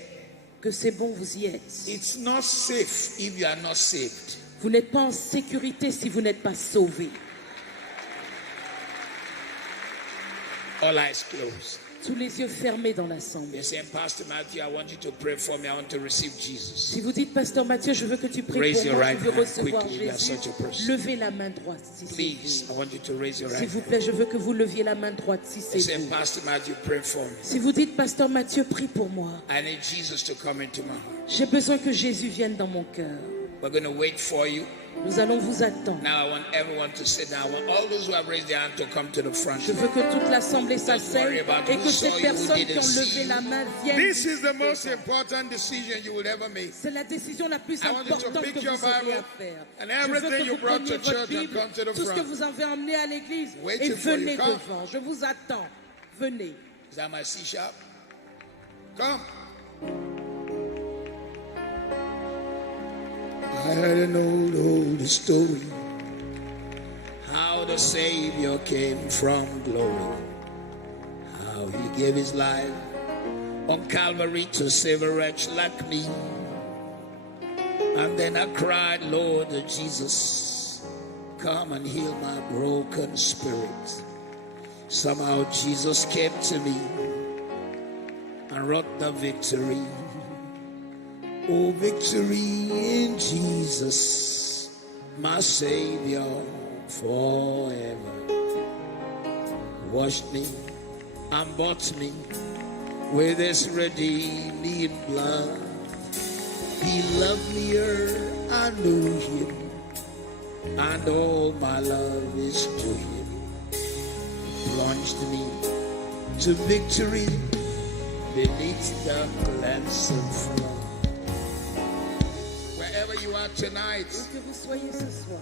que c'est bon, vous y êtes. It's not safe if you are not saved. Vous n'êtes pas en sécurité si vous n'êtes pas sauvé. All eyes closed. Tous les yeux fermés dans l'assemblée. You're saying, Pastor Matthew, I want you to pray for me. I want to receive Jesus. Si vous dites, Pasteur Mathieu, je veux que tu pries Raise pour your moi, right je veux hand recevoir quickly. That's Jésus, such a person. levez la main droite si c'est Please, vous. I want you to raise your S'il right vous hand. plaît, je veux que vous leviez la main droite si You're c'est saying, vous. Pastor Matthew, pray for me. Si vous dites, Pasteur Mathieu, prie pour moi. I need Jesus to come into my heart. J'ai besoin que Jésus vienne dans mon cœur. We're going to wait for you. Nous allons vous attendre. Now I want everyone to sit down. I want all those who have raised their hand to come to the front. Je veux que toute l'assemblée s'asseye et que ces personnes qui ont levé la main viennent. This is the most important decision you will ever make. C'est la décision la plus importante que vous aurez à faire. And Je veux everything que you vous brought preniez to votre church Bible, and come to the tout ce que front. vous avez emmené à l'église et Waiting for venez you. Come. devant. Je vous attends. Venez. Is that my C sharp? Come. I heard an old story, how the Savior came from glory, how he gave his life on Calvary to save a wretch like me. And then I cried, Lord Jesus, come and heal my broken spirit. Somehow Jesus came to me and wrought the victory. Oh, victory in Jesus, my Savior forever. Washed me and bought me with his redeeming blood. He loved me ere I knew him, and all my love is to him. He plunged me to victory beneath the cleansing flood. Wherever you are tonight, Que vous soyez ce soir,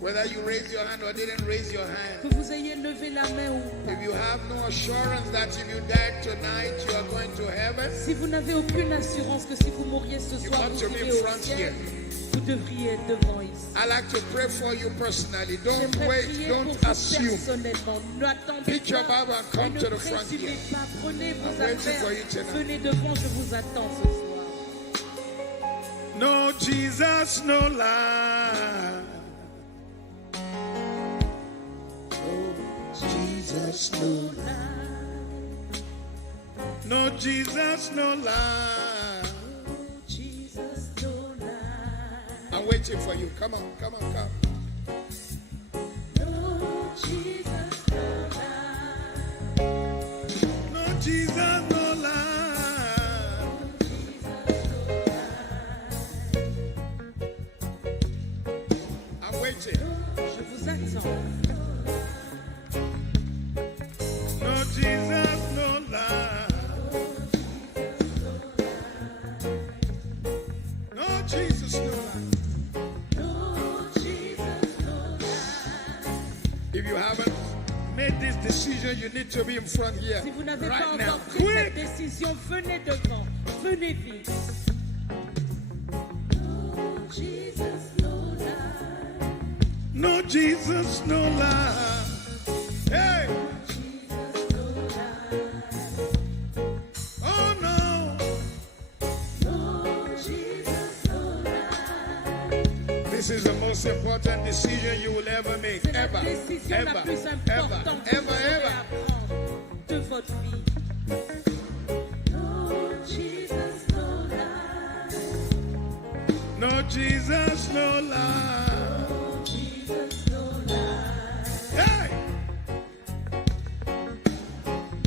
whether you raised your hand or didn't raise your hand, que vous ayez levé la main ou pas. if you have no assurance that if you died tonight you are going to heaven, Si vous n'avez aucune assurance que si vous mouriez ce you soir, got vous to be irez in au front ciel, here. vous devriez être devant ici. I like to pray for you personally. Don't J'aimerais wait, prier don't pour vous assume. personnellement. N'attendez Pick your pas Bible and et come ne to the front présumez here. pas. Prenez vos I'm waiting for affaires. you tonight. Venez devant, je vous attends ce soir. No Jesus, no lie. Jesus, no No Jesus, no lie. Jesus, no lie. I'm waiting for you. Come on, come on, come. No, Jesus, no lie. No Jesus, no lie. I'm waiting. Je vous attends. No Jesus, no lie. No Jesus, no lie. No, Jesus, no lie. If you haven't made this decision, you need to be in front here Si vous n'avez pas right now. encore pris cette Quick! décision, venez devant. Venez vite. No, Jesus, no lie. No Jesus, no lie. Hey! Oh no! No, Jesus, no lie. This is the most important decision you will ever make. C'est la Ever. décision la Ever. plus Ever. importante que vous Ever. aurez Ever. à prendre de votre vie. No, Jesus, no lie. No Jesus, no lie. No, Jesus, no lie. Hey!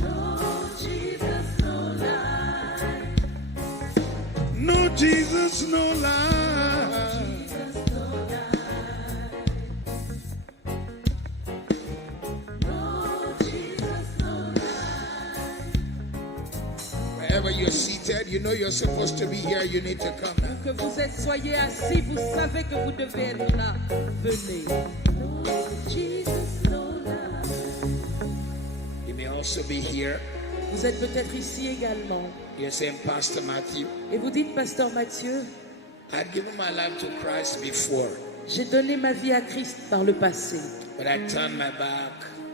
No, Jesus, no lie. No Jesus, no lie. Jesus, no lie. No, Jesus, no lie. Wherever you're seated, you know you're supposed to be here. You need to come now. Que vous soyez assis, vous savez que vous devez être là. Venez. No, Jesus, no lie. You may also be here. Vous êtes peut-être ici également. You're saying, Pastor Matthew, Et vous dites, Pasteur Mathieu, I'd given my life to Christ before, j'ai donné ma vie à Christ par le passé, but I turned my back.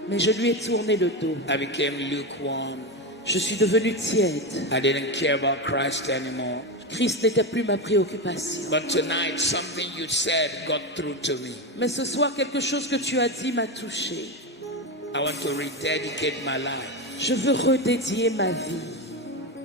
mais je lui ai tourné le dos. I became lukewarm. Je suis devenu tiède. I didn't care about Christ anymore. Christ n'était plus ma préoccupation. But tonight, something you said got through to me. Mais ce soir, quelque chose que tu as dit m'a touché. I want to rededicate my life. Je veux redédier ma vie.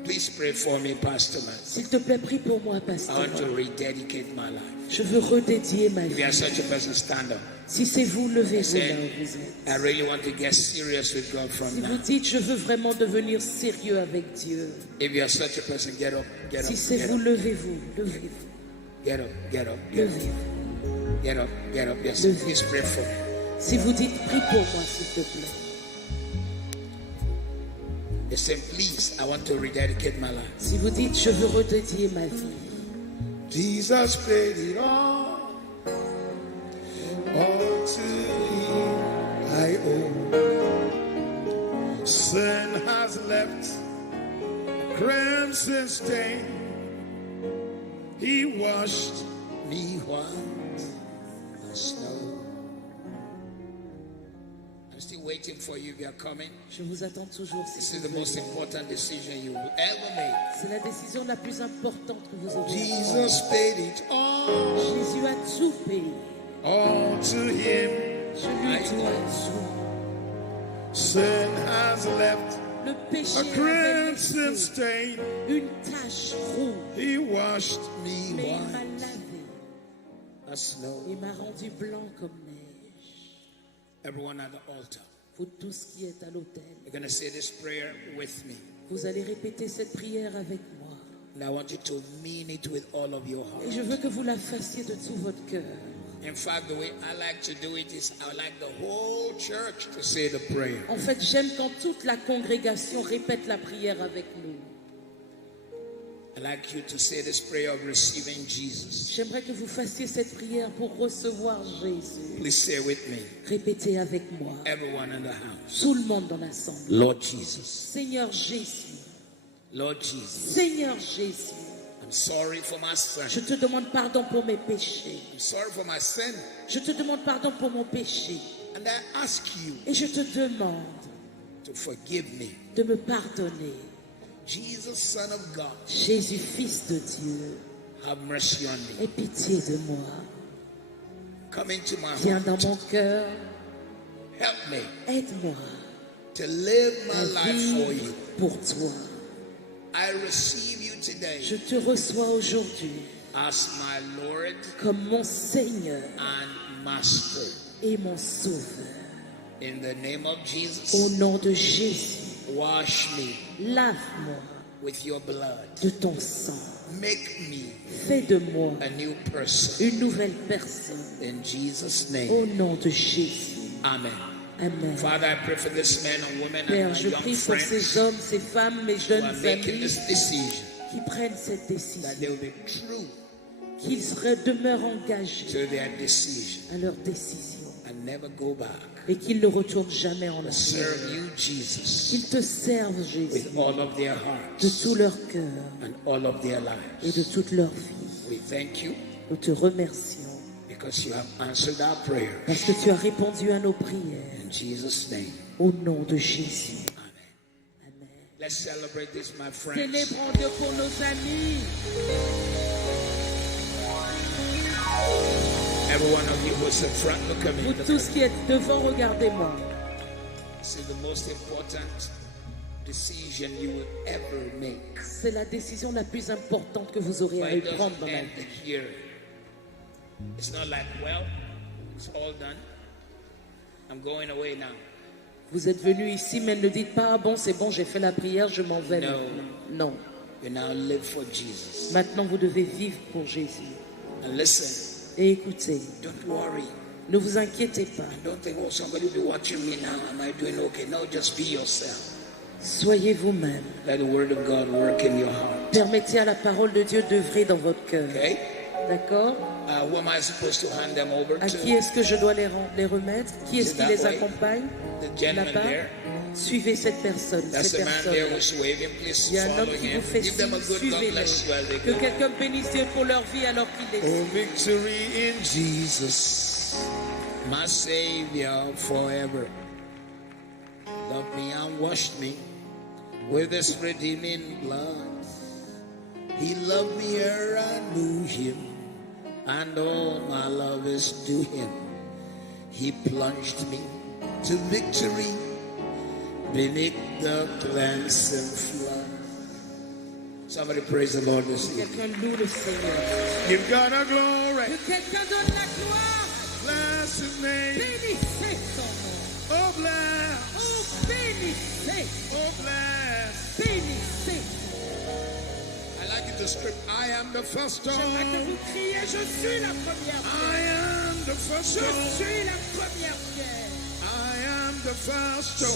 Please pray for me, Pastor Matthew. S'il te plaît, prie pour moi, I Pasteur. want to rededicate my life. Je veux redédier ma If you are vie. such a person, stand up. Si c'est vous, levez-vous Say, là où vous êtes. I really want to get serious with God Si from vous now. dites, je veux vraiment devenir sérieux avec Dieu. If you are such a person, get up, get up, Si c'est get vous, up. levez-vous, levez-vous. Get up, get up, get up. Get up, get up. Yes, please pray for me. Si vous dites, prie pour moi, s'il te plaît. You say, please, I want to rededicate my life. Si vous dites, je veux redédier ma vie. Jesus paid it all to him I owe. Sin has left a crimson stain. He washed me white as snow. I'm still waiting for you if you are coming. Je vous attends toujours. This is the most important decision you will ever make. C'est la décision la plus importante que vous aurez. Jesus paid it all. Jésus a tout payé. All to him Je lui dois tout. Sin has left Le péché a crimson stain. Une tache rouge. He washed me Mais il white m'a lavé. as snow. Il m'a rendu blanc comme neige. Everyone at the altar. Vous tous qui êtes à l'autel. You're going to say this prayer with me. Vous allez répéter cette prière avec moi. And I want you to mean it with all of your heart. Et je veux que vous la fassiez de tout votre cœur. In fact, the way I like to do it is I like the whole church to say the prayer. En fait, j'aime quand toute la congrégation répète la prière avec nous. I like you to say this prayer of receiving Jesus. J'aimerais que vous fassiez cette prière pour recevoir Jésus. Please say with me. Répétez avec moi. Everyone in the house. Tout le monde dans l'assemblée. Lord Jesus. Seigneur Jésus. Lord Jesus. Seigneur Jésus. I'm sorry for my sin. Je te demande pardon pour mes péchés. I'm sorry for my sin. Je te demande pardon pour mon péché. And I ask you Et je te demande to forgive me. de me pardonner. Jesus, Son of God, Jésus, Fils de Dieu, have mercy on me. aie pitié de moi. Come into my Viens dans heart. mon cœur. Help me Aide-moi to live my à life for vivre you. pour toi. I receive you today Je te reçois aujourd'hui as my Lord comme mon Seigneur and Master. et mon Sauveur. In the name of Au Jesus, nom de Jésus, wash me lave-moi with your blood. de ton sang. Make me Fais de moi a new person. une nouvelle personne. In Jesus' Au name, nom de Jésus. amen. Amen. Father, I pray for this man and woman Père, and my je young prie pour ces friends hommes, ces femmes, mes who jeunes are making amis this decision qui prennent cette that décision, they will be true qu'ils demeurent engagés to their decision à leur décision and never go back. et qu'ils ne retournent jamais en But arrière. serve you, Jesus, Qu'ils te servent, Jésus, with all of their de hearts tout leur cœur and all of their et de lives. toute leur vie. We thank you Nous te remercions because you have answered our prayers. parce que tu as répondu à nos prières. In Jesus' name, Au nom de Jésus. amen. Amen. Let's celebrate this, my friends. Célébrons Dieu pour nos amis. Every one of you who's in front, look at me. Vous Look tous at me. qui êtes devant, regardez-moi. This is the most important decision you will ever make. C'est la décision la plus importante que vous aurez But à it prendre doesn't dans la end vie. here. It's not like, well, it's all done. I'm going away now. Vous êtes venus ici, mais ne dites pas, ah bon, c'est bon, j'ai fait la prière, je m'en vais No. maintenant. Non. You now live for Jesus. Maintenant, vous devez vivre pour Jésus. And listen, Et écoutez, don't worry. ne vous inquiétez pas. Don't think, oh, somebody will be watching me now. Am I doing okay? No, just be yourself. Soyez vous-même. Let the word of God work in your heart. Permettez à la parole de Dieu d'œuvrer dans votre cœur. Okay? D'accord? Who am I supposed to hand them over À qui to? est-ce que je dois les remettre? Qui est-ce qui That les way. accompagne? The gentleman Là-bas? there. Suivez cette personne, That's cette the man there personne. who's waving. Please Il y a un follow homme qui him. vous fait Give them a signe, good God suivez-le. bless you as they Que go. quelqu'un bénisse Dieu pour leur vie alors qu'ils les Oh, suivent. victory in Jesus. My Savior forever loved me and washed me with His redeeming blood. He loved me ere I knew Him, and all my love is due Him. He plunged me to victory beneath the cleansing flood. Somebody praise the Lord this evening. Quelqu'un loue le Seigneur. Give God a glory. Que quelqu'un donne la gloire. Bless His name. Bénissez son nom. Oh, bless. Oh, bénissez. Oh, bless. Bénissez. I'd like you to the script. I am the first stone. J'aimerais que vous criez, je suis la première pierre. I am the first Je stone. suis la première pierre. I am the first stone.